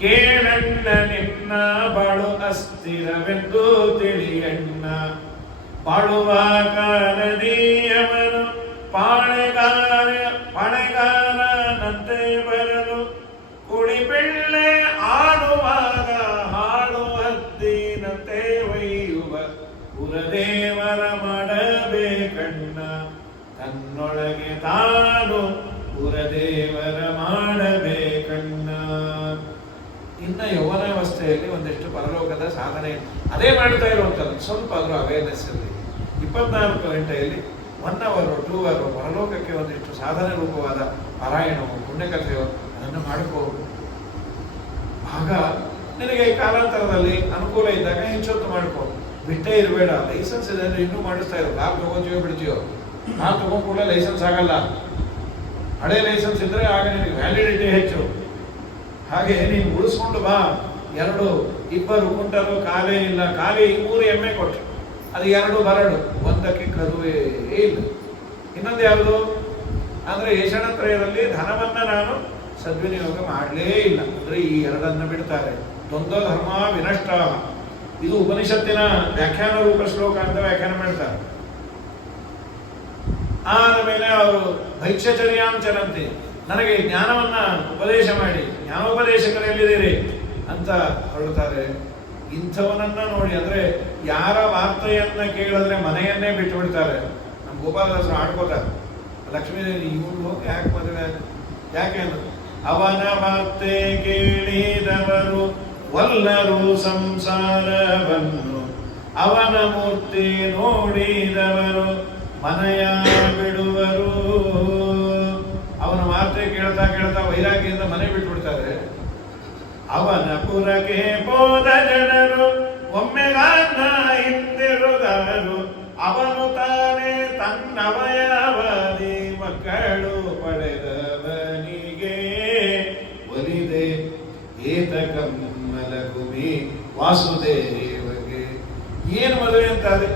ಕೇಳಣ್ಣ ನಿನ್ನ ಬಾಳು ಅಸ್ಥಿರವೆಂದು ತಿಳಿಯಣ್ಣ. ಬಾಳುವ ಕಾಲದೀಯವನು ಪಾಳೆಗಾರನಂತೆ ಬರಲು, ಕುಳಿಪಿಳ್ಳೆ ಆಡುವಾಗ ಹಾಡು ಹದ್ದಿನಂತೆ ಒಯ್ಯುವ ಪುರದೇವರ ಮಾಡಬೇಕಣ್ಣ. ತನ್ನೊಳಗೆ ತಾನು ಪುರದೇವರ ಮಾಡಬೇಕಣ್ಣ. ಇನ್ನ ಯೌವನಾವಸ್ಥೆಯಲ್ಲಿ ಒಂದಿಷ್ಟು ಪರಲೋಕದ ಸಾಧನೆ ಅದೇ ಮಾಡ್ತಾ ಇರುವಂಥದ್ದು. ಸ್ವಲ್ಪ ಆದರೂ ಅವೇರ್ನೆಸ್ ಇರಲಿ. 24 ಗಂಟೆಯಲ್ಲಿ 1 hour 2 hour ಪರಲೋಕಕ್ಕೆ ಒಂದಿಷ್ಟು ಸಾಧನೆ ರೂಪವಾದ ಪಾರಾಯಣವು, ಪುಣ್ಯಕಥೆಯೋ ಅದನ್ನು ಮಾಡಿಕೋ. ಆಗ ನಿನಗೆ ಕಾಲಾಂತರದಲ್ಲಿ ಅನುಕೂಲ ಇದ್ದಾಗ ಹೆಚ್ಚೊತ್ತು ಮಾಡ್ಕೋ. ಬಿಟ್ಟೇ ಇರಬೇಡ. ಲೈಸೆನ್ಸ್ ಇದೆ ಅಂದ್ರೆ ಇನ್ನೂ ಮಾಡಿಸ್ತಾ ಇರೋ. ಕಾರ್ ತಗೋತೀವೋ ಬಿಡ್ತೀಯೋ? ಕಾರ್ ತಗೊಂಡ್ ಕೂಡ ಲೈಸೆನ್ಸ್ ಆಗಲ್ಲ. ಹಳೆ ಲೈಸೆನ್ಸ್ ಇದ್ರೆ ಆಗ ನಿನಗೆ ವ್ಯಾಲಿಡಿಟಿ ಹೆಚ್ಚು. ಹಾಗೆ ನೀನು ಉಳಿಸ್ಕೊಂಡು ಬಾ. 2 ಇಬ್ಬರು ಕುಂಟರು ಕಾಲೇ ಇಲ್ಲ. ಕಾಲಿ 3 ಎಮ್ಮೆ ಕೊಟ್ಟರು, ಅದು 2 ಬರಡು, ಒಂದಕ್ಕೆ ಕರುವೇ ಇಲ್ಲ. ಇನ್ನೊಂದು ಯಾವುದು ಅಂದ್ರೆ ಏಷಣತ್ರಯದಲ್ಲಿ ಧನವನ್ನ ನಾನು ಸದ್ವಿನಿಯೋಗ ಮಾಡಲೇ ಇಲ್ಲ ಅಂದ್ರೆ ಈ 2 ಬಿಡ್ತಾರೆ. ದ್ವಂದ್ವ ಧರ್ಮ ವಿನಷ್ಟ. ಇದು ಉಪನಿಷತ್ತಿನ ವ್ಯಾಖ್ಯಾನ ರೂಪ ಶ್ಲೋಕ ಅಂತ ವ್ಯಾಖ್ಯಾನ ಮಾಡ್ತಾರೆ. ಆಮೇಲೆ ಅವರು ಭೈಕ್ಷಚರ್ಯಾಂಚರಂತೆ, ನನಗೆ ಜ್ಞಾನವನ್ನ ಉಪದೇಶ ಮಾಡಿ, ಜ್ಞಾನೋಪದೇಶಕರು ಎಲ್ಲಿದ್ದೀರಿ ಅಂತ ಹೊರಡ್ತಾರೆ. ಇಂಥವನನ್ನ ನೋಡಿ, ಅಂದ್ರೆ ಯಾರ ವಾರ್ತೆಯನ್ನ ಕೇಳಿದ್ರೆ ಮನೆಯನ್ನೇ ಬಿಟ್ಟು ಬಿಡ್ತಾರೆ. ನಮ್ಮ ಗೋಪಾಲದಾಸರು ಆಡ್ಕೋತಾರೆ, ಲಕ್ಷ್ಮೀದೇವಿ ಇವನು ಹೋಗಿ ಯಾಕೆ ಮದುವೆ, ಯಾಕೆ ಅಂದ್ರೆ ಅವನ ವಾರ್ತೆ ಕೇಳಿದವರು ಒಲ್ಲರು ಸಂಸಾರವನ್ನು, ಅವನ ಮೂರ್ತಿ ನೋಡಿದವರು ಮನೆಯ ಬಿಡುವರು. ಅವನ ವಾರ್ತೆ ಕೇಳ್ತಾ ಕೇಳ್ತಾ ವೈರಾಗ್ಯದಿಂದ ಮನೆ ಬಿಟ್ಬಿಡ್ತಾರೆ. ಅವನ ಪುರಕ್ಕೆ ಹೋದ ಜನರು ಒಮ್ಮೆಗಾನ ಹಿಂದಿರುಗಾರು. ಅವನು ತಾನೇ ತನ್ನವಯವಾದಿ ಮಕ್ಕಳು ಪಡೆದವನಿಗೆ ಒಲಿದೆ ಏತ ಕಮ್ಮಲ ಕುಮಿ ವಾಸುದೇವಗೆ. ಏನು ಮದುವೆ ಅಂತ ಅದೇ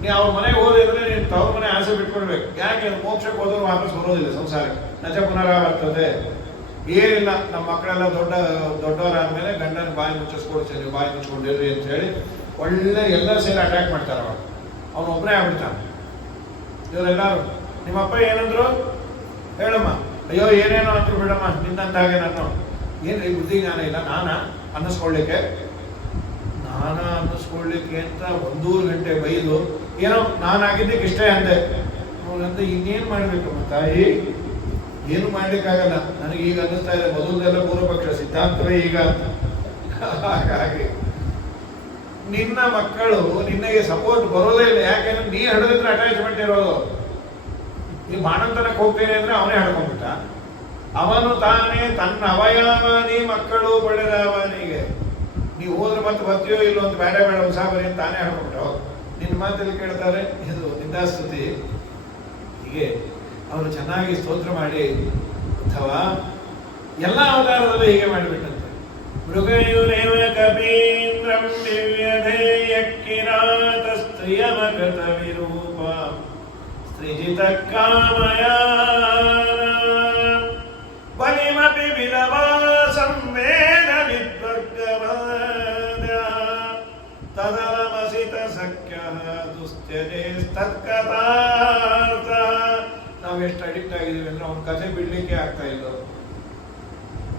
ನೀ ಅವ್ರ ಮನೆಗೆ ಹೋದ್ರೆ ನೀನು ತವ್ರ ಮನೆ ಆಸೆ ಬಿಟ್ಕೊಳ್ಬೇಕು. ಯಾಕೆ? ಮೋಕ್ಷಕ್ಕೆ ಹೋದ್ರು ವಾಪಸ್ ಬರೋದಿಲ್ಲ ಸಂಸಾರಕ್ಕೆ. ನಚ ಪುನರಾವರ್ತದೆ. ಏನಿಲ್ಲ, ನಮ್ಮ ಮಕ್ಕಳೆಲ್ಲ ದೊಡ್ಡವರಾದ್ಮೇಲೆ ಗಂಡನ ಬಾಯಿ ಮುಚ್ಚಿಸ್ಕೊಡ್ತೀವಿ, ಬಾಯಿ ಮುಚ್ಕೊಂಡಿರ್ರಿ ಅಂತ ಹೇಳಿ ಒಳ್ಳೆ ಎಲ್ಲ ಸೇರಿ ಅಟ್ಯಾಕ್ ಮಾಡ್ತಾರೆ. ಅವನು ಒಬ್ಬನೇ ಆಗ್ಬಿಡ್ತಾನೆ. ಇವರೆಲ್ಲರೂ ನಿಮ್ಮಪ್ಪ ಏನಂದ್ರು ಹೇಳಮ್ಮ, ಅಯ್ಯೋ ಏನೇನೋ ಅಂದ್ರು ಬಿಡಮ್ಮ, ನಿನ್ನಂತ ಹಾಗೆ ನಾನು ಏನ್ರಿ ಬುದ್ಧಿ ಜ್ಞಾನ ಇಲ್ಲ ನಾನಾ ಅನ್ನಿಸ್ಕೊಳ್ಳಿಕ್ಕೆ ಅಂತ 1-2 ಗಂಟೆ ಬೈದು ಏನೋ ನಾನಾಗಿದ್ದಕ್ಕೆ ಇಷ್ಟೇ ಅಂದೆ. ಅವನಂತ ಇನ್ನೇನು ಮಾಡ್ಬೇಕಮ್ಮ ತಾಯಿ, ಏನು ಮಾಡ್ಲಿಕ್ಕಾಗಲ್ಲ. ನನಗೆ ಈಗ ಅನ್ನಿಸ್ತಾ ಇದೆ ಮೊದಲದೆಲ್ಲ ಪೂರ್ವಪಕ್ಷ ಸಿದ್ಧಾಂತವೇ ಈಗ ಅಂತ. ಹಾಗಾಗಿ ನಿನ್ನ ಮಕ್ಕಳು ನಿನಗೆ ಸಪೋರ್ಟ್ ಬರೋದೇ ಇಲ್ಲ. ಯಾಕೆಂದ್ರೆ ನೀ ಹಿಡಿದ್ರೆ ಅಟ್ಯಾಚ್ಮೆಂಟ್ ಇರೋದು. ನೀ ಬಾಣಂತನಕ್ಕೆ ಹೋಗ್ತೇನೆ ಅಂದ್ರೆ ಅವನೇ ಹಿಡ್ಕೊಂಡ್ಬಿಟ್ಟ. ಅವನು ತಾನೇ ತನ್ನ ಅವಯವನೇ ಮಕ್ಕಳು ಪಡೆದವನಿಗೆ ನೀವು ಹೋದ್ರೆ ಮತ್ತೆ ಬರ್ತೀಯೋ ಇಲ್ಲೋ ಅಂತ ಬೇಡ ಬೇಡ ಉಸಾಬರಿ ಅಂತ ತಾನೇ ಹೇಳ್ಬಿಟ್ಟು ನಿನ್ನ ಮಾತಲ್ಲಿ ಕೇಳ್ತಾರೆ. ಇದು ನಿಂದಾಸ್ತುತಿ. ಹೀಗೆ ಅವರು ಚೆನ್ನಾಗಿ ಸ್ತೋತ್ರ ಮಾಡಿ ಅಥವಾ ಎಲ್ಲ ಅವತಾರದಲ್ಲೂ ಹೀಗೆ ಮಾಡಿಬಿಟ್ಟಂತೆ. ಮೃಗಯುರೇವ ಕಪೀಂದ್ರಂ ದಿವ್ಯಧೇಯ ಕಿರಾತ ಸ್ತ್ರಿಯಮಕೃತ ವಿರೂಪ ಸ್ತ್ರೀಜಿತ ಕಾಮಯ ಬಲಿಮಪಿ ವಿಲವಾ ಸಂವೇದ ವಿದ್ವರ್ಗವಾದ ತದಲಮಸಿತ ಸಖ್ಯ ದುಸ್ತ್ಯಜೇಸ್ತತ್ಕಥಾರ್ಥ. ನಾವು ಎಷ್ಟು ಅಡಿಕ್ಟ್ ಆಗಿದ್ದೀವಿ ಅಂದ್ರೆ ಅವನ ಕಥೆ ಬಿಡ್ಲಿಕ್ಕೆ ಆಗ್ತಾ ಇಲ್ಲ.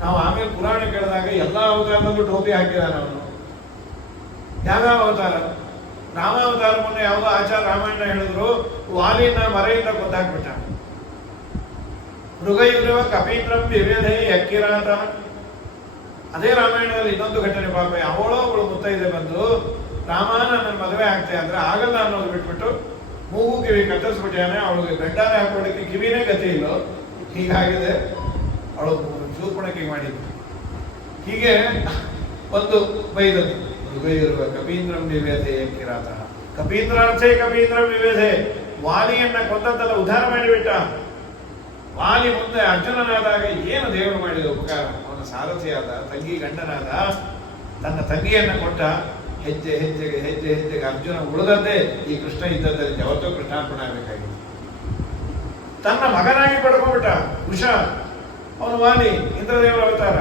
ನಾವು ಆಮೇಲೆ ಪುರಾಣ ಕೇಳಿದಾಗ ಎಲ್ಲ ಅವತಾರದಲ್ಲೂ ಟೋಪಿ ಹಾಕಿದಾನೆ ಅವನು. ಯಾವ್ಯಾವ ಅವತಾರ? ರಾಮಾವತಾರ ಮೊನ್ನೆ ಯಾವುದೋ ಆಚಾರ ರಾಮಾಯಣ ಹೇಳಿದ್ರು, ವಾಲಿನ ಮರೆಯಿಂದ ಕೊಂದಾಕ್ಬಿಟ್ಟ. ಮೃಗಯುಗ್ರವ ಕಪೀಂದ್ರಂ ವಿವೇಧೈ ಯಕ್ಕಿರಾತ. ಅದೇ ರಾಮಾಯಣದಲ್ಲಿ ಇನ್ನೊಂದು ಘಟನೆ. ಪಾಪ ಅವಳು ಮುತ್ತೈದೆ ಬಂದು ರಾಮ ನನ್ನ ಮದುವೆ ಆಗ್ತೇ ಅಂದ್ರೆ ಆಗಲ್ಲ ಅನ್ನೋದು ಬಿಟ್ಬಿಟ್ಟು ಮೂಗು ಕಿವಿ ಕತ್ತರಿಸ್ಬಿಟ್ಟಾನೆ. ಅವಳಿಗೆ ಗಂಡಾನೆ ಹಾಕೊಳ್ಳಿಕ್ಕೆ ಕಿವಿನೇ ಗತಿ ಇಲ್ಲ. ಹೀಗಾಗಿದೆ. ಅವಳು ಶೂರ್ಪಣಕ್ಕೆ ಮಾಡಿದ್ದು. ಹೀಗೆ ಒಂದು ಬೈದದ್ದು. ಮೃಗಯುರ್ವ ಕಪೀಂದ್ರಂ ವಿವೇಧೆ ಯಕ್ಕಿರಾತ. ಕಪೀಂದ್ರಾರ್ಥೇ ಕಪೀಂದ್ರಂ ವಿವೇಧೆ. ವಾಲಿಯನ್ನ ಕೊಂದದ್ದಲ್ಲ ಉದ್ಧಾರ ಮಾಡಿಬಿಟ್ಟ. ವಾಲಿ ಮುಂದೆ ಅರ್ಜುನನಾದಾಗ ಏನು ದೇವರು ಮಾಡಿದ ಉಪಕಾರ. ಅವನ ಸಾರಥಿಯಾದ, ತಂಗಿ ಗಂಡನಾದ, ತನ್ನ ತಂಗಿಯನ್ನ ಕೊಟ್ಟ. ಹೆಜ್ಜೆ ಹೆಜ್ಜೆಗೆ ಹೆಜ್ಜೆ ಹೆಜ್ಜೆಗೆ ಅರ್ಜುನ ಉಳಿದದ್ದೇ ಈ ಕೃಷ್ಣ ಇದ್ದದಲ್ಲಿ ಯಾವತ್ತೋ ಕೃಷ್ಣಾರ್ಪಣೆ ಆಗಬೇಕಾಗಿತ್ತು. ತನ್ನ ಮಗನಾಗಿ ಪಡ್ಕೊಂಡ್ಬಿಟ್ಟ ಕುಶ. ಅವನು ವಾಲಿ, ಇಂದ್ರದೇವರ ಅವತಾರ.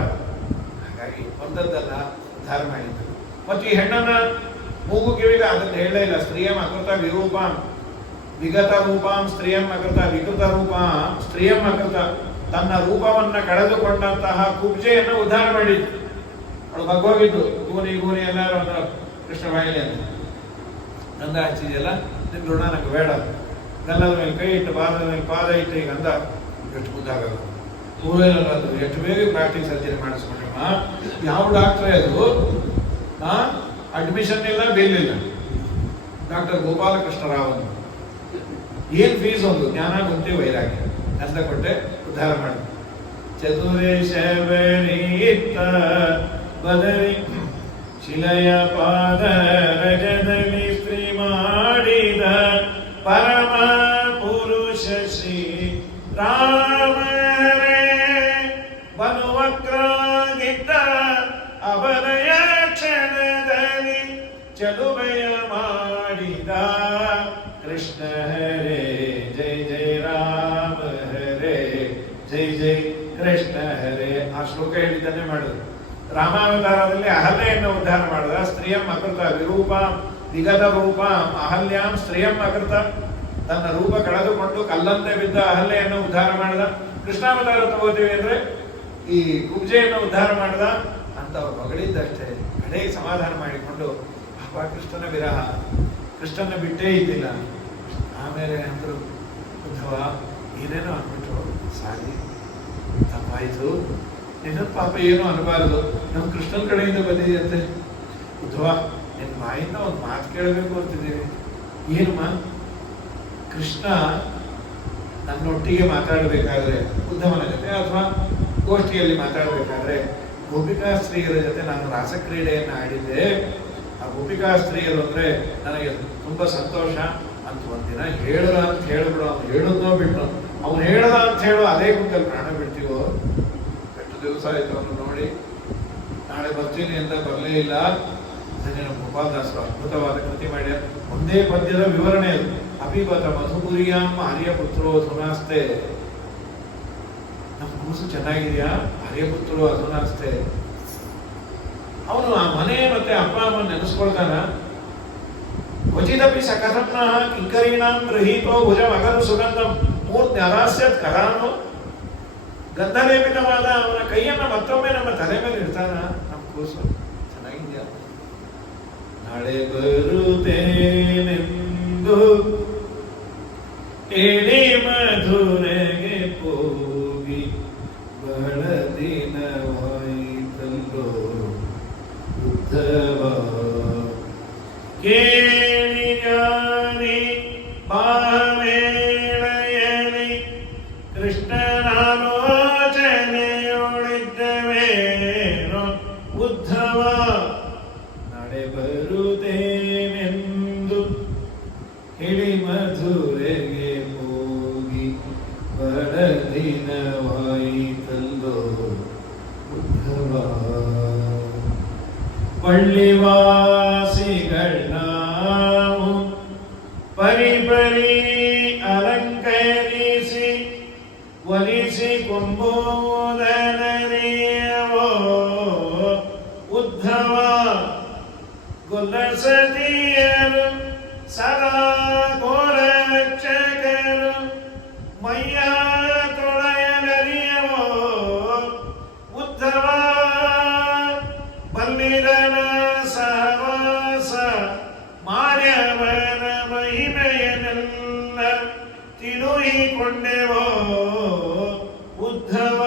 ಹಾಗಾಗಿ ಒಂದದ್ದಲ್ಲ ಉದ್ಧಾರ ಮಾಡಿದ್ದು. ಮತ್ತು ಈ ಹೆಣ್ಣನ್ನ ಮೂಗು ಕಿವಿಗೆ ಅದನ್ನು ಹೇಳಲೇ ಇಲ್ಲ. ಸ್ತ್ರೀಯಂ ಅಕೃತ ವಿರೂಪಾಂ ವಿಗತ ರೂಪಾಂ ಸ್ತ್ರೀಯಂ ಅಕೃತ ವಿಕೃತ ರೂಪಾಂ ಸ್ತ್ರೀಯಂ ಅಕೃತ. ತನ್ನ ರೂಪವನ್ನ ಕಳೆದುಕೊಂಡಂತಹ ಕುಬ್ಜೆಯನ್ನು ಉದ್ಧಾರ ಮಾಡಿದ್ದು. ಅವಳು ಬಗ್ಗೋಗಿದ್ದು. ಗೂನಿ ಗೂನಿ ಎಲ್ಲಾರು ಒಂದು ಕೃಷ್ಣ ಬಾಯಿಲೆ ಅಂತ ಗಂಧ ಹಚ್ಚಿದೆಯಲ್ಲ, ನಿನ್ ಋಣ ನಂಗೆ ಬೇಡ. ಗಲ್ಲದ ಮೇಲೆ ಕೈ ಇಟ್ಟು ಪಾದದ ಮೇಲೆ ಪಾದ ಇಟ್ಟು ಈಗ ಗಂಧ ಎಷ್ಟು ಮುದ್ದಾಗಲ್ಲ. ಊರೇನಾದ್ರು ಎಷ್ಟು ಬೇಗ ಪ್ಲಾಸ್ಟಿಕ್ ಸರ್ಜರಿ ಮಾಡಿಸ್ಕೊಂಡ್ರಮ್ಮ. ಯಾವ ಡಾಕ್ಟ್ರೇ ಅದು? ಅಡ್ಮಿಷನ್ ಇಲ್ಲ, ಬಿಲ್ ಇಲ್ಲ. ಡಾಕ್ಟರ್ ಗೋಪಾಲಕೃಷ್ಣ ರಾವ್. ಏನ್ ಫೀಸ್? ಒಂದು ಜ್ಞಾನ ಗುಂತಿ ವೈರಾಗ್ಯ ಅಂತ ಕೊಟ್ಟೆ ಉದ್ಧಾರ ಮಾಡಿ. ಚತುರೇಶ ಬದರಿ ಶಿಲೆಯ ಪಾದ ರಜದಲ್ಲಿ ಸ್ತ್ರೀ ಮಾಡಿದ ಪರಮ ಪುರುಷ ಶ್ರೀ ರಾಮರೇ. ಬನುವಕ್ರಾಗಿದ್ದ ಅವನಯ ಕ್ಷಣದಲ್ಲಿ ಚಲುವೆಯ ಮಾಡಿದ ಕೃಷ್ಣ ಹರೇ ಜೈ ಜೈ ರಾಮ ಹರೇ ಜೈ ಜೈ ಕೃಷ್ಣ ಹರೇ. ಆ ಶ್ಲೋಕ ಹೇಳಿದ್ದನ್ನೇ ಮಾಡಿದ್ರು. ರಾಮಾವತಾರದಲ್ಲಿ ಅಹಲ್ಯೆಯನ್ನು ಉದ್ಧಾರ ಮಾಡಿದ. ಸ್ತ್ರೀಯಂ ಅಕೃತ ವಿರೂಪಾಂ ವಿಗತ ರೂಪಾಂ ಅಹಲ್ಯಾಂ ಸ್ತ್ರೀಯಂ ಅಕೃತ. ತನ್ನ ರೂಪ ಕಳೆದುಕೊಂಡು ಕಲ್ಲಂತೆ ಬಿದ್ದ ಅಹಲ್ಯೆಯನ್ನು ಉದ್ಧಾರ ಮಾಡಿದ. ಕೃಷ್ಣಾವತಾರ ತಗೋತೀವಿ ಅಂದ್ರೆ ಈ ಕುಬ್ಜೆಯನ್ನು ಉದ್ಧಾರ ಮಾಡಿದ ಅಂತ ಅವ್ರು ಹೊಗಳಿದ್ದಷ್ಟೇ. ಕಡೆಗೆ ಸಮಾಧಾನ ಮಾಡಿಕೊಂಡು ಅಪ್ಪ ಕೃಷ್ಣನ ವಿರಹ, ಕೃಷ್ಣನ ಬಿಟ್ಟೇ ಇದ್ದಿಲ್ಲ. ಆಮೇಲೆ ಅಂದರು, ಉದ್ಧವ ಏನೇನೋ ಅಂದ್ಬಿಟ್ರು, ಸಾರಿ ತಪ್ಪಾಯಿತು, ನಿನ್ನ ಪಾಪ ಏನೂ ಅನ್ನಬಾರದು, ನಮ್ಮ ಕೃಷ್ಣನ ಕಡೆಯಿಂದ ಬಂದಿದೆಯಂತೆ. ಉದ್ಧವ ನಿನ್ನ ಬಾಯಿಂದ ಒಂದು ಮಾತು ಕೇಳಬೇಕು ಅಂತಿದ್ದೀವಿ. ಏನಮ್ಮ? ಕೃಷ್ಣ ನನ್ನೊಟ್ಟಿಗೆ ಮಾತಾಡಬೇಕಾದ್ರೆ ಉದ್ಧವನ ಜೊತೆ ಅಥವಾ ಗೋಷ್ಠಿಯಲ್ಲಿ ಮಾತಾಡಬೇಕಾದ್ರೆ ಗೋಪಿಕಾ ಸ್ತ್ರೀಯರ ಜೊತೆ ನಾನು ರಾಸಕ್ರೀಡೆಯನ್ನು ಆಡಿದ್ದೆ. ಆ ಗೋಪಿಕಾ ಸ್ತ್ರೀಯರು ಅಂದರೆ ನನಗೆ ತುಂಬ ಸಂತೋಷ ಅಂತ ಒಂದಿನ ಹೇಳದ ಅಂತ ಹೇಳ್ಬಿಡು. ಅವ್ನು ಹೇಳೋದೋ ಬಿಟ್ಟು ಅವ್ನು ಹೇಳದ ಅಂತ ಹೇಳೋ ಅದೇ ಕುಂತಲ್ಲಿ ಪ್ರಾಣ ಬಿಡ್ತೀವೋ. ಎಷ್ಟು ದಿವಸ ಆಯಿತು ಅವನು ನೋಡಿ. ನಾಳೆ ಬರ್ತೀನಿ ಅಂತ ಬರಲೇ ಇಲ್ಲ. ನಮ್ಮ ಗೋಪಾಲದಾಸರು ಅದ್ಭುತವಾದ ಕೃತಿ ಮಾಡ್ಯಾರ. ಒಂದೇ ಪದ್ಯದ ವಿವರಣೆ ಅದು. ಅಪಿಬತ ಮಧುಪುರಿಯಾಂ ಆರ್ಯಪುತ್ರೋ ಅಧುನಾಸ್ತೆ. ನಮ್ಮ ಕೂಸು ಚೆನ್ನಾಗಿದೆಯಾ? ಆರ್ಯಪುತ್ರೋ ಅಧುನಾಸ್ತೆ. ಅವನು ಆ ಮನೆ ಮತ್ತೆ ಅಪ್ಪ ಅಮ್ಮನ ನೆನೆಸ್ಕೊಳ್ತಾನ. ಕ್ವಚಿದಪಿ ಸಕಥಂನ ಕಿಂಕರೀಣಾಂ ಗೃಹೀತೋ ಭುಜಂ ಅಗರು ಸುಗಂಧಂ ಮೂರ್ತಿ ಅರಾಸ್ಯತ್ ಕರಾನು. ಗಂಧಲೇಪಿತವಾದ ಅವನ ಕೈಯನ್ನ ಮತ್ತೊಮ್ಮೆ ನಮ್ಮ ತಲೆ ಮೇಲೆ ಇಡ್ತಾನ. ನಮ್ಮ ಕೂಸು ಚೆನ್ನಾಗಿದ್ಯಾ? ನಾಳೆ ಬರುತ್ತೇನೆಂದು ಹೇಳಿ ಮಧುರೆಗೆ ಹೋಗಿ ಕೃಷ್ಣನಾಲೋಚನೆಯೊಳಿದ್ದವೇನೋ ಉದ್ಧವ ನಡೆ ಬರುತ್ತೇನೆಂದು ಇಳಿ ಮಧುರೆಗೆ ಹೋಗಿ ಬಡ ದಿನವಾಯಿತಲ್ಲೋ ಉದ್ಧವ ಪಳ್ಳಿವಾಸಿಗಳಾವು ಪರಿಪರಿ ಅಲಂಕರಿಸಿ ಒಲಿಸಿ ಕೊಂಬೋದನರಿಯವೋ ಉದ್ಧವ ಗೊಲ್ಲಸತಿಯರು ಸದಾ ಗೋರಕ್ಷಕರು ಮಯ್ಯ ತೊಳೆಯಲರಿಯವೋ ಉದ್ಧವ ಬಲ್ಲಿದನ ಸಹವಾಸ ಮಾರ್ಯವನ ಮಹಿಮೆಯನೆಲ್ಲ ತಿಳುಹಿಕೊಂಡೆವೋ ಉದ್ಧವ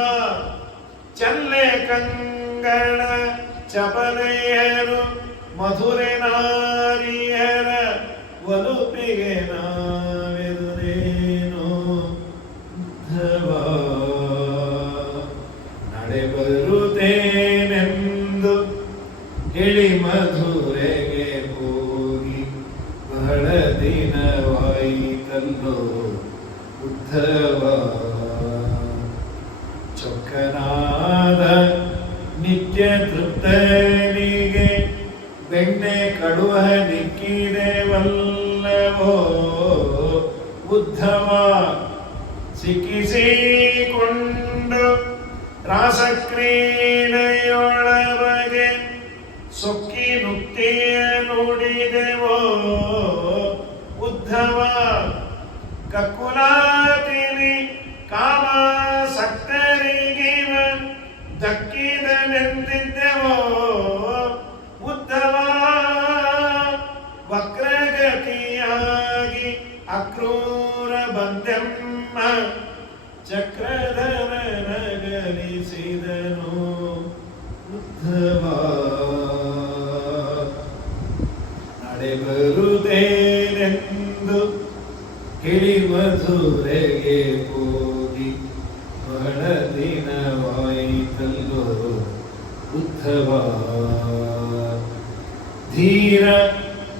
ಚಲ್ಲೆ ಕಂಗಳ ಚಪಲೆಯರು ಮಧುರೆ ನಾರಿಯರ ಒಲುಪಿಗೆ ನಾವೆದುರೇನು ಉದ್ಧವ ನಡೆ ಬರುತ್ತೇನೆಂದು ಇಳಿ ಮಧುರೆಗೆ ಹೋಗಿ ಬಹಳ ದಿನವಾಯಿತಲ್ಲೋ ಉದ್ಧವ ಚೊಕ್ಕನಾದ ನಿತ್ಯ ತೃಪ್ತನಿಗೆ ಬೆಣ್ಣೆ ಕಡುವ ದಿಕ್ಕಿದೆವಲ್ಲವೋ ಉದ್ಧವ ಸಿಕ್ಕಿಸಿಕೊಂಡು ರಾಸಕ್ರೀಡೆಯೊಳಗೆ ಸೊಕ್ಕಿ ನುಕ್ತಿಯ ನುಡಿದೆವೋ ಉದ್ಧವ ಕಕ್ಕುಲಾತಿನಿ ಕಾಮಾಸಕ್ತರಿಗಿವ ದಕ್ಕಿದನೆಂದಿದ್ದೆವೋ ಉದ್ಧವ ವಕ್ರಗತಿಯಾಗಿ ಅಕ್ರೂರ ಬಂದೆಮ್ಮ ಚಕ್ರಧರನಗಲಿಸಿದನು ಉದ್ಧವ ನಡೆ ಬರುತ್ತೇನೆಂದು ಇಳಿ ಮಧುರೆಗೆ ಹೋಗಿ ಬಹಳ ದಿನವಾಯಿತಲ್ಲೋ ಉದ್ಧವ ಧೀರ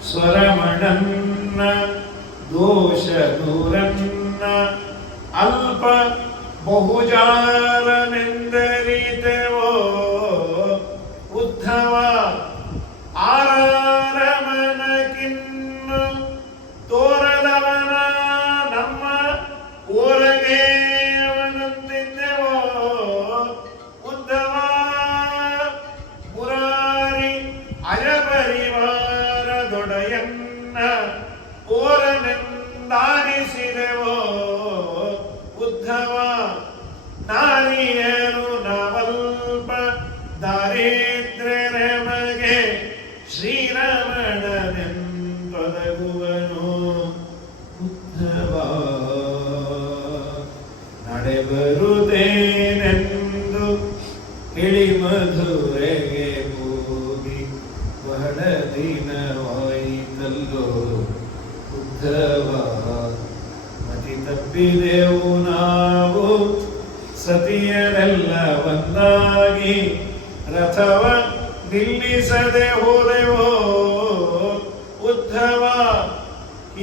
ಸ್ವರಮಣನ್ನ ದೋಷ ದೂರನ್ನ ಅಲ್ಪ ಬಹುಜಾರನೆಂದರಿತೆವೋ ಉದ್ಧವ ಆರಾರಮನಕಿನ್ನು ತೋರದವನ ನಮ್ಮ ಊರಗೆ ಅವನಂತಿದ್ದೆವೋ ಉದ್ಧವ ಮುರಾರಿ ಅಜಪರಿವಾರದೊಡೆಯನ್ನ ಓರನೆಂದಾರಿಸಿದೆವೋ ಉದ್ಧವ ನಾರಿಯರು ನಾವಲ್ಪ ದಾರಿದ್ರ್ಯರಮಗೆ ಶ್ರೀರಮಣನೆಂದೊದಗುವನು ಉದ್ಧವ ನಡೆ ಬರುತ್ತೇನೆಂದು ಇಳಿ ಮಧುರೆಗೆ ಹೋಗಿ ಬಹಳ ದಿನವಾಯಿತಲ್ಲೋ ಉದ್ಧವ ಮತಿ ತಪ್ಪಿದೆವು ನಾವು ಸತಿಯರೆಲ್ಲ ಒಂದಾಗಿ ರಥವ ನಿಲ್ಲಿಸದೆ ಹೋದೆವೋ ಉದ್ಧವ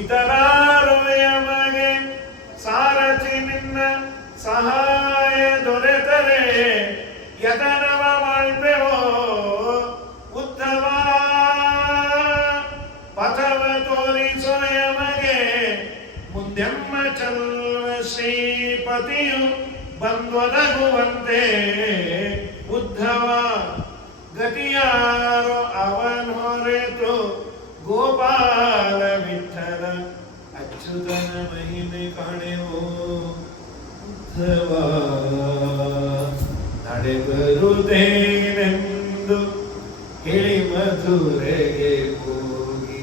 ಇತರಾರು ಯಮಗೆ ಸಾರಥಿ ನಿನ್ನ ಸಹಾಯ ದೊರೆತರೆ ಯತನವ ಮಾಡ್ಬೆವೋ ಉದ್ಧವ ಪಥವ ತೋರಿಸೋ ಯಮಗೆ ಮುಂದೆಮ್ಮ ಚಲ್ವ ಶ್ರೀಪತಿಯು ಬಂದೊದಗುವಂತೆ ಉದ್ಧವ ಗತಿಯಾರೋ ಅವನ್ ಹೊರೆತು ಗೋಪಾಲ ವಿಠಲ ಅಚ್ಯುತನ ಮಹಿಮೆ ಕಾಣೆವೋ ಉದ್ಧವ ನಡೆ ಬರುತ್ತೇನೆಂದು ಇಳಿ ಮಧುರೆಗೆ ಹೋಗಿ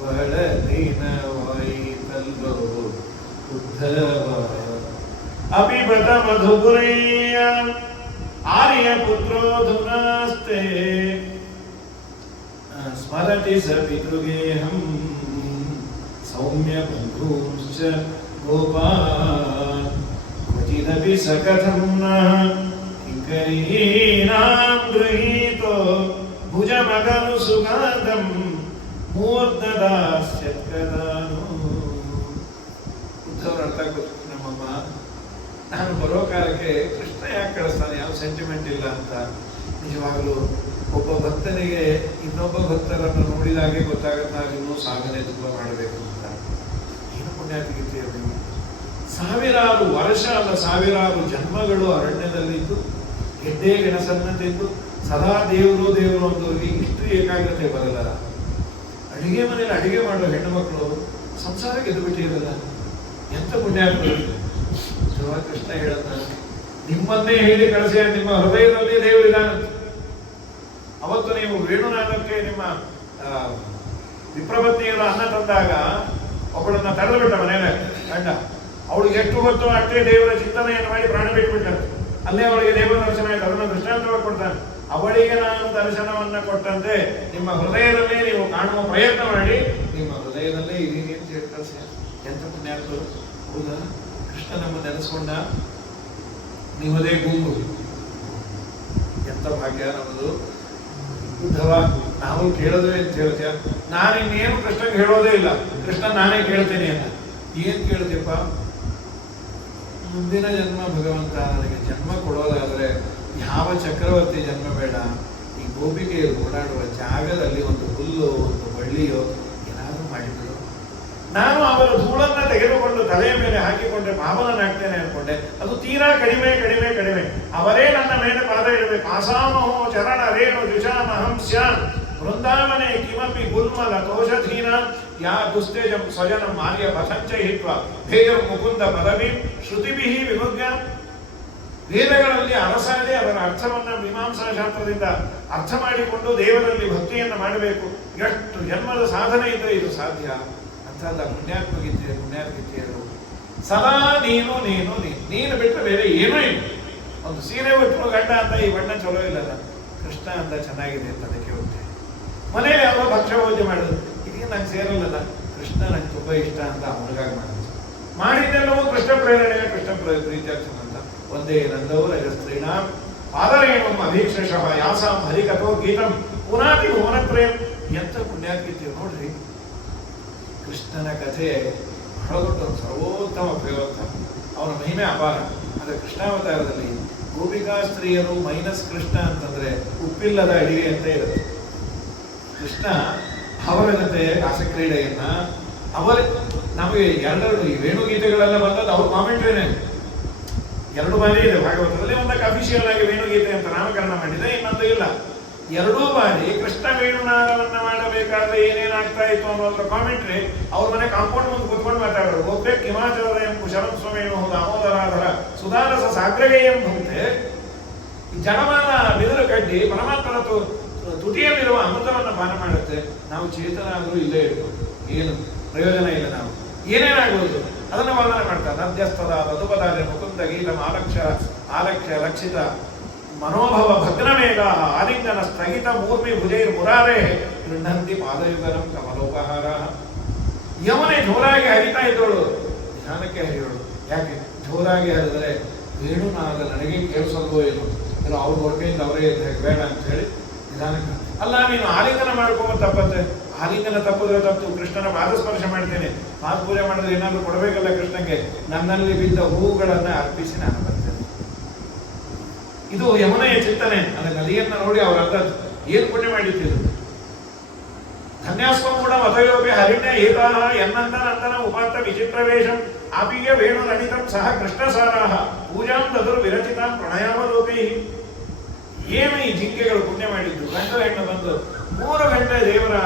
ಬಹಳ ದಿನವಾಯಿತಲ್ಲೋ ಉದ್ಧವ ಅಪಿಬತ ಮಧುಪುರೀಯ ಆರ್ಯ ಪುತ್ರೋಧುನಾಸ್ತೆ ಸ್ಮರತಿ ಸ ಪಿತೃಗೇಹಂ ಸೌಮ್ಯ ಬಂಧೂಶ್ಚ ಗೋಪಾಲ್ ಕ್ವಚಿದ ಇತಪಿ ಸಕಥಂ ನಃ ಕಿಂಕರೀಣಾಂ ಗೃಹೀತೋ ಭುಜಮಗನು ಸುಗಾದಂ ಮೂರ್ಧದಾಸ್ಯತ್ಕದಾನು. ಉದ್ಧವರ ಅರ್ಥ ಗೊತ್ತು ನಮ್ಮಮ್ಮ, ನಾನು ಬರೋ ಕಾಲಕ್ಕೆ ಕೃಷ್ಣ ಯಾಕೆ ಕಳಿಸ್ತಾನೆ, ಯಾವ ಸೆಂಟಿಮೆಂಟ್ ಇಲ್ಲ ಅಂತ. ನಿಜವಾಗಲೂ ಒಬ್ಬ ಭಕ್ತನಿಗೆ ಇನ್ನೊಬ್ಬ ಭಕ್ತರನ್ನು ನೋಡಿದಾಗೆ ಗೊತ್ತಾಗುತ್ತೆ ನಾವು ಇನ್ನೂ ಸಾಧನೆ ತುಂಬ ಮಾಡಬೇಕು ಅಂತ. ಏನು ಪುಣ್ಯಾತಿಗಿತ್ತಿ ಅದು. ಸಾವಿರಾರು ವರ್ಷ ಅಲ್ಲ, ಸಾವಿರಾರು ಜನ್ಮಗಳು ಅರಣ್ಯದಲ್ಲಿದ್ದು ಗೆಡ್ಡೆ ಗೆಣಸನ್ನ ತಿಂದು ಸದಾ ದೇವರು ದೇವರು ಅಂದವರಿಗೆ ಇಷ್ಟು ಏಕಾಗ್ರತೆ ಬರಲ್ಲ. ಅಡಿಗೆ ಮನೆಯಲ್ಲಿ ಅಡಿಗೆ ಮಾಡೋ ಹೆಣ್ಣು ಮಕ್ಕಳು ಸಂಸಾರ ಗೆದ್ದು ಬಿಟ್ಟಿರಲ್ಲ. ಎಂತ ಪುಣ್ಯಾತ್ಮರು. ಕೃಷ್ಣ ಹೇಳದ ನಿಮ್ಮನ್ನೇ ಹೇಳಿ ಕಳಿಸಿ, ನಿಮ್ಮ ಹೃದಯದಲ್ಲಿ ದೇವರಿದ್ದಾನಂತೆ. ಅವತ್ತು ನೀವು ವೇಣುನಾದಕ್ಕೆ ನಿಮ್ಮ ವಿಪ್ರಪತ್ನಿಯರ ಅನ್ನ ತಂದಾಗ ಒಬ್ಬಳನ್ನ ತಡೆದು ಬಿಟ್ಟ ಮನೇಲೆ ಗಂಡ. ಅವಳಿಗೆ ಎಷ್ಟು ಹೊತ್ತು ಅಷ್ಟೇ ದೇವರ ಚಿಂತನೆಯನ್ನು ಮಾಡಿ ಪ್ರಾಣ ಬಿಟ್ಟುಬಿಟ್ಟಂತೆ. ಅಲ್ಲೇ ಅವಳಿಗೆ ದೇವರ ದರ್ಶನ ಆಯ್ತು. ಅದನ್ನು ದೃಷ್ಟಾಂತವಾಗಿ ಕೊಡ್ತಾನೆ. ಅವಳಿಗೆ ನಾನು ದರ್ಶನವನ್ನ ಕೊಟ್ಟಂತೆ ನಿಮ್ಮ ಹೃದಯದಲ್ಲೇ ನೀವು ಕಾಣುವ ಪ್ರಯತ್ನ ಮಾಡಿ, ನಿಮ್ಮ ಹೃದಯದಲ್ಲೇ ಇದೀನಿ ಅಂತ ಹೇಳಿ ಕಳಿಸಿ. ಎಂತ ಪುಣ್ಯಾತ್ಮರು. ಹೌದಾ, ಕೃಷ್ಣ ನಮ್ಮ ನೆನೆಸ್ಕೊಂಡ. ನಿಮ್ಮದೇ ಗುಂಪು, ಎಂತ ಭಾಗ್ಯ ನಮ್ಮದು. ಉದ್ಧವ, ನಾವು ಕೇಳೋದೇ ಅಂತ ಹೇಳ್ತೀಯ. ನಾನಿನ್ನೇನು ಕೃಷ್ಣಗೆ ಹೇಳೋದೇ ಇಲ್ಲ, ಕೃಷ್ಣ ನಾನೇ ಕೇಳ್ತೇನೆ ಅಂತ. ಏನ್ ಕೇಳ್ತೀಯಪ್ಪ? ಮುಂದಿನ ಜನ್ಮ ಭಗವಂತ ನನಗೆ ಜನ್ಮ ಕೊಡೋದಾದ್ರೆ ಯಾವ ಚಕ್ರವರ್ತಿ ಜನ್ಮ ಬೇಡ, ಈ ಗೋಪಿಕೆಯಲ್ಲಿ ಓಡಾಡುವ ಜಾಗದಲ್ಲಿ ಒಂದು ಹುಲ್ಲು ಒಂದು ಬಳ್ಳಿಯೋ ಏನಾದರೂ ಮಾಡಿದ್ರು, ನಾನು ಅವರ ಧೂಳನ್ನ ತೆಗೆದುಕೊಂಡು ತಲೆಯ ಮೇಲೆ ಹಾಕಿಕೊಂಡ್ರೆ ಪಾವನನಾಗ್ತೇನೆ ಅನ್ಕೊಂಡೆ. ಅದು ತೀರಾ ಕಡಿಮೆ ಕಡಿಮೆ ಕಡಿಮೆ. ಅವರೇ ನನ್ನ ಮೇಲೆ ಪಾದ ಇಡಬೇಕು. ಆಸಾಮಹೋ ಚರಣ ರೇಣು ದ್ವಿಷಾಮಹಂ ಸ್ಯಾನ್ ವೃಂದಾವನೆ ಕಿಮಪಿ ಗುಲ್ಮಲ ತೋಷಧೀನ ಯಾ ದುಸ್ತೇಜಂ ಸ್ವಜನಂ ಮಾರ್ಯ ಪಥಂಚ ಹಿತ್ವ ಭೇಜಂ ಮುಕುಂದ ಪದವಿ ಶ್ರುತಿಭಿಹಿ ವಿಭುಜ್ಯ. ವೇದಗಳಲ್ಲಿ ಅರಸಾದೆ ಅದರ ಅರ್ಥವನ್ನ ಮೀಮಾಂಸಾ ಶಾಸ್ತ್ರದಿಂದ ಅರ್ಥ ಮಾಡಿಕೊಂಡು ದೇವರಲ್ಲಿ ಭಕ್ತಿಯನ್ನು ಮಾಡಬೇಕು. ಎಷ್ಟು ಜನ್ಮದ ಸಾಧನೆ ಇದ್ರೆ ಇದು ಸಾಧ್ಯ. ಅಂತಲ್ಲ ಪುಣ್ಯಾತ್ಮಗೀತೆಯರು ಸದಾ ನೀನು ನೀನು ನೀನು ಬಿಟ್ಟರೆ ಬೇರೆ ಏನೂ ಇಲ್ಲ. ಒಂದು ಸೀರೆ ಬಿಟ್ಟು ಗಂಡ ಅಂತ ಈ ಬಣ್ಣ ಚಲೋ ಇಲ್ಲಲ್ಲ, ಕೃಷ್ಣ ಅಂತ ಚೆನ್ನಾಗಿದೆ ಅಂತ ಅದಕ್ಕೆ ಹೋಗ್ತೇನೆ. ಮನೇಲಿ ಯಾವ ಭಕ್ಷ್ಯ ಭೋಜನ ಮಾಡೋದು ಇದಕ್ಕೆ ನಂಗೆ ಸೇರಲ್ಲಲ್ಲ, ಕೃಷ್ಣ ನಂಗೆ ತುಂಬಾ ಇಷ್ಟ ಅಂತ ಅವನಿಗಾಗಿ ಮಾಡೋದು. ಮಾಡಿದ್ದೆಲ್ಲವೂ ಕೃಷ್ಣ ಪ್ರೇರಣೆ, ಕೃಷ್ಣ ಪ್ರೀತ್ಯರ್ಥಂ ಅಂತ. ಒಂದೇ ನಂದವು ರಜಸ್ತ್ರೀಣ ಪಾದರೇಣು ಅಭೀಕ್ಷಶಃ ಯಾಸಾಂ ಹರಿಕಥೋ ಗೀತಂ ಪುನಾತಿ ಭುವನತ್ರಯಂ. ಎಂತ ಪುಣ್ಯಾತ್ಮೀತಿ ನೋಡ್ರಿ. ಕೃಷ್ಣನ ಕಥೆ ಬಹಳ ದೊಡ್ಡ ಸರ್ವೋತ್ತಮ ಪ್ರಯೋಗ. ಅವನ ಮಹಿಮೆ ಅಪಾರ. ಆದರೆ ಕೃಷ್ಣಾವತಾರದಲ್ಲಿ ಗೋಪಿಕಾ ಸ್ತ್ರೀಯರು ಮೈನಸ್ ಕೃಷ್ಣ ಅಂತಂದ್ರೆ ಉಪ್ಪಿಲ್ಲದ ಅಡಿಗೆ ಅಂತ ಇರುತ್ತೆ. ಕೃಷ್ಣ ಅವರ ಜೊತೆ ರಾಸಕ್ರೀಡೆಯನ್ನ ನಮಗೆ ಎರಡೆರಡು ಈ ವೇಣುಗೀತೆಗಳೆಲ್ಲ ಬಂದದ್ದು ಅವ್ರ ಕಾಮೆಂಟ್ರಿನೇ. 2 ಬಾರಿ ಇದೆ ಭಾಗವತದಲ್ಲಿ. ಒಂದಕ್ಕೆ ಅಫಿಷಿಯಲ್ ಆಗಿ ವೇಣುಗೀತೆ ಅಂತ ನಾಮಕರಣ ಮಾಡಿದೆ, ಇನ್ನೊಂದು ಇಲ್ಲ. 2 ಬಾರಿ ಕೃಷ್ಣ ವೇಣುನಾದವನ್ನ ಮಾಡಬೇಕಾದ್ರೆ ಏನೇನಾಗ್ತಾ ಇತ್ತು ಅನ್ನೋದ್ರ ಕಾಮೆಂಟ್ರಿ ಅವ್ರ ಮನೆ ಕಾಂಪೌಂಡ್ ಮುಂದೆ ಕೂತ್ಕೊಂಡು ಮಾತಾಡೋರು. ಗೋಪೆ ಕಿಮಾಚರದ ಎಂ ಕುಶಲಂ ಸ್ವಾಮೇನು ದಾಮೋದರಾಧರ ಸುಧಾರಸ ಸಾಗ್ರಗೇಯಂ ಭಕ್ತೆ. ಜನಮಾನ ಬಿದಿರು ಕಡ್ಡಿ ಪರಮಾತ್ಮನ ತುಟಿಯಲ್ಲಿರುವ ಅಮೃತವನ್ನು ಪಾನ ಮಾಡುತ್ತೆ. ನಾವು ಚೇತನ ಆದರೂ ಇಲ್ಲೇ ಇರ್ಬೋದು, ಏನು ಪ್ರಯೋಜನ ಇಲ್ಲ. ನಾವು ಏನೇನಾಗ್ಬೋದು ಅದನ್ನು ವರ್ಣನೆ ಮಾಡ್ತಾರೆ. ನದ್ಯಸ್ತದ ಮಧುಪದಾರ್ಯ ಮುಕುಂದ ಗೀತಂ ಆಲಕ್ಷ್ಯ ಲಕ್ಷಿತ ಮನೋಭವ ಭಗ್ನವೇಗ ಆಲಿಂಗನ ಸ್ಥಗಿತ ಮೂರ್ಮಿ ಭುಜೈರ್ ಮುರಾರೇ ಗೃಹಂತಿ ಪಾದಯುಗಲಂ ಕಮಲೋಪಹಾರ. ಯಮನೆ ಜೋರಾಗಿ ಹರಿತಾ ಇದ್ದೋಳು, ನಿಧಾನಕ್ಕೆ ಹರಿಯೋಳು. ಯಾಕೆ ಜೋರಾಗಿ ಹರಿದರೆ ವೇಣುನಾದ ನನಗೆ ಕೇಳಿಸಲ್ವೋ ಏನು, ಅವ್ರ ಹೊರಗೆಯಿಂದ ಅವರೇ ಬೇಡ ಅಂತ ಹೇಳಿ ನಿಧಾನಕ್ಕೆ. ಅಲ್ಲ, ನೀನು ಆಲಿಂಗನ ಮಾಡ್ಕೊಂಬ ತಪ್ಪತ್ತೆ. ಆಲಿಂಗನ ತಪ್ಪಿದ್ರೆ ತಪ್ಪು. ಕೃಷ್ಣನ ಪಾದಸ್ಪರ್ಶ ಮಾಡ್ತೇನೆ, ಪಾದ ಪೂಜೆ ಮಾಡಿದ್ರೆ ಏನಾದ್ರು ಕೊಡಬೇಕಲ್ಲ ಕೃಷ್ಣಗೆ. ನನ್ನಲ್ಲಿ ಬಿದ್ದ ಹೂವುಗಳನ್ನ ಅರ್ಪಿಸಿ ನಾನು ಬರ್ತೇನೆ. ಇದು ಯಮುನೆಯ ಚಿಂತನೆ. ಅಂದ್ರೆ ನದಿಯನ್ನ ನೋಡಿ ಅವ್ರ ಅರ್ಥ ಏನ್ ಪುಣ್ಯ ಮಾಡಿಟ್ಟಿದ್ರು. ಧನ್ಯಾಸ್ವ ಕೂಡ ಮತಯೋಪಿ ಹರಿಣ್ಯ ಏತಾಹ ಎನ್ನಂದನಂದನ ಉಪಾತ್ತ ವಿಚಿತ್ರ ವೇಷಂ ಆಪಿಯ ವೇಣು ರಣಿತಂ ಸಹ ಕೃಷ್ಣಸಾರಾಹ ಪೂಜಾಂ ತದುರ್ ವಿರಚಿತಾಂ ಪ್ರಣಯಾಮಲೋಪಿ. ಏನು ಈ ಜಿಂಕೆಗಳು ಪುಣ್ಯ ಮಾಡಿದ್ದು. ಗಂಡು ಹೆಣ್ಣು ಬಂದು 3 ಗಂಟೆ ದೇವರ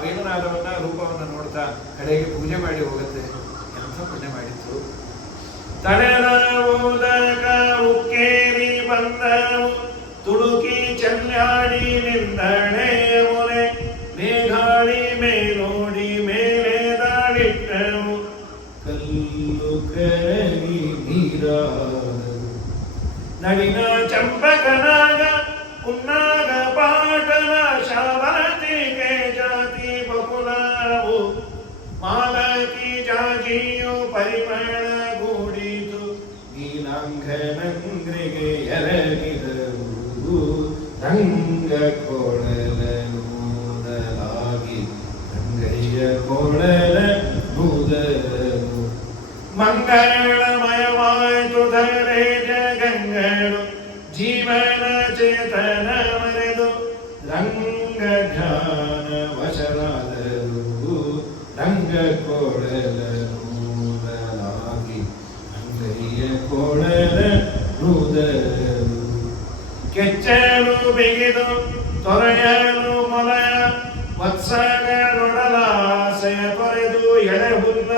ವೇಣುನಾದವನ್ನ ರೂಪವನ್ನು ನೋಡ್ತಾ ಕಡೆಗೆ ಪೂಜೆ ಮಾಡಿ ಹೋಗುತ್ತೆ. ಎಂಥ ಪುಣ್ಯ ಮಾಡಿತ್ತು. ತಡೆದ ಉದಕ ಉಕ್ಕೇರಿ ಬಂದವು ತುಡುಕಿ ಚೆಲ್ಲಾಡಿ ನಿಂದಣೆ ಮೊರೆ ಮೇಘಾಡಿ ಮೇಲೋಡಿ ಮೇಲೆ ದಾಳಿಟ್ಟವು ಕಲ್ಲು ಕರಗಿ ನೀರಾದವು ನಡಿನ ಚಂಪಕನಾಗ ಉನ್ನಾಗ ಪಾಟನ ಶಾವತಿಗೆ ಜಾತಿ ಬಕುಲಾವು ಮಾಲತಿ ಜಾಜಿಯು ಪರಿಮಳ ಗೂಡಿತು ನೀಲಾಂಗ ಶಂಖನಂಗ್ರಿಗೆ ಎರಗಿದರು ರಂಗ ಕೊಳಲೂದಲಾಗಿ ರಂಗಯ್ಯ ಕೊಳಲ ನೂದರು ಮಂಗಳಮಯವಾಯಿತು ಧರೆ ಜಗಂಗಳು ಜೀವನ ಚೇತನ ಮರೆದು ರಂಗ ಧ್ಯಾನ ವಶರಾದರು ರಂಗ ಕೊಳಲ ನೂದಲಾಗಿ ರಂಗಯ್ಯ ಕೊಳಲ ನೂದರು ಕೆಚ್ಚಲು ಬಿಗಿದು ತೊರೆಯಲು ಮೊಲಯ ವತ್ಸಗಳೊಡಲಾಸೆಯ ತೊರೆದು ಎಳೆಹುಲ್ಲ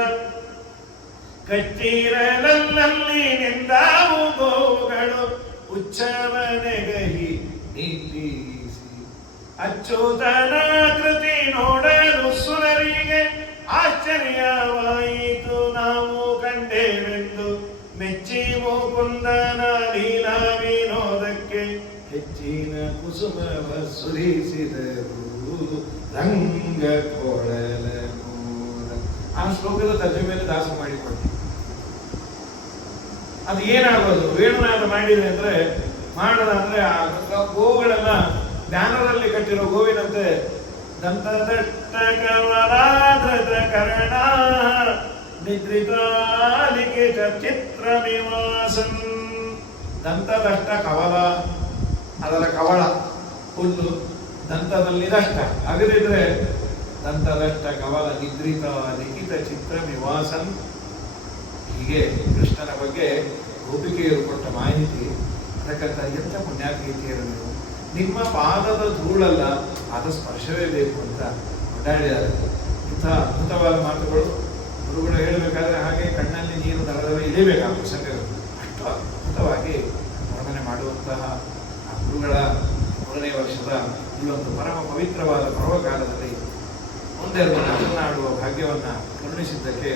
ಕಟ್ಟಿರಲಲ್ಲಿ ನಿಂದಾವು ಗೋಗಳು ಉಚ್ಚವನೆಗಹಿ ನಿಲ್ಲಿಸಿ ಅಚ್ಚುತನ ಕೃತಿ ನೋಡಲು ಸುರರಿಗೆ ಆಶ್ಚರ್ಯವಾಯಿತು ನಾವು ಕಂಡೇವೆಂದು ಮೆಚ್ಚಿ ಮುಕುಂದನ ಲೀಲಾ ವಿನೋದಕ್ಕೆ ಹೆಚ್ಚಿನ ಕುಸುಮವ ಸುರಿಸಿದರು ರಂಗ ಕೊಳಲ ಆ ಶ್ಲೋಕದ ತರ್ಜಮೆಯನ್ನು ದಾಸ ಮಾಡಿಕೊಟ್ಟೆ. ಅದು ಏನಾಗೋದು ವೇಣುನಾದ ಮಾಡಿದೆ ಅಂದ್ರೆ ಮಾಡದಂದ್ರೆ ಆ ಗೋವುಗಳನ್ನ ಧ್ಯಾನದಲ್ಲಿ ಕಟ್ಟಿರೋ ಗೋವಿನಂತೆ ದಂತದಟ್ಟ ಕವಲಾಧೃತ ಕರ್ಣ ನಿದ್ರಿತಾಲಿಖಿತ ಚಿತ್ರನಿವಾಸನ್. ದಂತದಷ್ಟ ಕವಲ, ಅದರ ಕವಳ ಹುಲ್ಲು, ದಂತದಲ್ಲಿ ದಷ್ಟ ಅಗದಿದ್ರೆ ದಂತದಷ್ಟ ಕವಲ ನಿದ್ರಿತ ಲಿಖಿತ ಚಿತ್ರ ನಿವಾಸನ್. ಹೀಗೆ ಕೃಷ್ಣನ ಬಗ್ಗೆ ಗೋಪಿಕೆಯರು ಕೊಟ್ಟ ಮಾಹಿತಿ. ಅದಕ್ಕಂತ ಎಂಥ ಪುಣ್ಯಾತ್ಮೀತಿಯರು ನೀವು, ನಿಮ್ಮ ಪಾದದ ಧೂಳಲ್ಲ ಪಾದ ಸ್ಪರ್ಶವೇ ಬೇಕು ಅಂತ ಕೊಂಡಾಡಿದ್ದಾರೆ. ಇಂಥ ಅದ್ಭುತವಾದ ಮಾತುಗಳು ಗುರುಗಳು ಹೇಳಬೇಕಾದ್ರೆ ಹಾಗೆ ಕಣ್ಣಲ್ಲಿ ನೀರು ದರದವೇ ಇಳಿಬೇಕು ಆ ಪ್ರಸಂಗಗಳು. ಅಷ್ಟು ಅದ್ಭುತವಾಗಿ ವರ್ಣನೆ ಮಾಡುವಂತಹ ಆ ಗುರುಗಳ 3ನೇ ವರ್ಷದ ಈ ಒಂದು ಪರಮ ಪವಿತ್ರವಾದ ಪರ್ವಕಾಲದಲ್ಲಿ ಒಂದೆರಡು ಮಾತನಾಡುವ ಭಾಗ್ಯವನ್ನು ಕರುಣಿಸಿದ್ದಕ್ಕೆ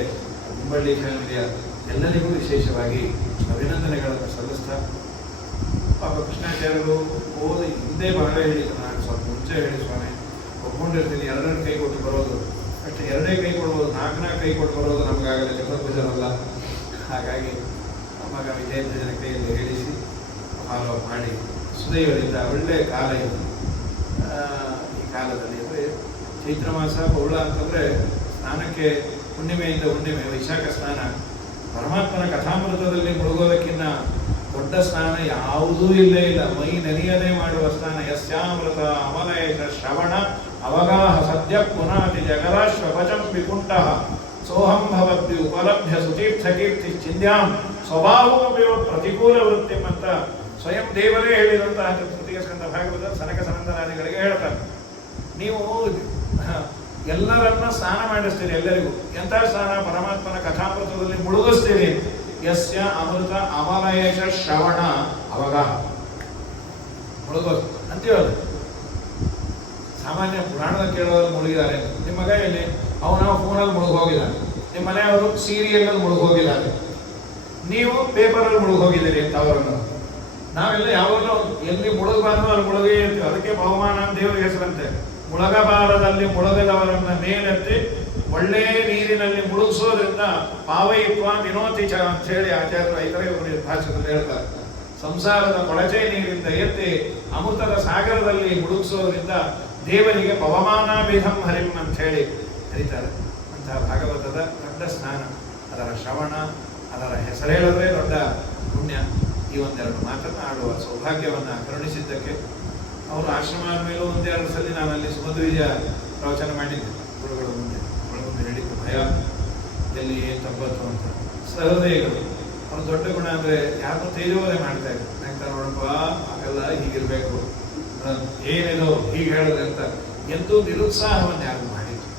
ಹುಬ್ಬಳ್ಳಿ ಫ್ಯಾಮಿಲಿಯ ಎಲ್ಲರಿಗೂ ವಿಶೇಷವಾಗಿ ಅಭಿನಂದನೆಗಳನ್ನು ಸಲ್ಲಿಸ್ತಾ, ಪಾಪ ಕೃಷ್ಣಾಚಾರ್ಯರು ಓದಿ ಹಿಂದೆ ಬಹಳ ಹೇಳಿದ್ರು, ನಾನು ಸ್ವಲ್ಪ ಮುಂಚೆ ಹೇಳಿ ಸ್ವಾಮಿ ಒಪ್ಕೊಂಡಿರ್ತೀನಿ, 2 ಕೈ ಕೊಟ್ಟು ಬರೋದು ಅಷ್ಟೇ, 2 ಕೈ ಕೊಡ್ಬೋದು, 4 ಕೈ ಕೊಟ್ಟು ಬರೋದು ನಮಗಾಗಲ್ಲ, ಜಗದ್ಭುಜರಲ್ಲ. ಹಾಗಾಗಿ ಮಗ ವಿಜಯೇಂದ್ರನ ಕೈಯಲ್ಲಿ ಹೇಳಿಸಿ ಫಾಲೋ ಮಾಡಿ ಸುದೈವರಿಂದ ಒಳ್ಳೆಯ ಕಾಲ ಇದು. ಈ ಕಾಲದಲ್ಲಿ ಅಂದರೆ ಚೈತ್ರ ಮಾಸ ಬೌಳ ಅಂತಂದರೆ ಸ್ನಾನಕ್ಕೆ ಹುಣ್ಣಿಮೆಯಿಂದ ಹುಣ್ಣಿಮೆ, ವೈಶಾಖ ಸ್ನಾನ, ಪರಮಾತ್ಮನ ಕಥಾಮೃತದಲ್ಲಿ ಮುಳುಗೋದಕ್ಕಿಂತ ದೊಡ್ಡ ಸ್ನಾನ ಯಾವುದೂ ಇಲ್ಲೇ ಇಲ್ಲ. ಮೈ ನೆನೆಯದೇ ಮಾಡುವ ಸ್ನಾನ. ಯಸ್ಯಾಮೃತ ಅಮಲಯೇಶ ಶ್ರವಣ ಅವಗಾಹ ಸದ್ಯ ಪುನಾತಿ ಜಗದಾಶ್ವ ವಚಂ ವಿಕುಂಠ ಸೋಹಂ ಭವದ್ಯು ಉಪಲಭ್ಯ ಸುತೀರ್ಥ ಕೀರ್ತಿ ಚಿಂದ್ಯಾಂ ಸ್ವಭಾವೋಪಯೋ ಪ್ರತಿಕೂಲ ವೃತ್ತಿ ಅಂತ ಸ್ವಯಂ ದೇವರೇ ಹೇಳಿದಂತಹ ತೃತೀಯ ಸ್ಕಂದ ಭಾಗವತ ಸನಕ ಸನಂದನಾದಿಗಳಿಗೆ ಹೇಳ್ತಾರೆ. ನೀವು ಎಲ್ಲರನ್ನ ಸ್ನಾನ ಮಾಡಿಸ್ತೀರಿ, ಎಲ್ಲರಿಗೂ ಎಂಥ ಸ್ನಾನ? ಪರಮಾತ್ಮನ ಕಥಾಮೃತದಲ್ಲಿ ಮುಳುಗಿಸ್ತೀರಿ. ಯಸ್ಯ ಅಮೃತ ಅಮಲಯೇಶ ಶ್ರವಣ ಅವಗಾಹ ಮುಳುಗೋದು ಅಂತೀವದು. ಸಾಮಾನ್ಯ ಪುರಾಣದ ಕೇಳೋರು ಮುಳುಗಿದ್ದಾರೆ. ನಿಮ್ಮ ಮಗ ಎಲ್ಲಿ? ಅವನ ಫೋನಲ್ಲಿ ಮುಳುಗೋಗಿದ್ದಾನೆ, ನಿಮ್ಮ ಮನೆಯವರು ಸೀರಿಯಲ್ನಲ್ಲಿ ಮುಳುಗೋಗಿದ್ದಾರೆ, ನೀವು ಪೇಪರಲ್ಲಿ ಮುಳುಗೋಗಿದ್ದೀರಿ ಅಂತ ಅವರನ್ನು. ನಾವೆಲ್ಲ ಯಾವಾಗಲೂ ಎಲ್ಲಿ ಮುಳುಗಬಾರ್ದು ಅಲ್ಲಿ ಮುಳುಗೇ ಇರ್ತೀವಿ. ಅದಕ್ಕೆ ಬಹುಮಾನ ದೇವರಿಗೆ ಹೆಸರಂತೆ. ಮುಳಗಬಾರದಲ್ಲಿ ಮುಳುಗದವರನ್ನ ಮೇಲೆತ್ತಿ ಒಳ್ಳೆಯ ನೀರಿನಲ್ಲಿ ಮುಳುಗಿಸೋದ್ರಿಂದ ಪಾವಯಿತ್ವ ವಿನೋತಿ ಚ ಅಂತ ಹೇಳಿ ಆಚಾರ್ಯರು ಇತರ ಭಾಷೆಯಲ್ಲಿ ಹೇಳ್ತಾರೆ. ಸಂಸಾರದ ಕೊಳಚೆ ನೀರಿಂದ ಎತ್ತಿ ಅಮೃತದ ಸಾಗರದಲ್ಲಿ ಮುಳುಗಿಸೋದ್ರಿಂದ ದೇವರಿಗೆ ಪವಮಾನಾಭಿಧಂ ಹರಿಂ ಅಂತ ಹೇಳಿ ಕರೀತಾರೆ. ಅಂತಹ ಭಾಗವತದ ದೊಡ್ಡ ಸ್ನಾನ, ಅದರ ಶ್ರವಣ, ಅದರ ಹೆಸರು ಹೇಳಿದ್ರೆ ದೊಡ್ಡ ಪುಣ್ಯ. ಈ ಒಂದೆರಡು ಮಾತನ್ನು ಆಡುವ ಸೌಭಾಗ್ಯವನ್ನು ಕರುಣಿಸಿದ್ದಕ್ಕೆ ಅವರು ಆಶ್ರಮ ಆದಮೇಲೂ 1-2 ಸಲ ನಾನಲ್ಲಿ ಸುಮಧ್ವಿಜಯ ಪ್ರವಚನ ಮಾಡಿದ್ದೆ. ಗುರುಗಳ ಮುಂದೆ ಹೇಳಿದ್ದು ಭಯ ಎಲ್ಲಿ ತಪ್ಪತ್ತು ಅಂತ. ಸಹೃದಯಗಳು ಅವ್ರ ದೊಡ್ಡ ಗುಣ ಅಂದರೆ ಯಾರನ್ನೂ ತೇಜೋವಧೆ ಮಾಡ್ತಾ ಇದ್ರು. ನಂತರ ನೋಡಪ್ಪ ಹಾಗೆಲ್ಲ ಹೀಗಿರಬೇಕು, ಏನೇನೋ ಹೀಗೆ ಹೇಳೋದು ಅಂತ ಎಂದೂ ನಿರುತ್ಸಾಹವನ್ನು ಯಾರು ಮಾಡಿದ್ರು.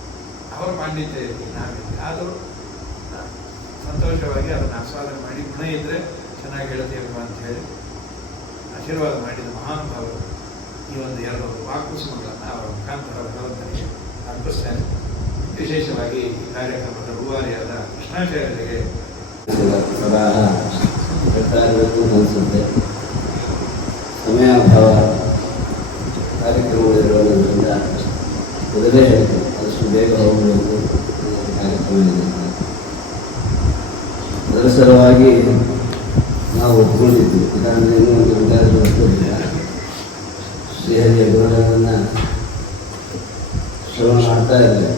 ಅವರ ಪಾಂಡಿತ್ಯ ನಾವಿಲ್ಲ, ಆದರೂ ಸಂತೋಷವಾಗಿ ಅದನ್ನು ಆಸ್ವಾದನೆ ಮಾಡಿ ಗುಣ ಇದ್ದರೆ ಚೆನ್ನಾಗಿ ಹೇಳ್ತೀವಪ್ಪ ಅಂತ ಹೇಳಿ ಆಶೀರ್ವಾದ ಮಾಡಿದ ಮಹಾನುಭಾವರು ಈ ಒಂದು 2 ವಾಕುಸುಮಗಳನ್ನು ಅವರ ಮುಖಾಂತರ ಭಗವಂತನಿಗೆ ಅರ್ಪಿಸ್ತೇನೆ. ವಿಶೇಷವಾಗಿ ಈ ಕಾರ್ಯಕ್ರಮದ ರೂವಾರಿಯಾದ ಕೃಷ್ಣಾಚಾರ್ಯರಿಗೆ ಸರಾಹ ಹೇಳ್ತಾ ಇರಬೇಕು ಅನಿಸುತ್ತೆ. ಸಮಯಾಭಾವ ಕಾರ್ಯಕ್ರಮಗಳಿರೋದ್ರಿಂದ ಮೊದಲೇ ಹೇಳ್ತೇನೆ, ಅದಷ್ಟು ಬೇಗ ಹೋಗಬೇಕು ಕಾರ್ಯಕ್ರಮ ಇದೆ. ಅದರ ಸಲುವಾಗಿ ನಾವು ನಾವು ಒಪ್ಕೊಂಡಿದ್ವಿ. ಇಲ್ಲಾಂದರೆ ಇನ್ನೂ ಒಂದು ಅಂದಾಜು ಒಪ್ಪಿಲ್ಲ. ಶ್ರೀಹರಿಯ ಗುಣಗಳನ್ನು ಶ್ರವಣ ಮಾಡ್ತಾ ಇದ್ದೆ.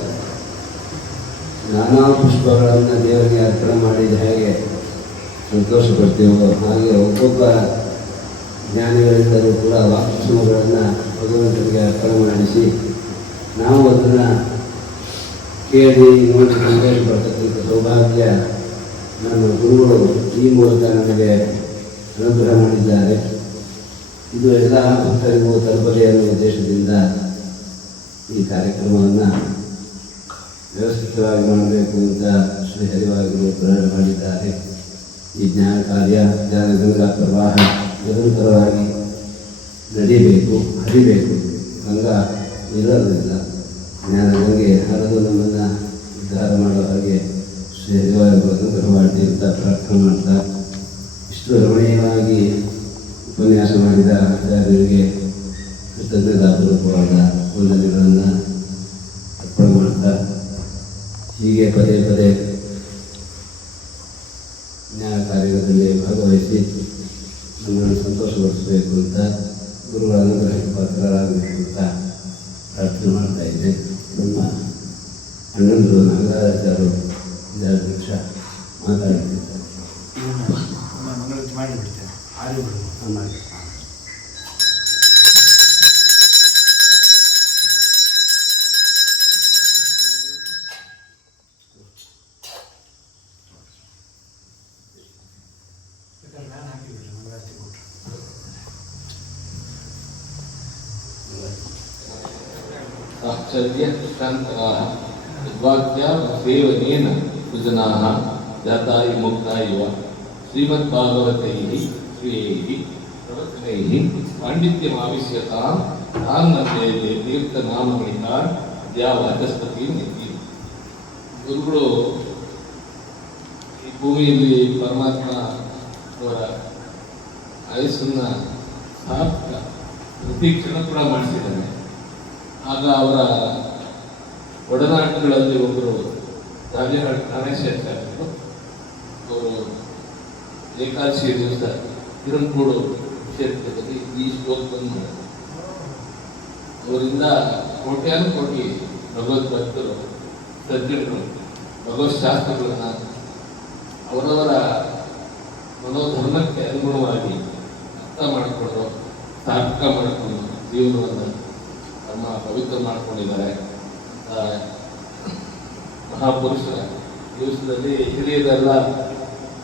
ನಾನಾ ಪುಷ್ಪಗಳನ್ನು ದೇವರಿಗೆ ಅರ್ಪಣೆ ಮಾಡಿದ ಹೇಗೆ ಸಂತೋಷ ಪಡ್ತೀವೋ ಹಾಗೆ ಒಬ್ಬೊಬ್ಬ ಜ್ಞಾನಿಗಳಿಂದಲೂ ಕೂಡ ವಾಕ್ಸಮಗಳನ್ನು ಭಗವಂತನಿಗೆ ಅರ್ಪಣೆ ಮಾಡಿಸಿ ನಾವು ಅದನ್ನು ಕೇಳಿ ನೋಡಿ ಸಂತೋಷ ಪಡ್ತಕ್ಕಂಥ ಸೌಭಾಗ್ಯ ನಮ್ಮ ಗುರುಗಳು ಈ ಮೂಲಕ ನಮಗೆ ಅನುಗ್ರಹ ಮಾಡಿದ್ದಾರೆ. ಇದು ಎಲ್ಲ ಭಕ್ತರಿಗೂ ತಲುಪಲಿ ಅನ್ನೋ ಉದ್ದೇಶದಿಂದ ಈ ಕಾರ್ಯಕ್ರಮವನ್ನು ವ್ಯವಸ್ಥಿತವಾಗಿ ಮಾಡಬೇಕು ಅಂತ ಶ್ರೀ ಹರಿವಾಯುಗಳು ಪ್ರೇರಣೆ ಮಾಡಿದ್ದಾರೆ. ಈ ಜ್ಞಾನ ಕಾರ್ಯ ಜ್ಞಾನಗಂಗಾ ಪ್ರವಾಹ ನಿರಂತರವಾಗಿ ನಡೀಬೇಕು, ಹರಿಬೇಕು. ಗಂಗಾ ಇರೋದಿಲ್ಲ, ಜ್ಞಾನಗಂಗೆ ಹರಿದು ನಮ್ಮನ್ನು ಉದ್ಧಾರ ಮಾಡೋ ಹಾಗೆ ಶ್ರೀ ಹರಿವಾಯುಗಳು ಅನುಗ್ರಹ ಮಾಡಲಿ ಅಂತ ಪ್ರಾರ್ಥನೆ ಮಾಡ್ತಾ, ಇಷ್ಟು ರಮಣೀಯವಾಗಿ ಉಪನ್ಯಾಸ ಮಾಡಿದ ಆಚಾರ್ಯರಿಗೆ ಕೃತಜ್ಞತಾಪೂರ್ವಕವಾದ ವಂದನೆಗಳನ್ನು ಅರ್ಪಣೆ ಮಾಡ್ತಾ, ಹೀಗೆ ಪದೇ ಪದೇ ಜ್ಞಾನ ಕಾರ್ಯದಲ್ಲಿ ಭಾಗವಹಿಸಿ ನಮ್ಮನ್ನು ಸಂತೋಷಪಡಿಸಬೇಕು ಅಂತ, ಗುರುಗಳ ಅನುಗ್ರಹಕ್ಕೆ ಪಾತ್ರರಾಗಬೇಕು ಅಂತ ಪ್ರಾರ್ಥನೆ ಮಾಡ್ತಾ ಇದ್ದೆ. ನಮ್ಮ ಅಣ್ಣಂದರು ನಾಗರಾಚಾರ್ಯರು 2 ನಿಮಿಷ ಮಾತಾಡ್ತಿದ್ದಾರೆ. ಮಾಡಿಬಿಡ್ತೇನೆ ಮಾಡಿ. ನಾನು ಹಾಕಿಬಿಟ್ರೆ ಮಂಗಳಾರತಿ ಕೊಟ್ಟರು. ಸಾಕ್ಷರ್ಯ ಶಾಂತರಾಹ ಯದ್ವಾಕ್ಯ ಸೇವನೇನ ಸುಜನಾಃ ಜಾತಾಯಿ ಮುಕ್ತಾಯಿವ ಶ್ರೀಮದ್ಭಾಗವತೈಃ ಶ್ರೇಯೈಃ ಪ್ರವಚನೈಃ ಪಾಂಡಿತ್ಯಮಾವಿಶ್ಯತಾಂ ತಾನ್ನಧ್ಯಯತೆ ತೀರ್ಥನಾಮಗಳಿಂದ ವಾಚಸ್ಪತಿ ನಿಧಿ. ಗುರುಗಳು ಈ ಭೂಮಿಯಲ್ಲಿ ಪರಮಾತ್ಮ ಅವರ ಆಯಸ್ಸನ್ನು ಸಾರ್ಥಕ ಪ್ರತಿ ಕ್ಷಣ ಕೂಡ ಮಾಡಿಸಿದ್ದಾನೆ. ಆಗ ಅವರ ಒಡನಾಟಗಳಲ್ಲಿ ಒಬ್ಬರು ರಾಜನಾಟ ಗಣೇಶಾಚಾರ್ಯರು, ಅವರು ಏಕಾದಶಿ ದಿವಸ ಹಿರಂಕೂಡು ಕ್ಷೇತ್ರದಲ್ಲಿ ಈ ಶ್ಲೋಕವನ್ನು ಮಾಡಿದರು. ಅವರಿಂದ ಕೋಟ್ಯಾನು ಕೋಟಿ ಭಗವದ್ ಭಕ್ತರು, ಸಜ್ಜನರು ಭಗವತ್ ಶಾಸ್ತ್ರಗಳನ್ನು ಅವರವರ ಮನೋಧರ್ಮಕ್ಕೆ ಅನುಗುಣವಾಗಿ ಅರ್ಥ ಮಾಡಿಕೊಂಡು ಸಾರ್ಥಕ ಮಾಡಿಕೊಂಡು ಜೀವನವನ್ನು ತಮ್ಮ ಪವಿತ್ರ ಮಾಡಿಕೊಂಡಿದ್ದಾರೆ. ಮಹಾಪುರುಷರ ದಿವಸದಲ್ಲಿ ಹಿರಿಯರೆಲ್ಲ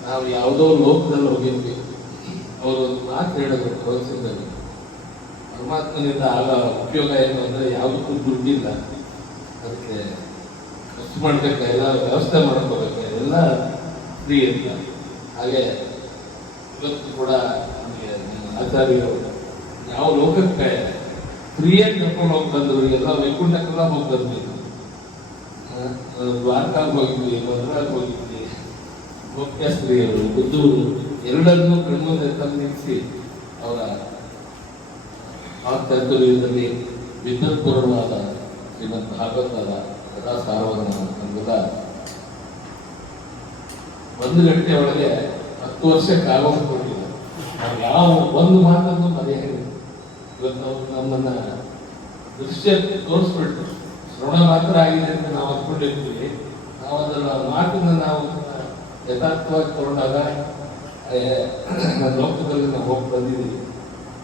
ನಾವು ಯಾವುದೋ ಲೋಕದಲ್ಲಿ ಹೋಗಿದ್ವಿ, ಅವರು ಒಂದು ಮಾತು ಹೇಳಿದ್ರು ಪ್ರವಚನದಲ್ಲಿ, ಪರಮಾತ್ಮನಿಂದ ಆಗ ಉಪಯೋಗ ಏನು ಅಂದರೆ ಯಾವುದಕ್ಕೂ ದುಡ್ಡಿಲ್ಲ, ಅದಕ್ಕೆ ಖರ್ಚು ಮಾಡಬೇಕು, ಎಲ್ಲ ವ್ಯವಸ್ಥೆ ಮಾಡ್ಕೋಬೇಕು, ಎಲ್ಲ ಫ್ರೀ ಅಂತ. ಹಾಗೆ ಇವತ್ತು ಕೂಡ ನಮಗೆ ನಮ್ಮ ಆಚಾರ್ಯರು ಯಾವ ಲೋಕಕ್ಕೆ ಫ್ರೀಯಾಗಿ ಕರ್ಕೊಂಡು ಹೋಗಿ ಬಂದರು, ಎಲ್ಲ ವೈಕುಂಠಕ್ಕೆಲ್ಲ ಹೋಗಿ ಬಂದ್ವಿ. ದ್ವಾರಕಾಗೆ ಹೋಗಿದ್ವಿ, ಮಧುರಾಗೆ ಹೋಗಿದ್ವಿ, ಮುಖ್ಯಸ್ತ್ರೀಯರು ಬುದ್ಧೂರು ಎರಡನ್ನೂ ಕಣ್ಮುಂದೆ ತಂದು ನಿಲ್ಲಿಸಿ ಅವರ ಚಾತುರ್ಯದಲ್ಲಿ ವಿದ್ವತ್ಪೂರ್ಣವಾದ ಶ್ರೀಮದ್ ಭಾಗವತದ ಕಥಾ ಸಾರವನ್ನು ಎಂಬುದ 1 ಗಂಟೆ ಒಳಗೆ 10 ವರ್ಷ ಕಾಲವನ್ನು ಕೊಟ್ಟಿಲ್ಲ. ನಾವು ಯಾವ ಒಂದು ಮಾತನ್ನು ಮರೆಯಾಗಿಲ್ಲ. ಇವತ್ತು ನಾವು ನಮ್ಮನ್ನ ದೃಶ್ಯ ತೋರಿಸ್ಬಿಟ್ಟು ಶ್ರವಣ ಮಾತ್ರ ಆಗಿದೆ ಅಂತ ನಾವು ಅಂದ್ಕೊಂಡಿರ್ತೀವಿ. ನಾವು ಅದನ್ನ ಮಾತನ್ನ ನಾವು ಯಥಾರ್ಥವಾಗಿ ತಗೊಂಡಾಗ ಲೋಕದಲ್ಲಿ ನಾವು ಹೋಗಿ ಬಂದಿದ್ದೀವಿ.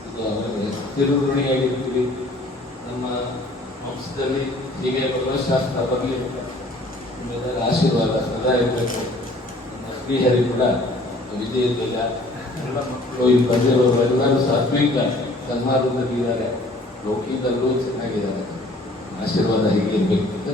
ಇದು ಅವರಿಗೆ ತಿರುಗುಣಿಯಾಗಿರ್ತೀವಿ. ನಮ್ಮ ವಂಶದಲ್ಲಿ ಹೀಗೆ ಭಗವತ್ಶಾಸ್ತ್ರ ಬರಲಿ, ನಿಮ್ಮೆಲ್ಲರ ಆಶೀರ್ವಾದ ಸದಾ ಇರಬೇಕು. ನಮ್ಮ ಶ್ರೀಹರಿ ಕೂಡ ವಿಜಯದಿಲ್ಲ, ಎಲ್ಲ ಮಕ್ಕಳು ಇಲ್ಲಿ ಬಂದಿರೋರು ಎಲ್ಲರೂ ಸಾತ್ವಿಕ ಸನ್ಮಾರ್ಗದಲ್ಲಿದ್ದಾರೆ, ಲೌಕಿಕದಲ್ಲೂ ಚೆನ್ನಾಗಿದ್ದಾರೆ. ಆಶೀರ್ವಾದ ಹೀಗೆ ಇರಬೇಕು.